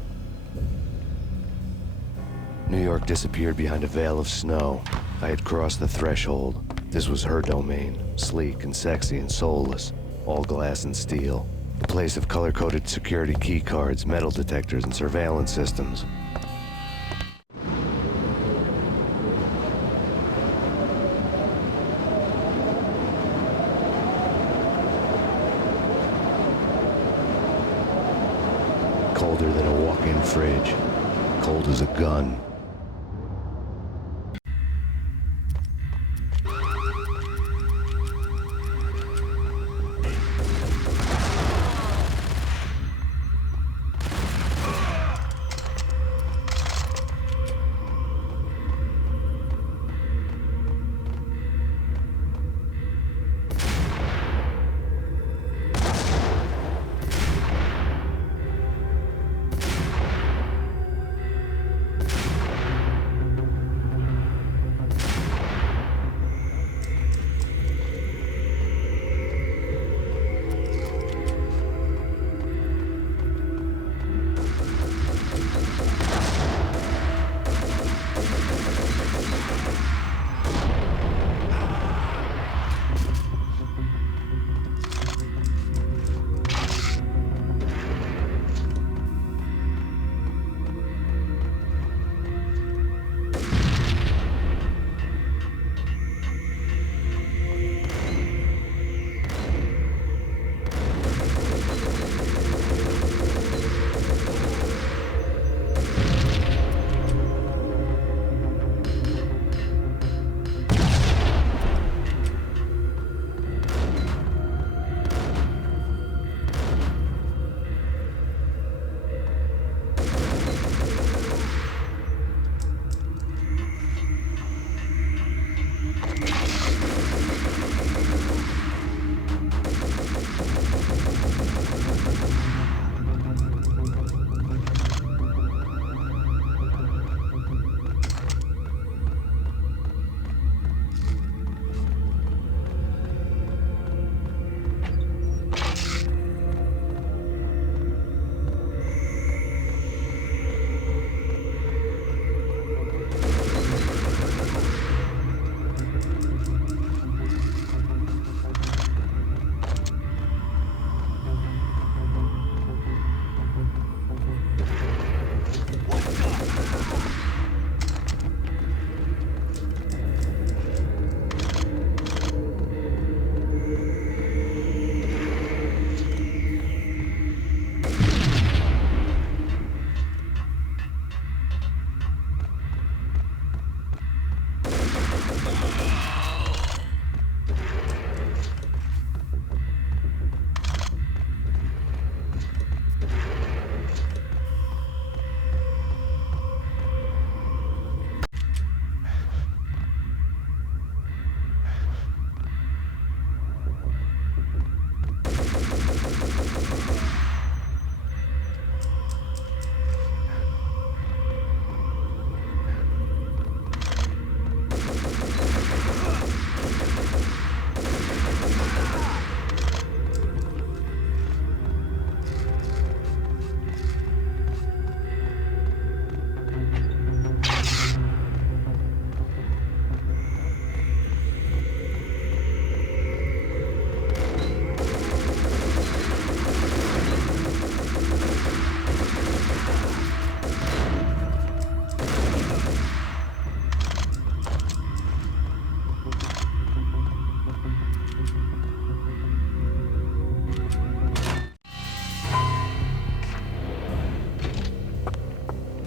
New York disappeared behind a veil of snow. I had crossed the threshold. This was her domain, sleek and sexy and soulless, all glass and steel. A place of color-coded security key cards, metal detectors, and surveillance systems. Colder than a walk-in fridge. Cold as a gun.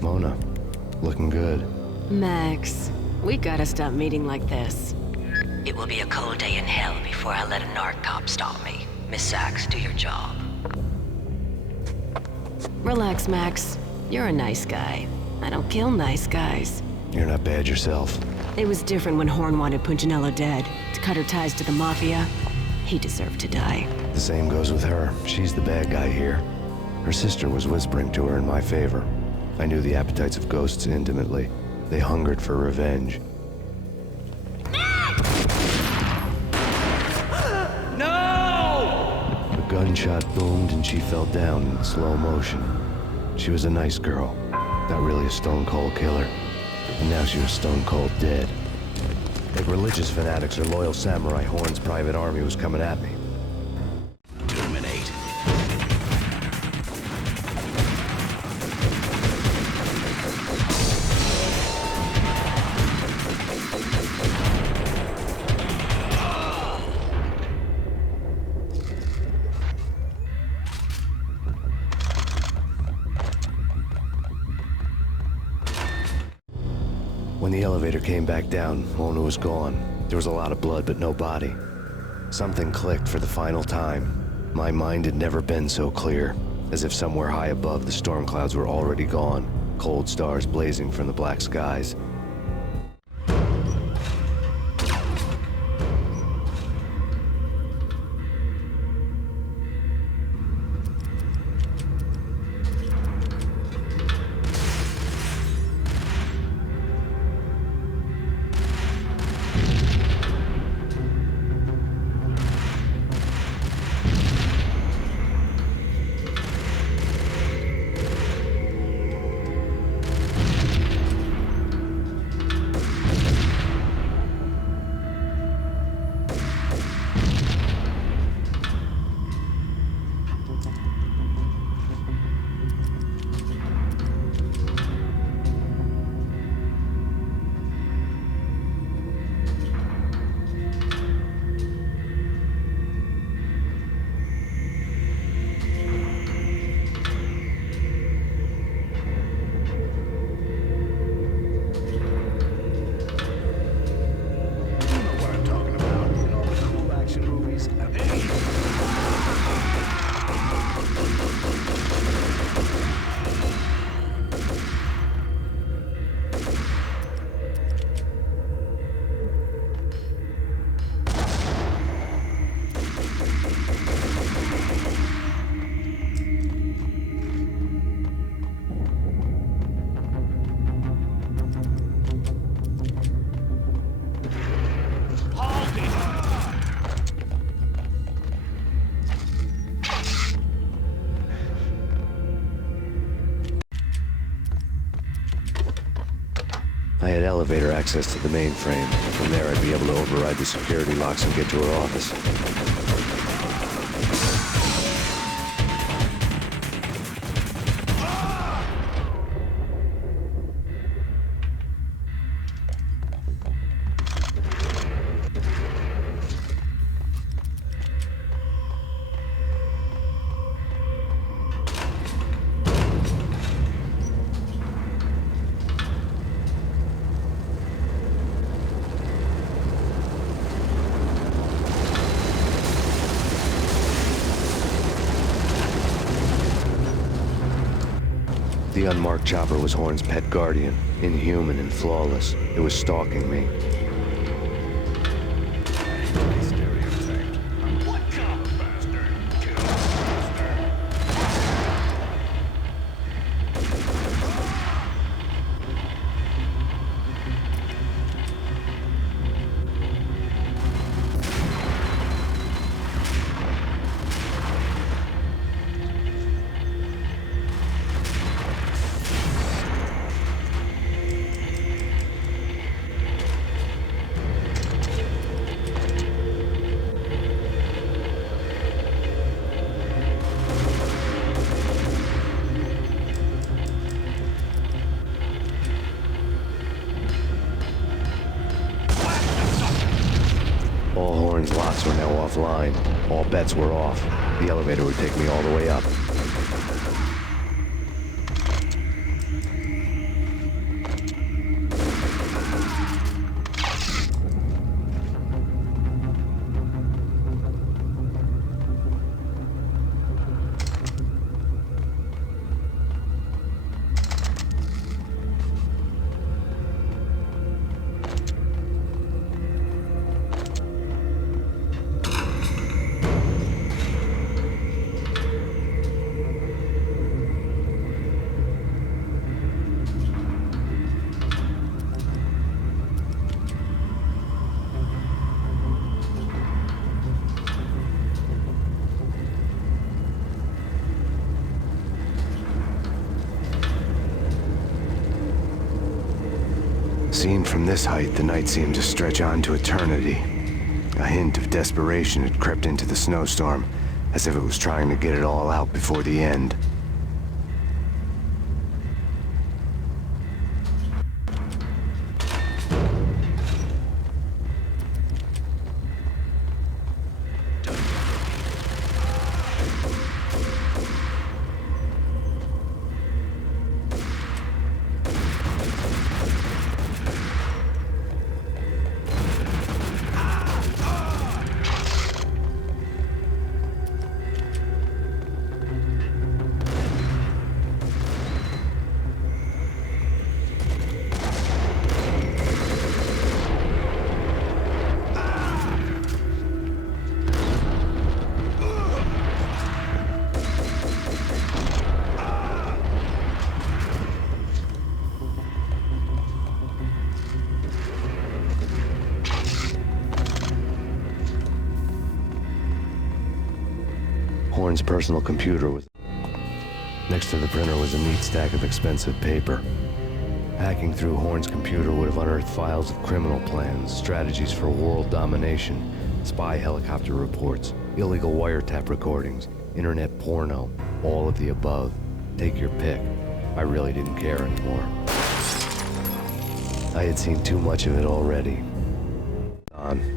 Mona, looking good. Max, we gotta stop meeting like this. It will be a cold day in hell before I let a narc cop stop me. Miss Sachs, do your job. Relax, Max. You're a nice guy. I don't kill nice guys. You're not bad yourself. It was different when Horn wanted Punchinello dead. To cut her ties to the Mafia, he deserved to die. The same goes with her. She's the bad guy here. Her sister was whispering to her in my favor. I knew the appetites of ghosts intimately. They hungered for revenge. No! A gunshot boomed and she fell down in slow motion. She was a nice girl, not really a stone-cold killer. And now she was stone-cold dead. Like religious fanatics or loyal samurai, Horn's private army was coming at me. Terminate. When the elevator came back down, Mona was gone. There was a lot of blood, but no body. Something clicked for the final time. My mind had never been so clear, as if somewhere high above the storm clouds were already gone, cold stars blazing from the black skies. I had elevator access to the mainframe. From there, I'd be able to override the security locks and get to her office. The unmarked chopper was Horn's pet guardian, inhuman and flawless. It was stalking me. All Horn's locks were now offline. All bets were off. The elevator would take me all the way up. Seen from this height, the night seemed to stretch on to eternity. A hint of desperation had crept into the snowstorm, as if it was trying to get it all out before the end. Horn's personal computer was... Next to the printer was a neat stack of expensive paper. Hacking through Horn's computer would have unearthed files of criminal plans, strategies for world domination, spy helicopter reports, illegal wiretap recordings, internet porno, all of the above. Take your pick. I really didn't care anymore. I had seen too much of it already. On.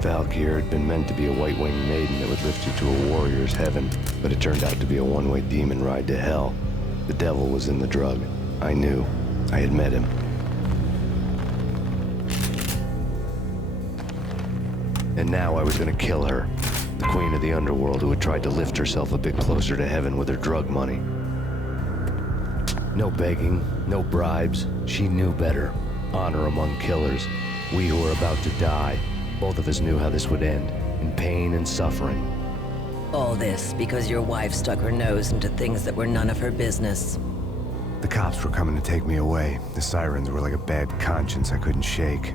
Valkyr had been meant to be a white-winged maiden that would lift you to a warrior's heaven, but it turned out to be a one-way demon ride to hell. The devil was in the drug. I knew. I had met him. And now I was gonna kill her. The queen of the underworld who had tried to lift herself a bit closer to heaven with her drug money. No begging, no bribes. She knew better. Honor among killers. We who were about to die. Both of us knew how this would end, in pain and suffering. All this because your wife stuck her nose into things that were none of her business. The cops were coming to take me away. The sirens were like a bad conscience I couldn't shake.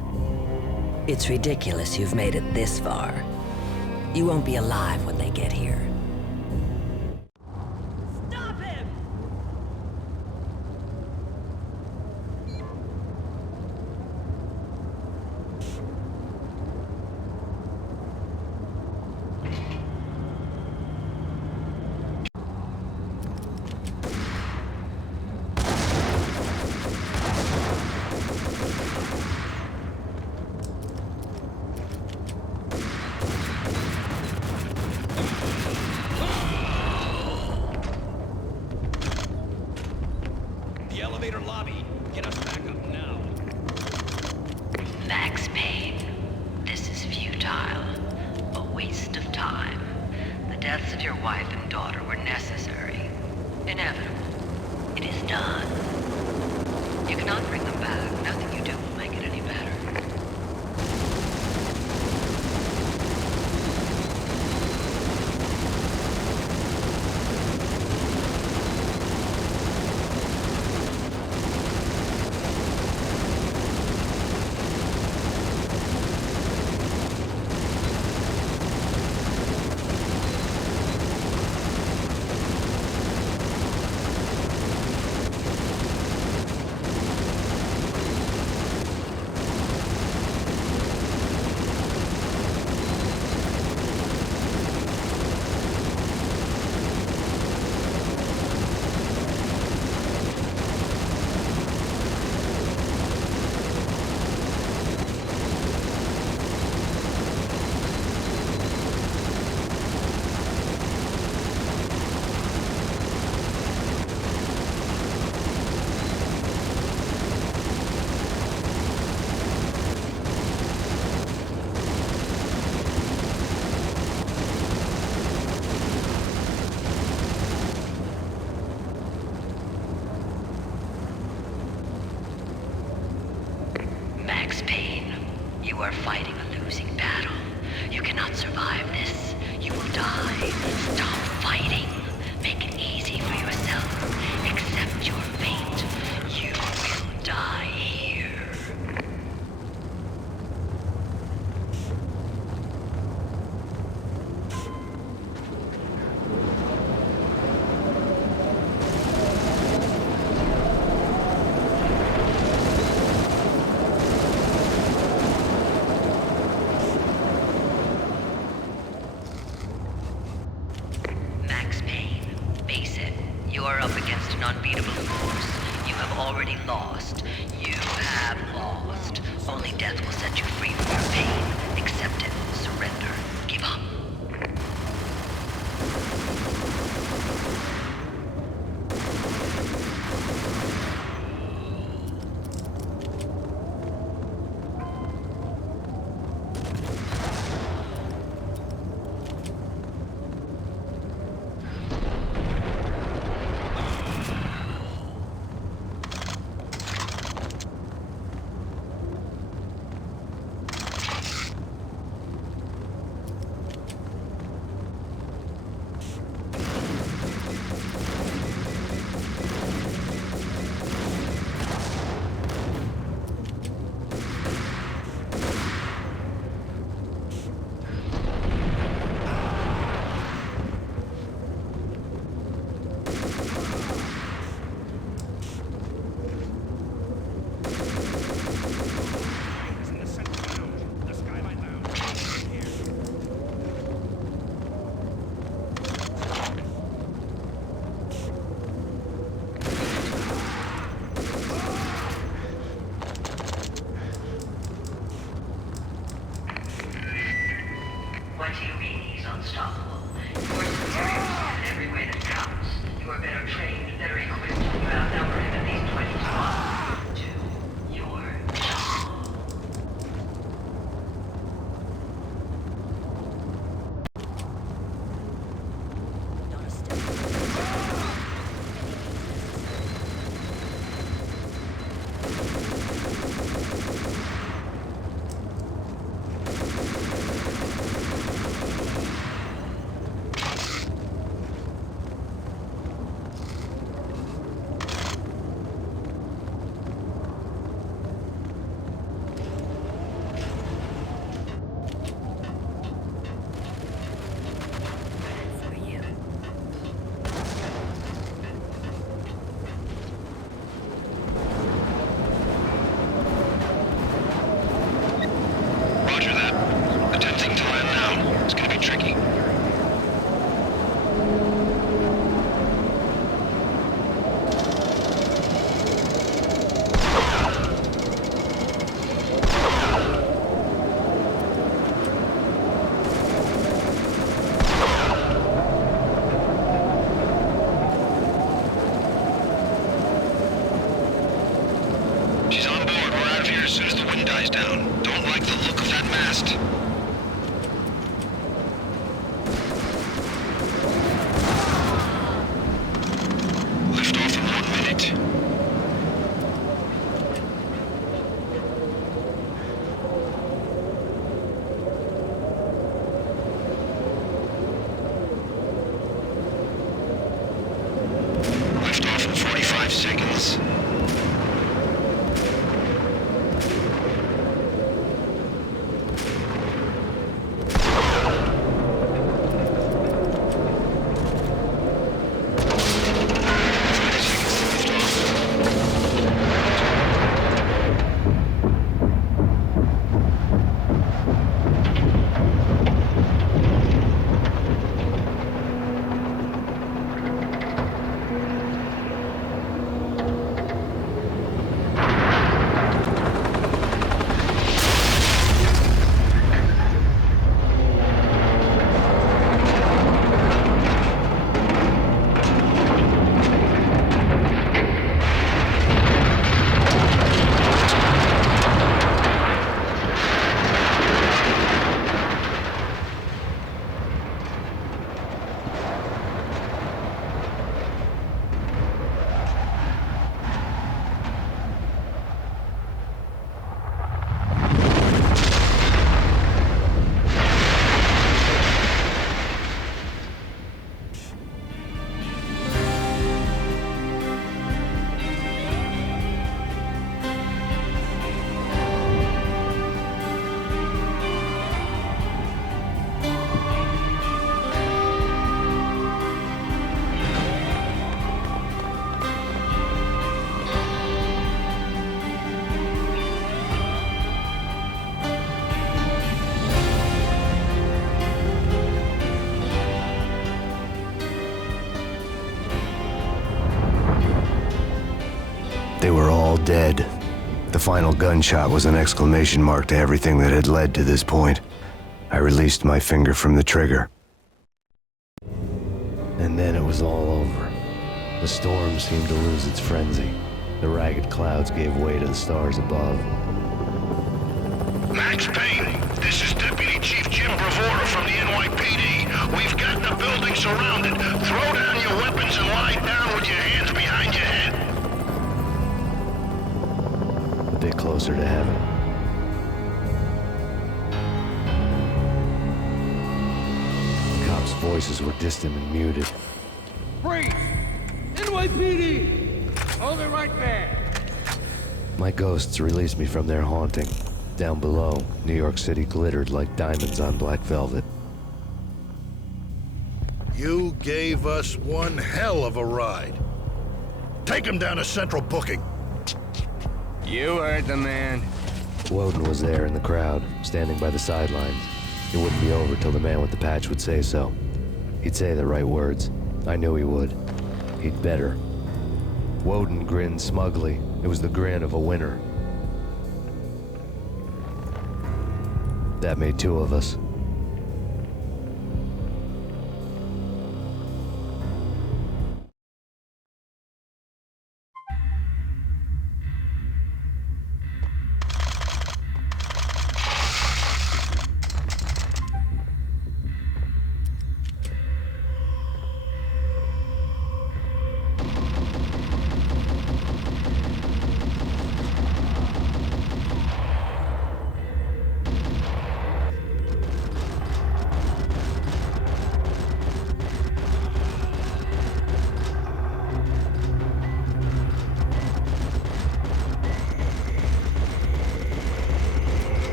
It's ridiculous you've made it this far. You won't be alive when they get here. Lobby. Get us back up now. Max Payne, this is futile. A waste of time. The deaths of your wife and daughter were necessary. Inevitable. It is done. You cannot bring them back. Nothing you do will make it any better. Max Payne, you are fighting a losing battle. You cannot survive this. You will die. Stop fighting. Make it easy for yourself. Accept your fate. You will die here. death will set you free from your pain. Accept it. Surrender. Give up. What do you mean he's unstoppable? You're superior in every way that counts. You are better trained, better equipped. You outnumber him at least 20 to 1. Do your job. final gunshot was an exclamation mark to everything that had led to this point. I released my finger from the trigger. And then it was all over. The storm seemed to lose its frenzy. The ragged clouds gave way to the stars above. Max Payne, this is Deputy Chief Jim Bravura from the NYPD. We've got the building surrounded. Throw down your weapons and lie down with your hands behind your head. A bit closer to heaven. The cops' voices were distant and muted. Freeze! NYPD! Hold it right there! My ghosts released me from their haunting. Down below, New York City glittered like diamonds on black velvet. You gave us one hell of a ride. Take him down to Central Booking. You heard the man. Woden was there in the crowd, standing by the sidelines. It wouldn't be over till the man with the patch would say so. He'd say the right words. I knew he would. He'd better. Woden grinned smugly. It was the grin of a winner. That made two of us.